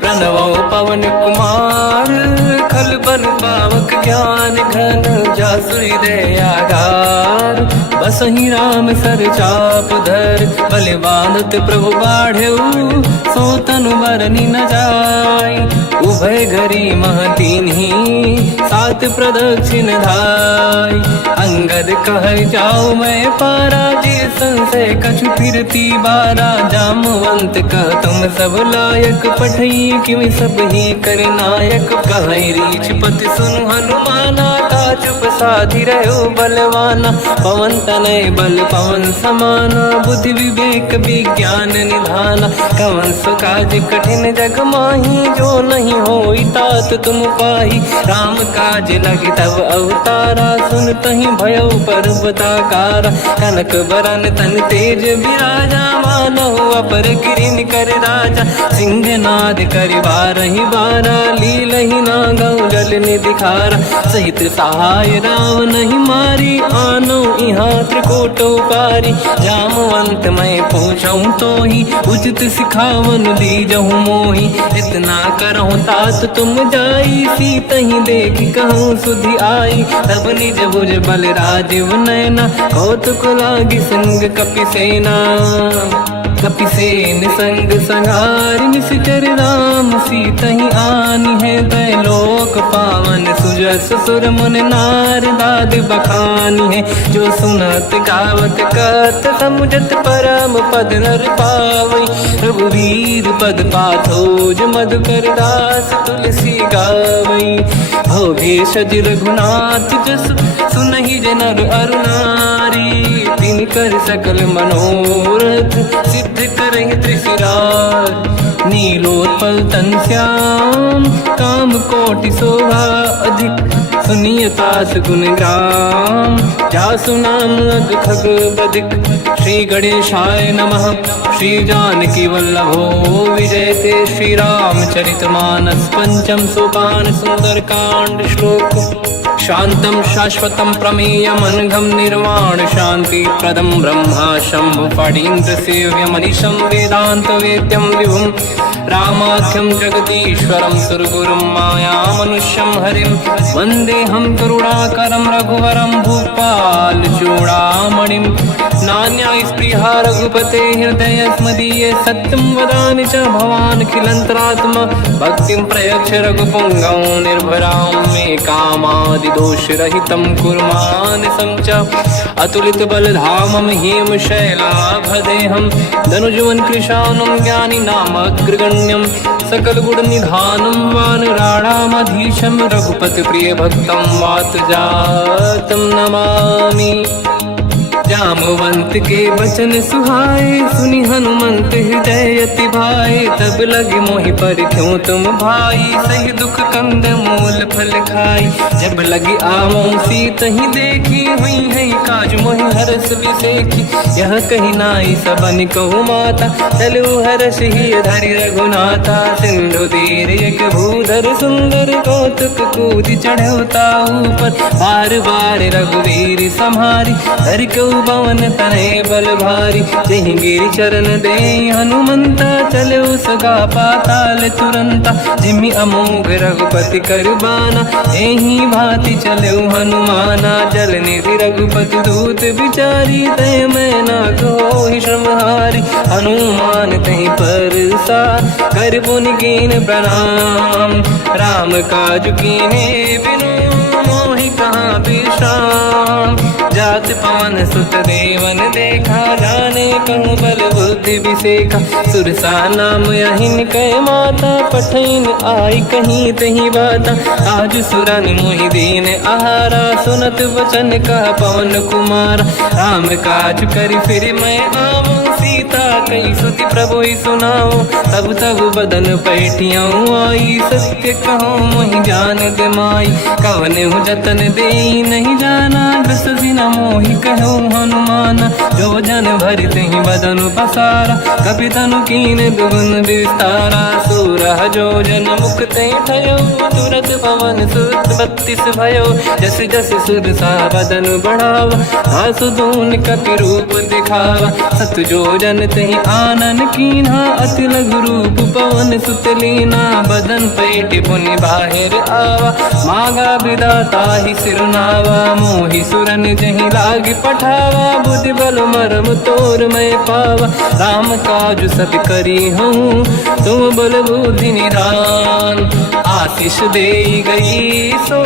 प्रणवो पवन कुमार खल बन पावक ज्ञान घन जासुरी दयागार बसहि राम सर चाप धर बलिवानत प्रभु बाढ़ऊ सो तनु बरनी न जाय उभय घरी महतीन ही सात प्रदक्षिण धाय अंगद कह जाओ मैं पारा जी संशय कछु फिरती बारा जामवंत कह तुम सब लायक पठई किमि सब ही कर नायक कह रीछ पति सुनु हनुमाना का चुप साधि रहो बलवाना पवन तनय बल पवन समाना बुद्धि विवेक विज्ञान निधाना कवन सो काज कठिन जग माही जो नहीं होई तात तुम पाही राम काज लगी तब अवतारा सुन तहि भयो पर्वताकारा कनक बरन तन तेज विराजा मानहु अपर गिरिन कर राजा सिंह नाद करि बारहि बारा लीलहि नागौ जल निधिखारा सहित सहाय राव नहीं मारी आनो इहाँ त्रिकोट पारी जामवंत मैं पूछऊँ तो ही उचित सिखावन दीजहु मोही इतना करहु तात तुम जाई सीत ही देख कहूँ सुधि आई तब निज भुज बल राजीव नैना कौतुक लागी संग कपिसेना कपिसेन संग संहारि निश्चर राम सीतहि आनि है दैलोक पावन सुजस सुर मुन नारदा दाद बखानी है। जो सुनत गावत कत समुझत परम पद नर पावई। रघुवीर पद पाथोज मधुकर दास तुलसी गावई। भव भेषज रघुनाथ जस सुनहि जनर अरु नारी। तिन कर सकल मनोरथ सिद्ध करहि त्रिशिरार। नीलोत्पल तन श्याम काम कोटि शोभा अधिक। सुनिय पास गुण ग्राम जासु नाम अग खग बदिक। श्री गणेशाय नमः। श्री जानकी वल्लभो विजयते। श्री रामचरित मानस पंचम सोपान सुंदरकांड श्लोक। शांतं शाश्वतं प्रमेयम् अनघं निर्वाण शांति प्रदं ब्रह्मा शंभु फणीन्द्र सेव्यमनिशं वेदांत वेद्यं विभुं। रामाख्यं जगदीश्वरं सुरगुरुं मायामनुष्यं हरिं। वन्देऽहं करुणाकरं रघुवरं भूपाल चूडामणिं। नान्यास्पृहा रघुपते हृदय स्मदीये। सत्यं वदामि च भवान् खिलन्तरात्मा। भक्तिं प्रयच्छ रघुपुङ्गं निर्भरां मे कामादिदोषरहितं कुर्मानसं च। अतुलित बलधामं हेमशैलाभदेहं। धनुजवन कृशानं ज्ञानी नामग्रगण्यं। सकल गुण निधानं वानराणामधीशं। रघुपति प्रिय भक्तं वात जातं नमामि। जामवंत के वचन सुहाए सुनि हनुमंत हृदय अति भाए। तब लगे मोहि पर क्यों तुम भाई सही दुख कंद मूल फल खाई। जब लगी आवों सीत ही देखी हुई है काज मोहि हरस बिसेखी। यह कही नाई सबन कहु माता चलु हरस ही धरि रघुनाथा। सिंधु तीर एक भूधर सुंदर कौतुक कूद चढ़ौता ऊपर। बार बार रघुवीर सम्हारी हरि को पवन तनय बल भारी। जहि गिरि चरण दे हनुमंता चलो सगा पाताल तुरंता। जिमि अमोघ रघुपति कर बाना एहि भांति चलो हनुमाना। जल निधि रघुपति दूत बिचारी तय मैं ना कोहि श्रमहारी। हनुमान तहि परसा कर पुनि कीन प्रणाम। राम काज कीन्हे बिनु मोहि कहाँ विश्राम। जात पवन सुत देवन देखा जाने कहूँ बल बुद्धि विसेखा। सुरसा नाम यहिन कै माता पठैन आई कहीं तही बाता। आज सुरन मोहि दीन आहारा सुनत वचन का पवन कुमार। राम काज करि फिर मैं आवूं सीता कई सुति प्रभु सुनाओ। तब तब बदन पैठियाँ आई सत्य कहो मोहि जान दे माई। कवन हूँ जतन दे नहीं जाना ग्रस सिना मोहि कहो हनुमान। जो जन भरि तहि बदन पसारा कपि तनु कीन दुगुन विस्तारा। सूरह जो जन मुख तहि ठयो तुरत पवन सुत 32 भयो। जस जस सुरसा बदन बढ़ावा आसु दून कपि रूप दिखावा। सत जो जन तहि आनन कीन्हा अति लघु रूप पवन सुत लीना। बदन पैठ पुनि बाहिर आवा मागा विधाता ही सिरनावा। मोहि सुरन जहि लाग पठावा बुद्धि बल मरम तोर मैं पावा। राम काज सब करी हूँ तुम बल बुद्धि निधान। आशीष दे गई सो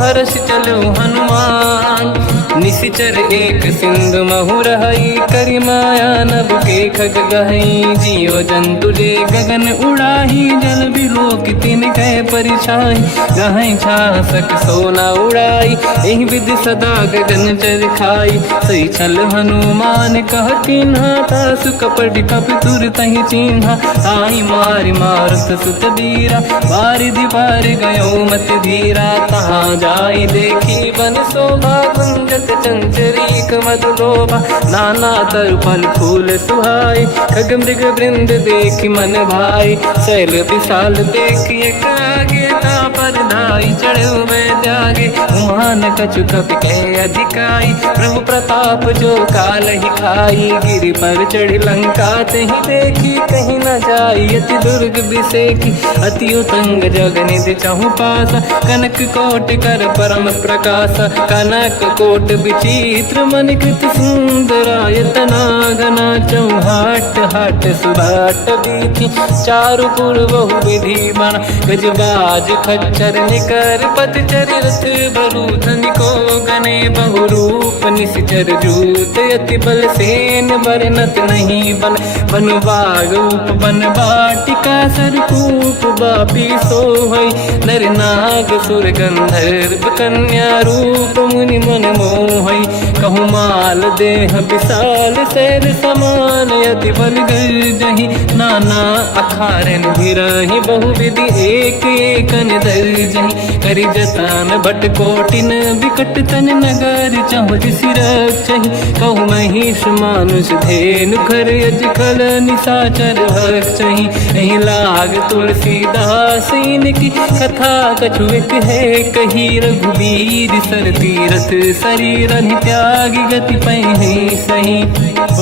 हर्ष चलो हनुमान। निशिचर एक सिंधु महु रहई करि माया नभ के खग गहई। जीव जंतु जे गगन उड़ाही जल बिलोक तिन कह परिछाई। गहई छासक सोना उड़ाई एहि विधि सदा गगन चर खाई। सही छल हनुमान कह किन्हा तासु कपट कप तुर तहि चिन्हा। ताई मारि मारुत सुत धीरा बारिधि पार गयो मत धीरा। तहाँ जाई देखी बन शोभा कुंजत चंचरीक मधुलोभा। नाना तरु फल फूल सुहाई खग मृग वृंद देख मन भाई। शैल विशाल देखिए कागे पर धाई चढ़ो मैं त्यागे। उमान कछु कप के अधिकाई प्रभु प्रताप जो काल ही खाई। गिरि पर चढ़ लंका तहि देखी कहीं न जाई। अति दुर्ग बिसेखी अति उतंग जग निधि चहु पासा। कनक कोट कर परम प्रकाश कनक कोट विचित्र मणिकृत सुंदरायतना घना। चौहाट हाट सुभाट बीथी चारु पुर बहु विधि बना। गजबाज खच्चर निकर पतचर रथ बरु धन को गने बहुरूप निश्चर जूत अति बल सेन बरनत नहीं बल बन बाग उप बन बाटिका सरकूप बापी सोहई नर नाग सुर गंधर्व कन्या रूप मुनि मन मोहई कहु माल देह विशाल शैल समान यति बल गर्जहि नाना अखारन भिरहि बहुविधि एक एकन दर्जहि करि जतान भट कोटिन विकट तन नगर चहु सिरक्षहि कहु महिष मानुष धेनु खर यज खल निशाचर भक्षहि एहि लाग तुलसीदास इनकी कथा कछु एक है कही रघुबीर सर तीरथ शरीर त्यागी गति पहि सही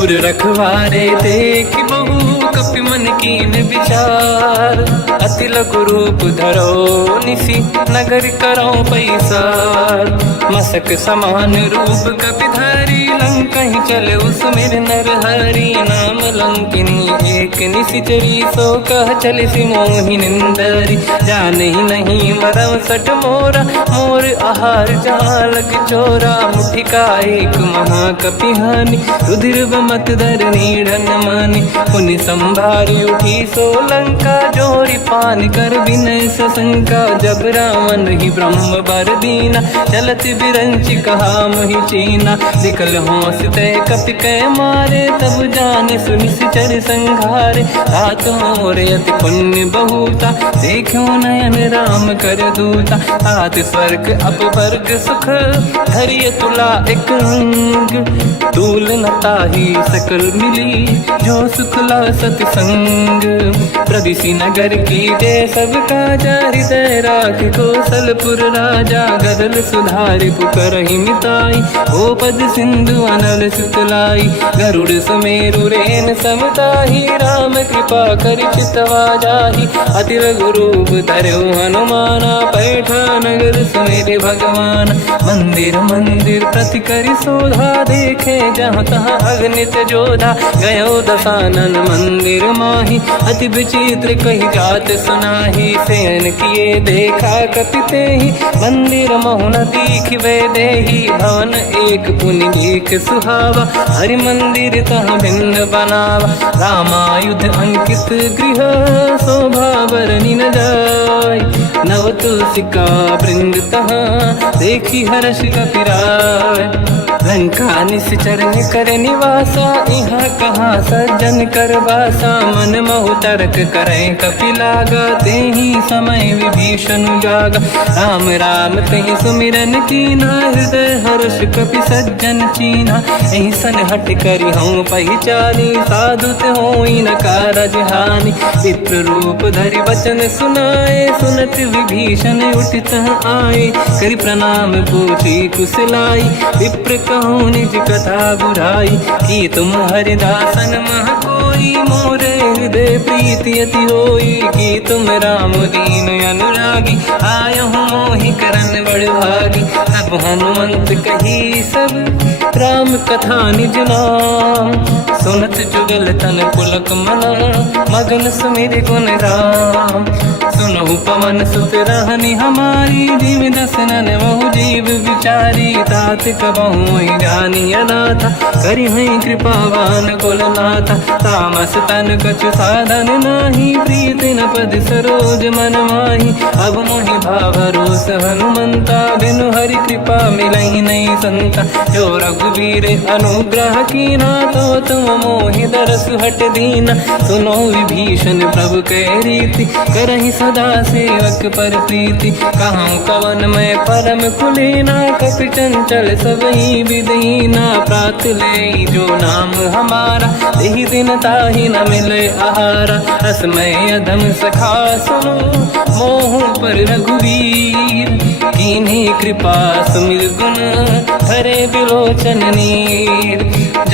उर रखवारे देख बहु कपि मन कीन विचार अति लघु रूप धरो निसी नगर करो पैसार मसक समान रूप कपि धरी लंका ही चले उसमें नर हरि नाम लंकिनी एक निशिचरी सो कह चले सि मोहि निंदरी जान ही नहीं मरव सट मोरा मोर आहार जालक चोरा मुठिका एक महाकपि हानि रुधिर मत धर नीड़न मानि पुनि संभारी उठी सोलंका जोरी पान कर विनय सशंका जब रावण ही ब्रह्म बर दीना चलत बिरंच कहा मोहि चीना निकल होश तय कपि कै मारे तब जाने सुनिश्चर संघारे रात मोर अति पुण्य बहुता देखो नयन राम कर दूता आदि स्वर्ग अपवर्ग सुख धरिय तुला एक अंग दूल नताही सकल मिली जो सुखला सतसंग प्रदिशि नगर की जय सब काजा हृदय राख कौशलपुर राजा गदल सुधारि पुकरहि मिताई ओ पद सिंधु अनल सुतलाई गरुड़ सुमेरु रेन समताही राम कृपा कर चितवा जाहि अति लघु रूप धर्यो हनुमाना पैठा नगर सुमेरे भगवान मंदिर मंदिर प्रति करि शोधा देखे जहाँ तहाँ अगणित जोधा गयो दशानन मंदिर माही अति विचित्र कही जात सुनाही सेन किए देखा कपिते ही मंदिर मोहन दीख वे देही भवन एक पुनि देख सुहावा हरि मंदिर तहाँ भिन्न बनावा रामायुध अंकित गृह शोभा बरनि न जाय नव तुलसिका वृंद तहाँ देखी हर्ष कपिराय लंका निश्चर कर निवासा यहाँ कहाँ सज्जन कर वासा मन महु तर्क करें कपि लागा तेहि समय विभीषण जागा राम राम तेहि सुमिरन कीना हृदय हर्ष कपि सज्जन चीना एहि सन हट करि हूँ पहिचानी साधु होई न कारज हानि विप्र रूप धरि वचन सुनाए सुनत विभीषण उठित आए करि प्रणाम पूछी कुशलाई विप्र कहूँ निज कथा बुराई कि तुम हरिदासन मह कोई मोर हृदय प्रीति अति होई कि तुम राम दीन अनुरागी आय हूँ मोहि करन बड़ भागी तब हनुमंत कही सब राम कथा निज नाम सुनत जुगल तन पुलक मना मगन सुमिर गुण राम सुनहु पवन सुत रहनी हमारी जीव दसनन महु जीव विचारी तात कबहु जानी अनाथा करि हई कृपावान कुलनाथा तामस तन कछु साधन नाही प्रीति न पद सरोज मन माही अब मोहि भावरोस हनुमंता बिनु हरि कृपा मिलहि नहीं संता जो रघुवीर अनुग्रह कीना तो तुम मोहि दरस हट दीना सुनो विभीषण प्रभु के रीति करहि सदा सेवक पर प्रीति कहूँ कवन मैं परम कुलीना कपि चंचल सबही विदहीना प्रात ले जो नाम हमारा यही दिन ताहि न मिले आहारा रसमय अधम सखा सुनो मोह पर रघुवीर कीन्ही कृपा सुमिर गुण हरे बिलोचन नीर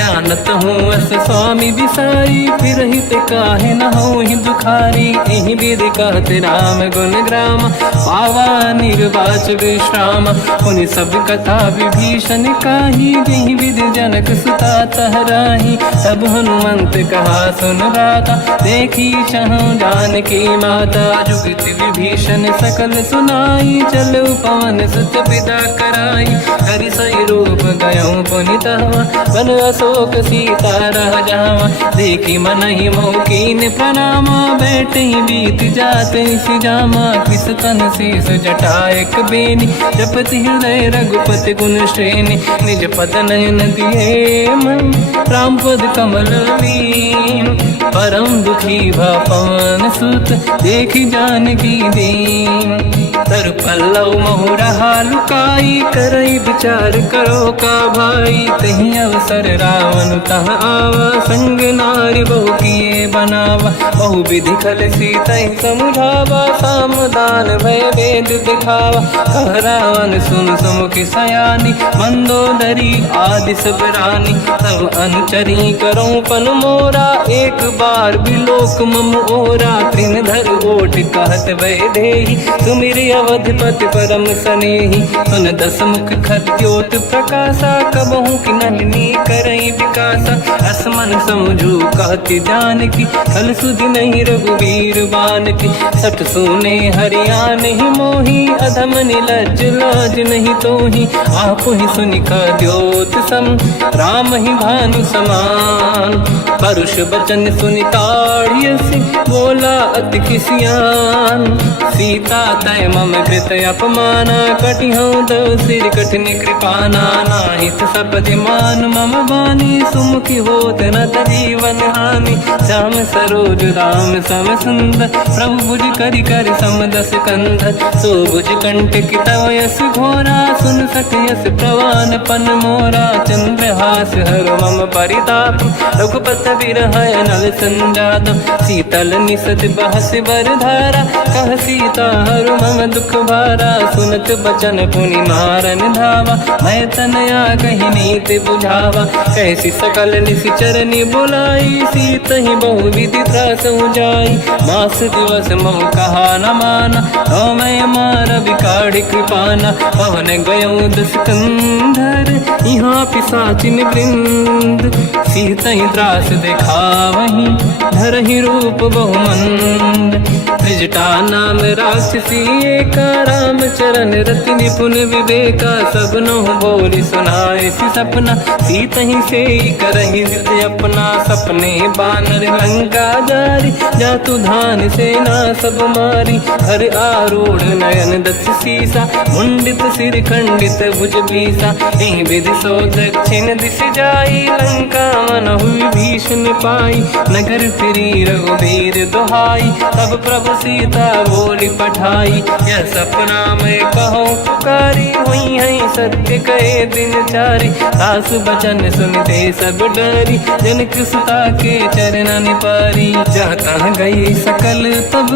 जानत हूँ अस स्वामी बिसारी, फिर हित काहे न हो ही दुखारी। यही विधि कहते राम गुण ग्राम, पावा निर्वाच विश्राम। उन सब कथा विभीषण काही, यही विधि जनक सुता तहराही। तब हनुमंत कहा सुन राता, देखी चहु जानकी माता। जुगति विभीषण सकल सुनाई, चलो पवन सुत पिता कराई। हरि सही रूप गयो पुनितवा, बन अशोक सीता रह जावा। देखी मनहि मोकीन प्रणामा, बैठे बीत जाते सिजामा। किस तन शेष जटा एक बेनी, जपति हृदय रघुपति गुण श्रेणी। निज पद नयन दिए मन, राम पद कमल लीन। परम दुखी भा पवन सुत, देखी जानकी दीन। तर पल्लव महु रहा लुकाई, करई विचार करो का भाई। तही अवसर रावण तह आवा, संग नारी बहु किए बनावा। बहु विधि खल सीता समुझावा, सामदान भय वेद दिखावा। कह रावण सुन सुमुखी सयानी, मंदोदरी आदि सब रानी। सब अनुचरी करो पन मोरा, एक बार बिलोक मम ओरा। तृण धर ओट कहत भय देहि, सुमिर अवधपति परम सनेहि। सुन दस मुख खद्योत प्रकाशा, कबहु की नलिनी करई विकासा। असमन समझू कहती जानकी, कल सुधि नहीं रघुवीर बानकी। सठ सुने हरिया नहीं मोही, अधम निलज लाज नहीं तोही। आप ही सुनि खद्योत सम, राम ही भानु समान। परुष बचन सुनि ताड़ियसि, बोला अति किसियान। सीता तय मम कृत अपमाना, कटिहउँ दो सिर कठिन कृपाना। नाहित सपदि मान मम बानी, सुमुखी होत न जीवन हानि। श्याम सरोज राम सम सुंदर, प्रभु भुज करि कर समदस कंधर। सो भुज कंटक तव यस घोरा, सुन सक यस प्रवान पन मोरा। चंद्रहास हर मम परिताप, रघुपत विरह नल संजात। शीतल निसत बहस बर धारा, कह सीता हर मम दुख भारा। सुनत बचन पुनि मारन धावा, मैं तनया कही नीति बुझावा। कैसी सकल निशिचर बुलाई, सीत ही बहु विधि त्रास जाई। मास दिवस महु कहा न माना, तो मैं मार बिकाढ़ कृपाना। पवन गयो दस कंधर, यहाँ पिशाचिन वृंद। सीत ही त्रास दिखावहीं, धरहि रूप बहुमंद। त्रिजटा नाम राक्षसी एका, राम चरण रति निपुण विवेका। सबनो बोली सुनाए सि सपना, सीत ही से करहि जिद अपना। सपने बानर लंका जारी, जातु धान सेना सब मारी। हर आरूढ़ नयन दस सीसा, मुंडित सिर खंडित भुज बीसा। एहि विधि सो दक्षिण दिश जाई, लंका मनहु विभीषण पाई। नगर फिरी रघुबीर दुहाई, तब प्रभु सीता बोली पठाई। यह सपना मैं कहूँ पुकारी, हुई है सत्य कहे दिन चारी। सास बचन सुनते सब डरी, जनक सुता के चरण पारी। जाता गई सकल तब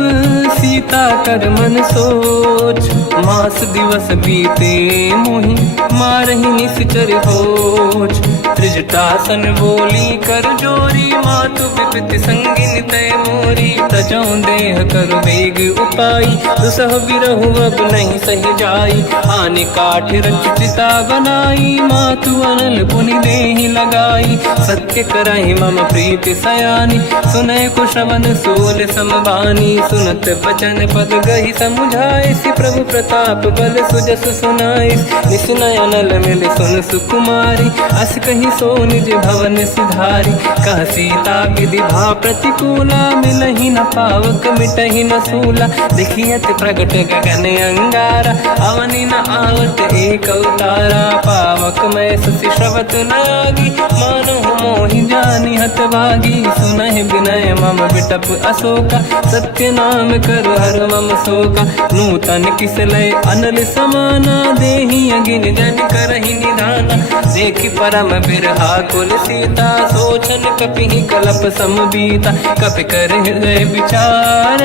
सीता कर मन सोच। मास दिवस बीते मोहि, मारहि निश्चर होच। त्रिजटासन बोली कर जोरी, मातु विपित संगिन तय मोरी। तजौ देह कर वेग उपाई, दुसह बिरहु अब नहीं सही जाई। आने काठ रचिता बनाई, मातु अनल पुनि देहि लगाई। सत्य करहि मम प्रीति सयानी, सुनय कुशवन सूल समबानी। सुनत बचन पद गहि समुझाए, सि प्रभु प्रताप बल सुजस सुनाई। निसुनय अनल मिल सुन सुकुमारी, अस कहि सो निज भवन सुधारी। कह सीता विधि भा प्रतिकूला, मिलहि न पावक मिटहि न सूला। देखियत प्रगट गगन अंगारा, अवनि न आवत एक अवतारा। पावक मैं शशि श्रवत नागी, मानहु मोहि जानि हत भागी। सुनहि विनय मम विटप अशोका, सत्य नाम कर हर मम शोका। नूतन किसलय अनल समाना, देहि अगिन जन करहि निधाना। देखि परम बिरहा कुल सीता, सोचन कपि कलप समबीता। कपि कर हृदय विचार,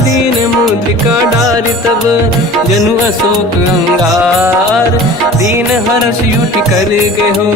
दीन मुद्रिका डारि तब जनु अशोक अंगार। दीन हर्ष युट कर गयो,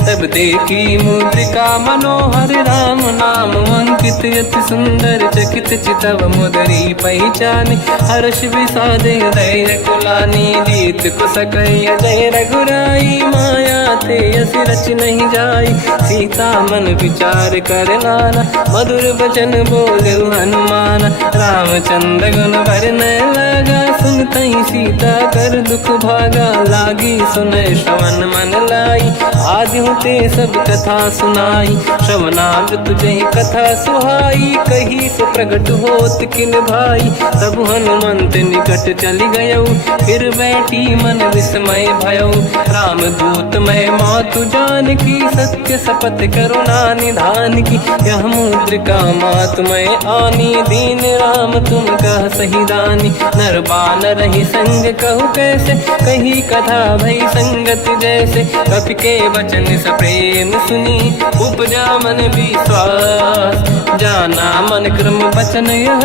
तब देखी मुद्रिका मनोहर। राम नाम अंकित अति सुंदर, चकित चितव मुदरी पहचान। हर्ष विषाद हृदय कुलानी, जीत को सकय जय रघुराई। माया ते यस रच नहीं जाई, सीता मन विचार कर नाना। मधुर वचन बोले हनुमान, रामचंद्र गुण वरन लगा। सुनतहि सीता कर दुख भागा, लागी सुनय श्रवण मन लाई। आदि होते सब कथा सुनाई, श्रवणामृत तुझे कथा सुहाई। कही से प्रकट होत किन भाई, तब हनुमंत निकट चली गयो। फिर बैठी मन विस्मय भयो, राम दूत मैं मातु जान की। सत्य शपथ करुणा निधान की, यह मुद्रिका मातु मैं आनी। दीन राम तुम कह सही दानी, नर बानर ही संग कहु कैसे। कही कथा भई संगत जैसे, कपि के वचन सप्रेम सुनी। उपजा मन विश्वास, जाना मन क्रम वचन यह।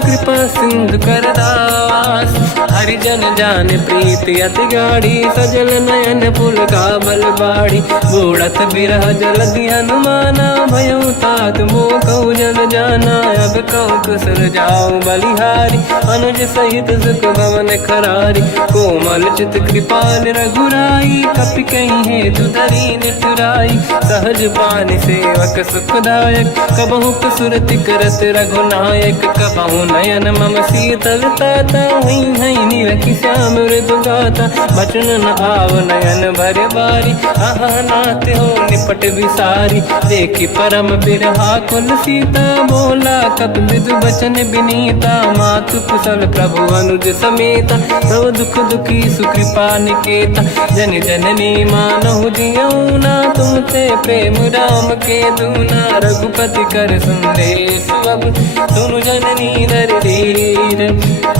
कृपा सिंधु कर दास, हरिजन जान प्रीति अति गाढ़ी। सजल नयन पुलकाबल बाढ़ी, बूढ़त बिरह जलधि हनुमाना। भयो तात मोह कहु जल जाना, अब कहु कुशल जाओ बलिहारी। अनुज सहित सुख भवन खरारी, कोमल चित कृपाल रघुराई। कपि कहीं हेतु धरी निठुराई, सहज पानि सेवक सुखदायक। कबहु सुरति करत रघुनायक, कबहु नयन मम शीतल ताता। हई हई नीलखि श्याम मृदु गाता, बचन न आव नयन भर बारी। आहा नाथ हो निपट विसारी, देखी परम बिरहा कुल सीता। बोला कपि विदु बचन बिनीता, मातु कुशल प्रभु अनुज समेता। सब दुख दुखी सुकृपा निकेता, जन जननी मानहु जियौना। तुमसे प्रेम राम के दूना, रघुपति कर संदेश अब सुनु जननी नर धीर।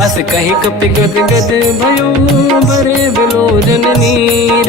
अस कहीं कपि गद गद भयो, बरे बिलोचन नीर।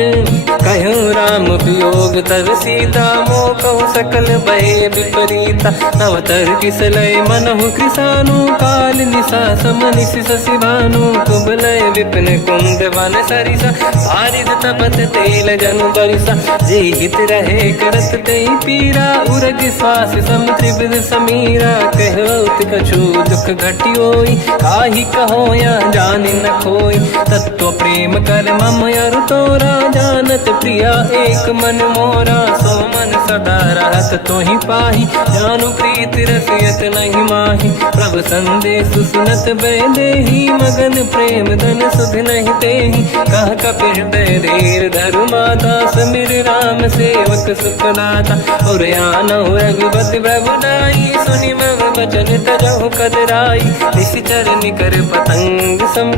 कहूँ राम वियोग तब सीता, मोह कहु सकल भय विपरीता। नव तर किसलय मनहु कृसानु, काल निशा समनिश शशि भानु। कुबलय विपिन कुंद वन सरिसा, बारिद तपत तेल जनु बरिसा। जे हित रहे करत ते पीरा, उरग श्वास सम त्रिविध समीरा। कहत कछु दुख घटियोई, काहि कहो या जानि न खोई। तत्व प्रेम कर मम अरु तोरा, जानत प्रिया एक मन मोरा। सो मन सदा रहत तोहि पाहि, जानु प्रीत रसियत नहीं माहि। प्रभु संदेश सुनत बैदेही, मगन प्रेम धन सुध नहीं तेहि। कह कपि हृदय धीर धरु माता, समिर राम सेवक सुखदाता। और आनहु रघुपति प्रभु नाई, सुनि मम वचन तजहु कदराई। निशिचर निकर पतंग सम,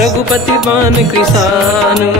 रघुपति बान कृसानु।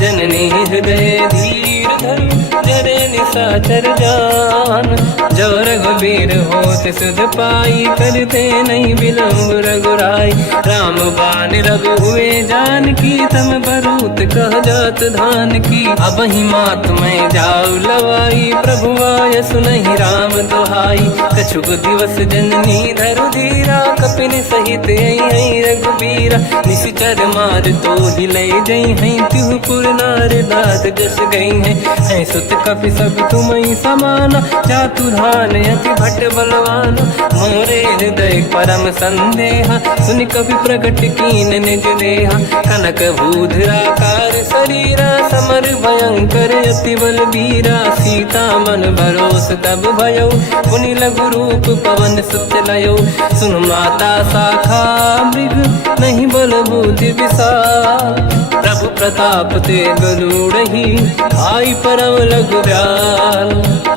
जननी हृदय धीर धरु, जरे निशाचर जान। जो रघुबीर होत सुध पाई, करते नहीं विलम्ब रघुराई। राम बान रघु हुए जान की, तम बरूत कह जात धान की। अब ही मात मैं जाऊ लवाई, प्रभु आय सुनहि राम दुहाई। कछुक दिवस जननी धरु धीरा, कपिन सहित आई रघुबीरा। निशिचर मार तो हिलै जई हैं, तिहु पुर नार दात जस गई हैं। सुत कपि सब तुमहि समाना, चातुर्धान अति भट बलवाना। मोरे हृदय परम संदेहा, सुनि कपि प्रगट कीन निज देहा। कनक भूधराकार शरीरा, समर भयंकर अति बलबीरा। सीता मन भरोस तब भयो, पुनि लघु रूप पवन सुत लयो। सुन माता शाखा मृग, नहीं बल बुद्धि विशाल। प्रभु प्रताप ते गरुड़हि, आई परम लघु दयाल।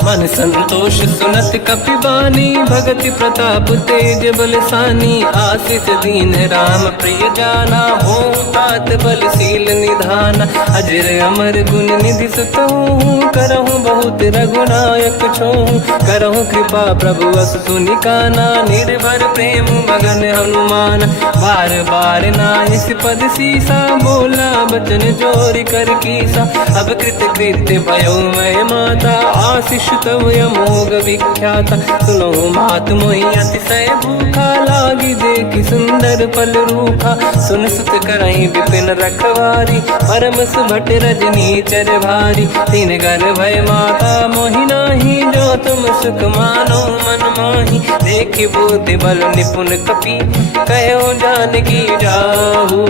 मन संतोष सुनत कपि बानी, भगति प्रताप तेज बलसानी। आशीष दीन राम प्रिय जाना, हो तात बलशील निधाना। अजर अमर गुण निधि सुतहु, करहु बहुत रघुनायक छोहु। करहु कृपा प्रभु अस सुनि काना, निर्भर प्रेम मगन हनुमान। बार बार नायस पद सीसा, बोला बचन जोरि कर कीसा। अब कृत कृत्य भयो मैं माता, जाता, आशीष तव अमोघ विख्याता। सुनो मात मोहि अतिशय भूखा, लागी देखी सुंदर फल रूखा। सुन सुत करई विपिन रखवारी, परम सुभट रजनी चर भारी। तीन घर भय माता मोहि नाही, जो तुम सुख मानो मन माही। देखि बुद्धि बल निपुण कपि, कहो जानकी जाहू।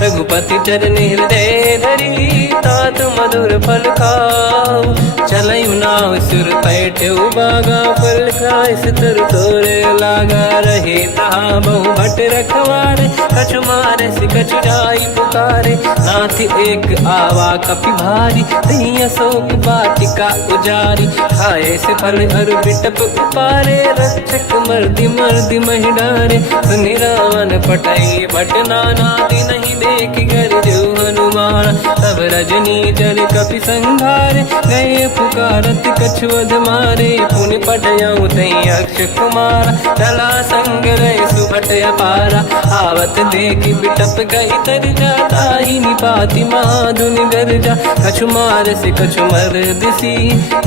रघुपति चरण हृदय धरी, तात मधुर फल खाऊ। चलऊ नाव सुर पैठ्यऊ बागा, फल खाय सितर तोरे लागा। रहे तहाँ बहु भट रखवारे, कछु मारे सि कछु जाई पुकारे। नाथ एक आवा कपि भारी, दही अशोक वाटिका उजारी। खाए से फल अरु बिटप उपारे, रक्षक मर्दि मर्दि महि डारे। सुनि रावण पटई भट नाना, नहीं देखि घर जो हनुमान। तब रजनी चर कपि संघारे, गए पुकारत कछु अध मारे। पुनि पटयऊ तई अक्ष कुमारा, चला संग रहे सुभट अपारा। आवत देखि बिटप गई तर जाता, ही निपाति माधुनि गर्जा। कछु मार से कछु मर दिसी,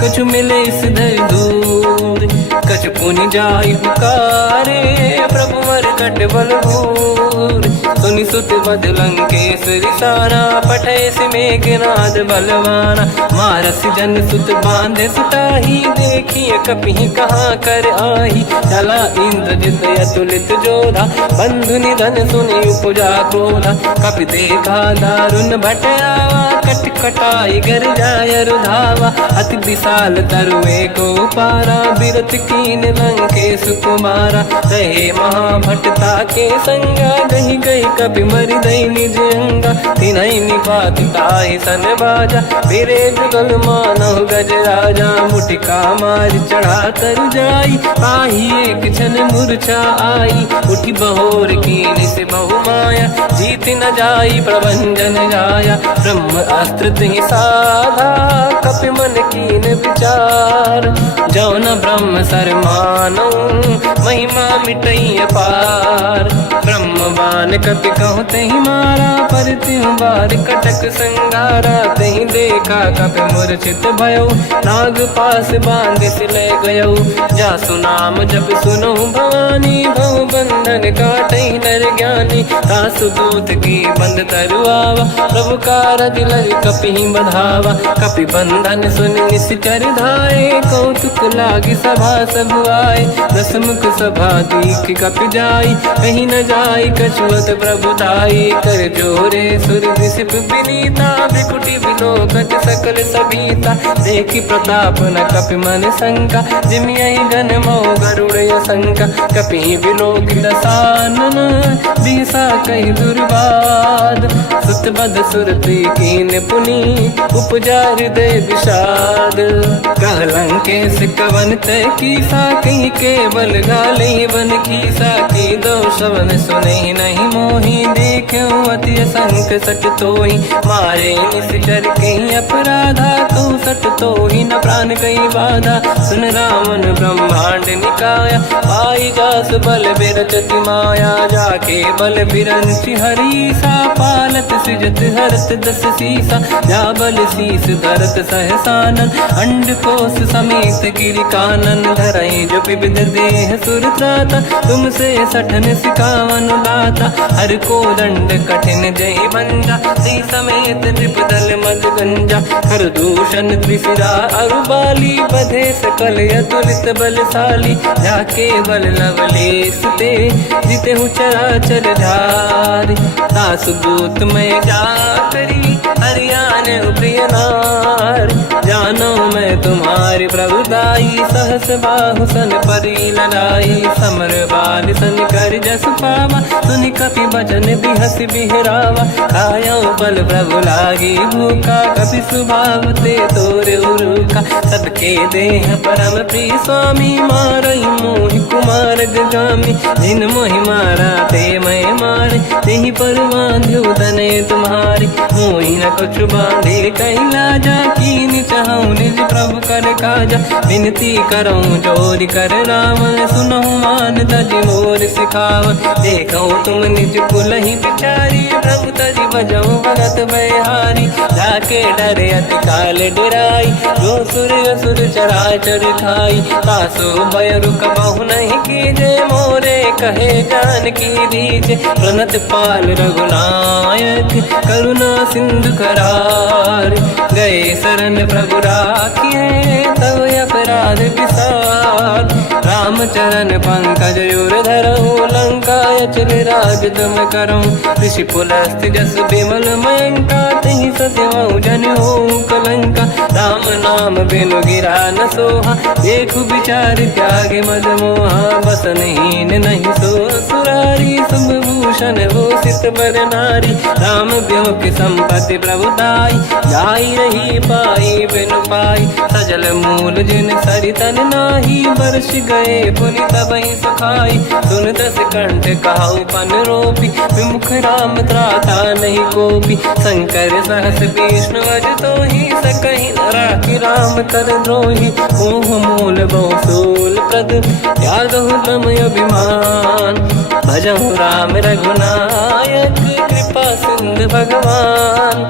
कछु मिले सिधर दूर। कछु पुनि जाई पुकारे, प्रभु मरकट बल भूर। सुनि सुत बद लंकेश्वरी सारा, पठे से मेघनाद बलवाना। मारस जन सुत बांधे सुताही, देखिए कपि कहाँ कर आही। चला इंद्रजित अतुलित जोधा, बंधु निधन सुनि उपजा क्रोधा। कपि देखा दारुण भट आवा, कट कटाई गर जाय रुधावा। अति विशाल तरुए को पारा, बिरत कीन लंकेश कुमारा। रहे महाभटता के संगा, गही गई कपि मरि दई निज अंगा। तिन्हि निपाति ताहि सन बाजा, फिरे जुगल मानव गज राजा। मुटिका मार चढ़ा तर जाई, पाही एक क्षण मूर्छा आई। उठी बहोर कीन से बहु माया, जीत न जाई प्रभंजन जाया। ब्रह्म अस्त्र तिहि साधा, कपि मन कीन विचार। जो न ब्रह्म सर मानौ, महिमा मिटई अपार। ब्रह्मवान कपि कहु तहि मारा, पर त्यों बार कटक संगारा। तहि देखा कपि मूर्छित भयउ, नाग पास बांध सिले गयउ। जासु नाम जप सुनौ भवानी, भव बंधन काटई नर ज्ञानी। तासु दूत की बंद तरुआवा, प्रभु कारज लग कपि बधावा। कपि बंधन सुन निश्चर धाये, कौतुक लागी सभा सब आए। दसमुख सभा दीख कपि जाई, कहीं न जाई कछुअत प्रभु ताई। कर जोरे सुर विसिप विनीता, बिकुटी विलोकत सकल सबीता। देखि प्रताप न कपि मन शंका, जिमियहि गन मोह गरुड़ शंका। कपि विलोक दसानन, बिहसा कहि दुर्वाद। सुत बद सुरति कीन पुनि, उपजा हृदय विषाद। कहलंकेश कवन तय कीसा, कहीं केवल गाले बन कीसा। की दो शवन सुने नहीं मोही, देखूं अति संक सट तोहि। मारे निश्चर कहीं अपराधा, तू सट तोहि न प्राण कहीं बाधा। सुन रावण ब्रह्मांड निकाया, पाई जास बल बिरचति माया। जाके बल बिरंचि हरीसा, पालत सृजत हरत दस सीसा। जा बल शीस धरत सहसानन, अंड कोश समेत गिरि कानन। धरई जो विविध देह सुर त्राता, तुमसे सठन सिकावन दाता। हर को दंड कठिन जय भंजा, सी समेत नृपदल मद गंजा। कर दूषण त्रिशिरा अरुबाली, बधे सकल अतुलित बलशाली। जाके बल लवलेश ते, जिते हूँ चराचर धारी। सासु दूत मैं जाकरी, हरियाण प्रिय नार। जानो मैं तुम्हारी प्रभुताई, सहस बाहु सन परी लड़ाई। समर बाल सन कर जस पावा, सुनि कपि बचन बिहस बिहरावा। खायो बल प्रभु लागी भूखा, कपि स्वभाव ते तोरे उरुखा। सबके देह परम प्रिय स्वामी, मारई मोहि कुमार गगामी। जिन मोहि मारा ते मैं मारे, तेहि पर बांध्यो तने तुम्हारी। मोहि न कुछ बांधे कैला जा, कीन चाहूं निज प्रभु कर काजा। विनती करऊँ जोर कर रावण, सुनहु मान तज मोर सिखावन। देखो तुम निज कुल ही बिचारी, प्रभु तज बजऊँ भगत बहारी। जाके डरे अति काल डराई, जो सुर असुर चराचर खाई। तासो भय रुक बहु नहीं कीजे, मोरे कहे जान की दीजे। प्रणत पाल रघुनायक, करुणा सिंधु करार। गए शरण प्रभु राखिए, तब अपराध विसार। रामचरण पंकज उर धरऊँ, लंका अचल राज तुम करऊँ। ऋषि पुलस्त जस विमल मयंका, तिहि सत्यवहु जन होऊँ कलंका। राम नाम बिनु गिरा न सोहा, देखु विचार त्यागे मद मोहा। बसनहीन नहीं सो सुरारी, शुभ भूषण भूषित बर नारी। राम विमुख संपत्ति प्रभुताई, जाई रही पाई बिनु पाई। सजल मूल जिन सरितन नाही, बरस गए पुनि तबहि सुखाई। सुन दस कंठ कहाऊ पन रोपी, विमुख राम त्राता नहीं कोपी। शंकर सहस विष्णु अज तोहि, सकहि न राखि राम कर द्रोही। मोह मूल बहु सूल प्रद, त्यागहु तम अभिमान। भजहु राम रघुनायक, कृपा सिंधु भगवान।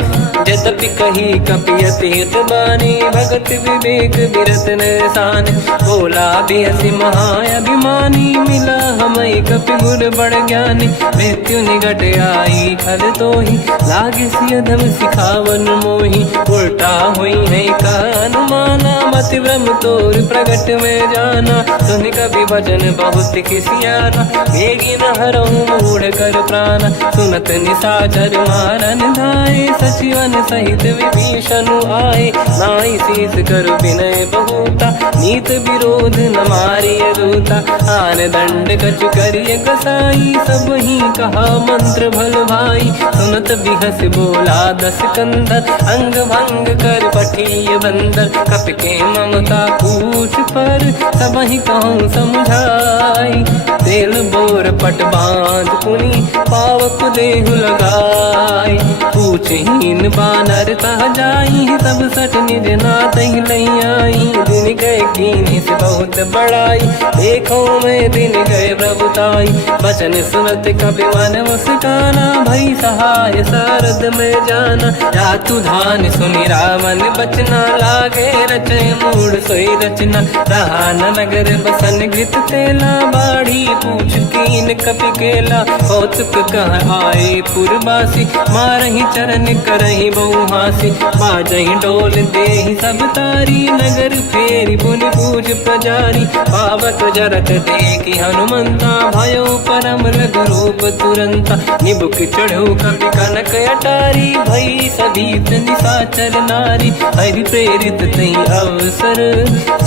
यद्यपि कही कपियति हित बानी, भगत विवेक बिरत निरसान। बोला बिहसि महाअभिमानी, मिला हमई कपि गुर बड़ ज्ञानी। मृत्यु निकट आई खल तोहि, लागे सियधम सिखावन मोहि। उल्टा हुई है का अनुमाना, मति ब्रह्म तोर प्रगट में जाना। सुन कवि भजन बहुत किसियाना, बेगी न हरऊँ मूढ़ कर प्राण। सुनत निशाचर मारन धाये, सचिवन सहित विभीषण आए। नाई शीस कर विनय बहुता, नीत विरोध न मारिय दूता। आन दंड कछु करिय कसाई, सब ही कहा मंत्र भल भाई। सुनत बिहस बोला दस कंदर, अंग भंग कर पठिय बंदर। कपि के ममता पूछ पर, सब ही कहूँ समझाई। तेल बोर पट बांध पुनि, पावक देहु लगाई। पूछहीन बानर तह जाई, तब सट निज नाथ ही लई आई। दिन गए कीनी से बहुत बड़ाई, देखो मैं दिन गए प्रभुताई। बचन सुनत कपि मन मुस्काना, भई सहाय सारद में जाना। जातु धान सुनि रावण बचना, लागे रचय मूढ़ सोई रचना। रहा न नगर बसन घृत तेला, बाढ़ी पूछ कीन कपि केला। कौतुक कह आए पुरवासी, मारहि चरण करहि बहु हासी। बाजहि ढोल देहि सब तारी, नगर फेरी पुनि पूज प्रजारी। पावक जरत देखि हनुमंता, भयो परम रघुरूप तुरंता। निबुक चढ़ऊ कपि कनक अटारी, भई सभीत निशाचर नारी। हरि प्रेरित तहि अवसर,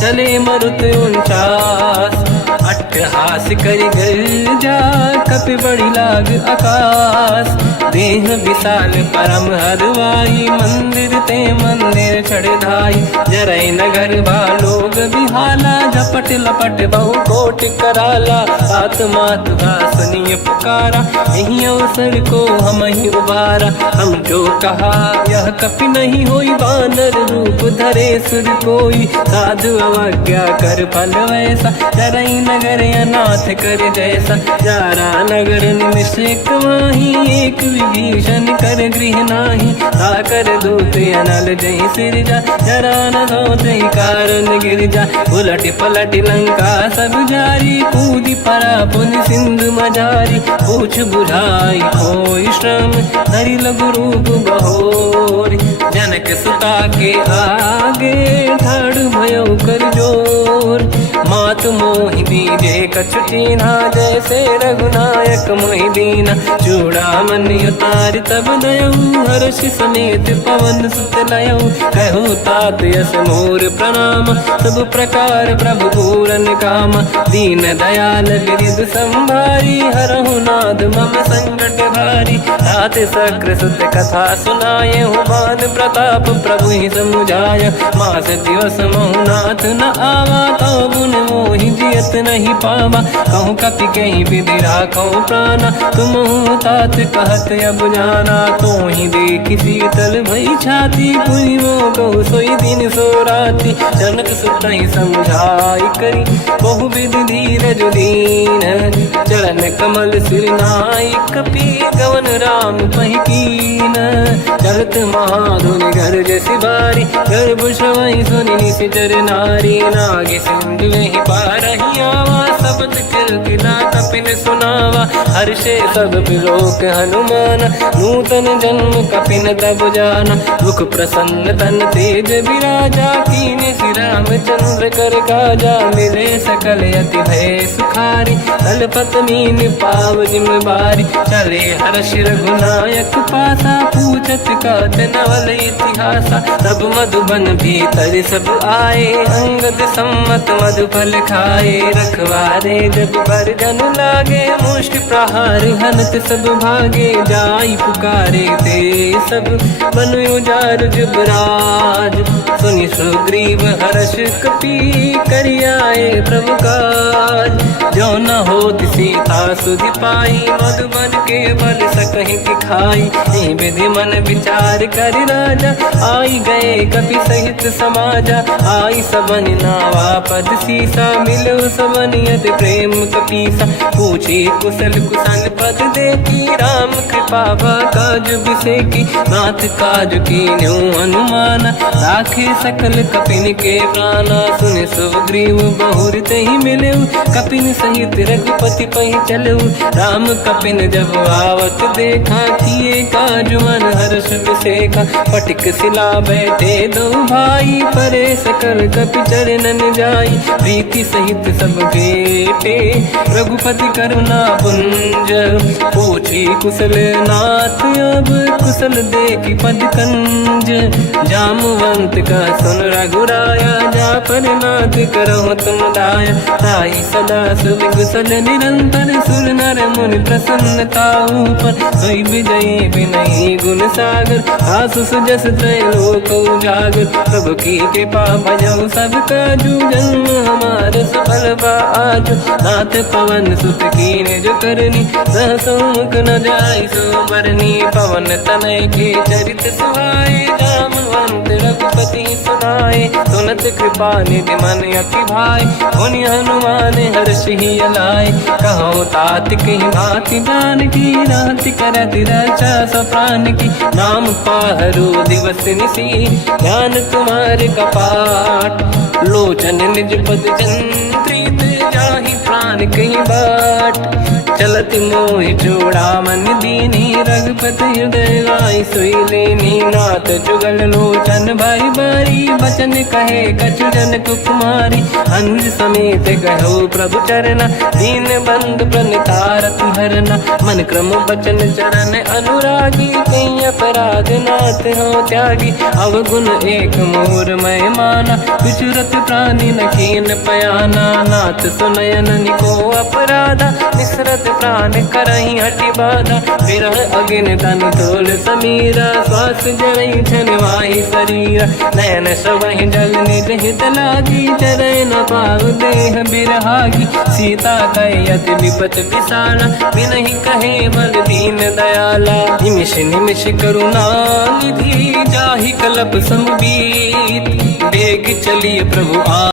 चले मरुत 49। अट्टहास करि गर्जा, कपि बड़ी लाग आकाश। देह विशाल परम हरवाई, मंदिर ते मंदिर चढ़ धाई। जरई नगर भालोग बिहाला, झपट लपट बहु कोटि कराला। आत्मात सुनिय पुकारा, यही अवसर को हम ही उबारा। हम जो कहा यह कपि नहीं होई, वानर रूप धरे सुर कोई। साधु अवज्ञा कर फल वैसा, जरई नगर अनाथ कर जैसा। जारा नगर निमिष माही, एक विभीषण कर गृह नाही। ताकर दूत अनल जहि सिरजा, जरा न धोते कारण गिरजा। उलट पलट लंका सब जारी, कूदी परा पुनि सिंधु मजारी। पूछ बुझाई कोई श्रम, धरि लघु रूप बहोरी। जनक सुता के आगे, ठाड़ भयो कर जोर। मातु मोहि दीजे कछु कीन्हा, जैसे रघुनायक मोहि दीना। चूड़ामणि उतारि तब दयऊ, हर्षि समेत पवन सुत लयऊ। कहु तात यस मोर प्रणाम, सब प्रकार प्रभु पूरन काम। दीन दयाल गिरिध संभारी, हरहु नाद मम संकट भारी। तात सक्र सुत कथा सुनाए, बान प्रताप प्रभु ही समुझाय। मास दिवस महु नाथ न आवा, तो गुण मोहि ही जियत नहीं पावा। कहूँ कपि कहीं विधि राखो प्राणा, तुम तात कहत अब जाना। तो ही देखी शीतल भई छाती, पुई वो कहू सोई दिन सो राती। जनक सुत ही समझाई करी, बहु विधि धीरज दीन। चरण कमल सिर नाई, कपि गवन राम पहि कीन। चलत महाधुनि घर जैसी बारी, गर्भ श्रवई सुनि निशिचर नारी। नागे सिंधु ही पारही आवा, शब्द किलकिला कपिन सुनावा। हर्षे सब बिलोक हनुमान, नूतन जन्म कपिन तब जाना। मुख प्रसन्न तन तेज विराजा, कीने श्री रामचंद्र कर काजा। मिले सकल अति भय सुखारी, तलपत मीन पाव जिम बारी। चले हर्ष रघुनायक पासा, पूछत कात नवल इतिहासा। तब मधुबन भीतर सब आए, अंगद सम्मत मधुफल खाए। रखवारे जब पर जन लागे, मुष्टि प्रहार हनत सब भागे। जाई पुकारे ते सब, बन उजार जुबराज। सुनि सुग्रीव हर्ष कपि, करियाए प्रभु काज। जो न होत सीता सुधि पाई, मधुबन के बल सकहि दिखाई। विधि मन विचार कर राजा, आई गए कपि सहित समाजा। आई सबन नावा पद सीसा, मिलो सबन यति प्रेम कपीसा। पूछी कुशल कुशल पद देखी, राम कृपा काज बिसेकी। नाथ काज कीन्यो अनुमाना, राखे सकल कपिन के प्राणा। सुन सुग्रीव बहुर तहि मिलऊ, कपिन सहित रघुपति पहि चलऊ। राम कपिन जब आवत देखा, किए काज मन हर्ष बिसेखा। पटिक सिला बैठे दो भाई, परे सकल कपि चरणन जाई। प्रीति सहित सब भेटे, रघुपति करुणा पुंज। पूछी कुशल नाथ अब, कुशल देखी पद कंज। जामवंत का सुन रघुराया, जा पर नाथ करहु तुम दाया। ताई सदा सुख कुशल निरंतर, सुर नर मुनि प्रसन्नता ऊपर। सोई विजयी विनयी गुण सागर, आसु सुजस त्रैलोक उजागर। प्रभु की कृपा भजऊ सब काजू, जन्म हमार सफल बा आजु। नाथ पवन सुत कीन्ह जो करनी, सहसो मुख न जाय सो बरनी। पवन तनय के चरित सुहाए, जामवंत रघुपति सुनाए। सुनत कृपा निधि मन अति भाई, मुनि हनुमान हर्ष ही अलाय। कहो तात कहीं भांति जान की, राति करत रक्षा सब प्राण की। नाम पाहरो दिवस निसी, ध्यान तुम्हारे कपाट। लोचन निज पद जंत्रित, जाहि प्राण कहीं बाट। चलत मोहि जोड़ा मन दीनी, रघुपति हृदय लाई सोई लेनी। नाथ जुगल लोचन भाई बारी, बचन कहे कछु जन कुमारी। अनुज समेत कहो प्रभु चरना, दीन बंधु प्रणितारत हरना। मन क्रम बचन चरण अनुरागी, कहीं अपराध नाथ हो त्यागी। अवगुण एक मोर मैं माना, विचुरत प्राणी न कीन पयाना। नाथ सुनयन निको अपराधा, निसरत प्राण करही हटि बाधा। विरह अगिन तन तोल समीरा, श्वास जरई छन वाहि शरीरा। नयन सबहि जल निज हित लागी, चरय न पाव देह बिरहागी। सीता कहि अति विपत विसाला, बिनहि कहे बल दीन दयाला। निमिष निमिष करुणा निधि, जाहि कलप समबीत। बेग चलिए प्रभु आ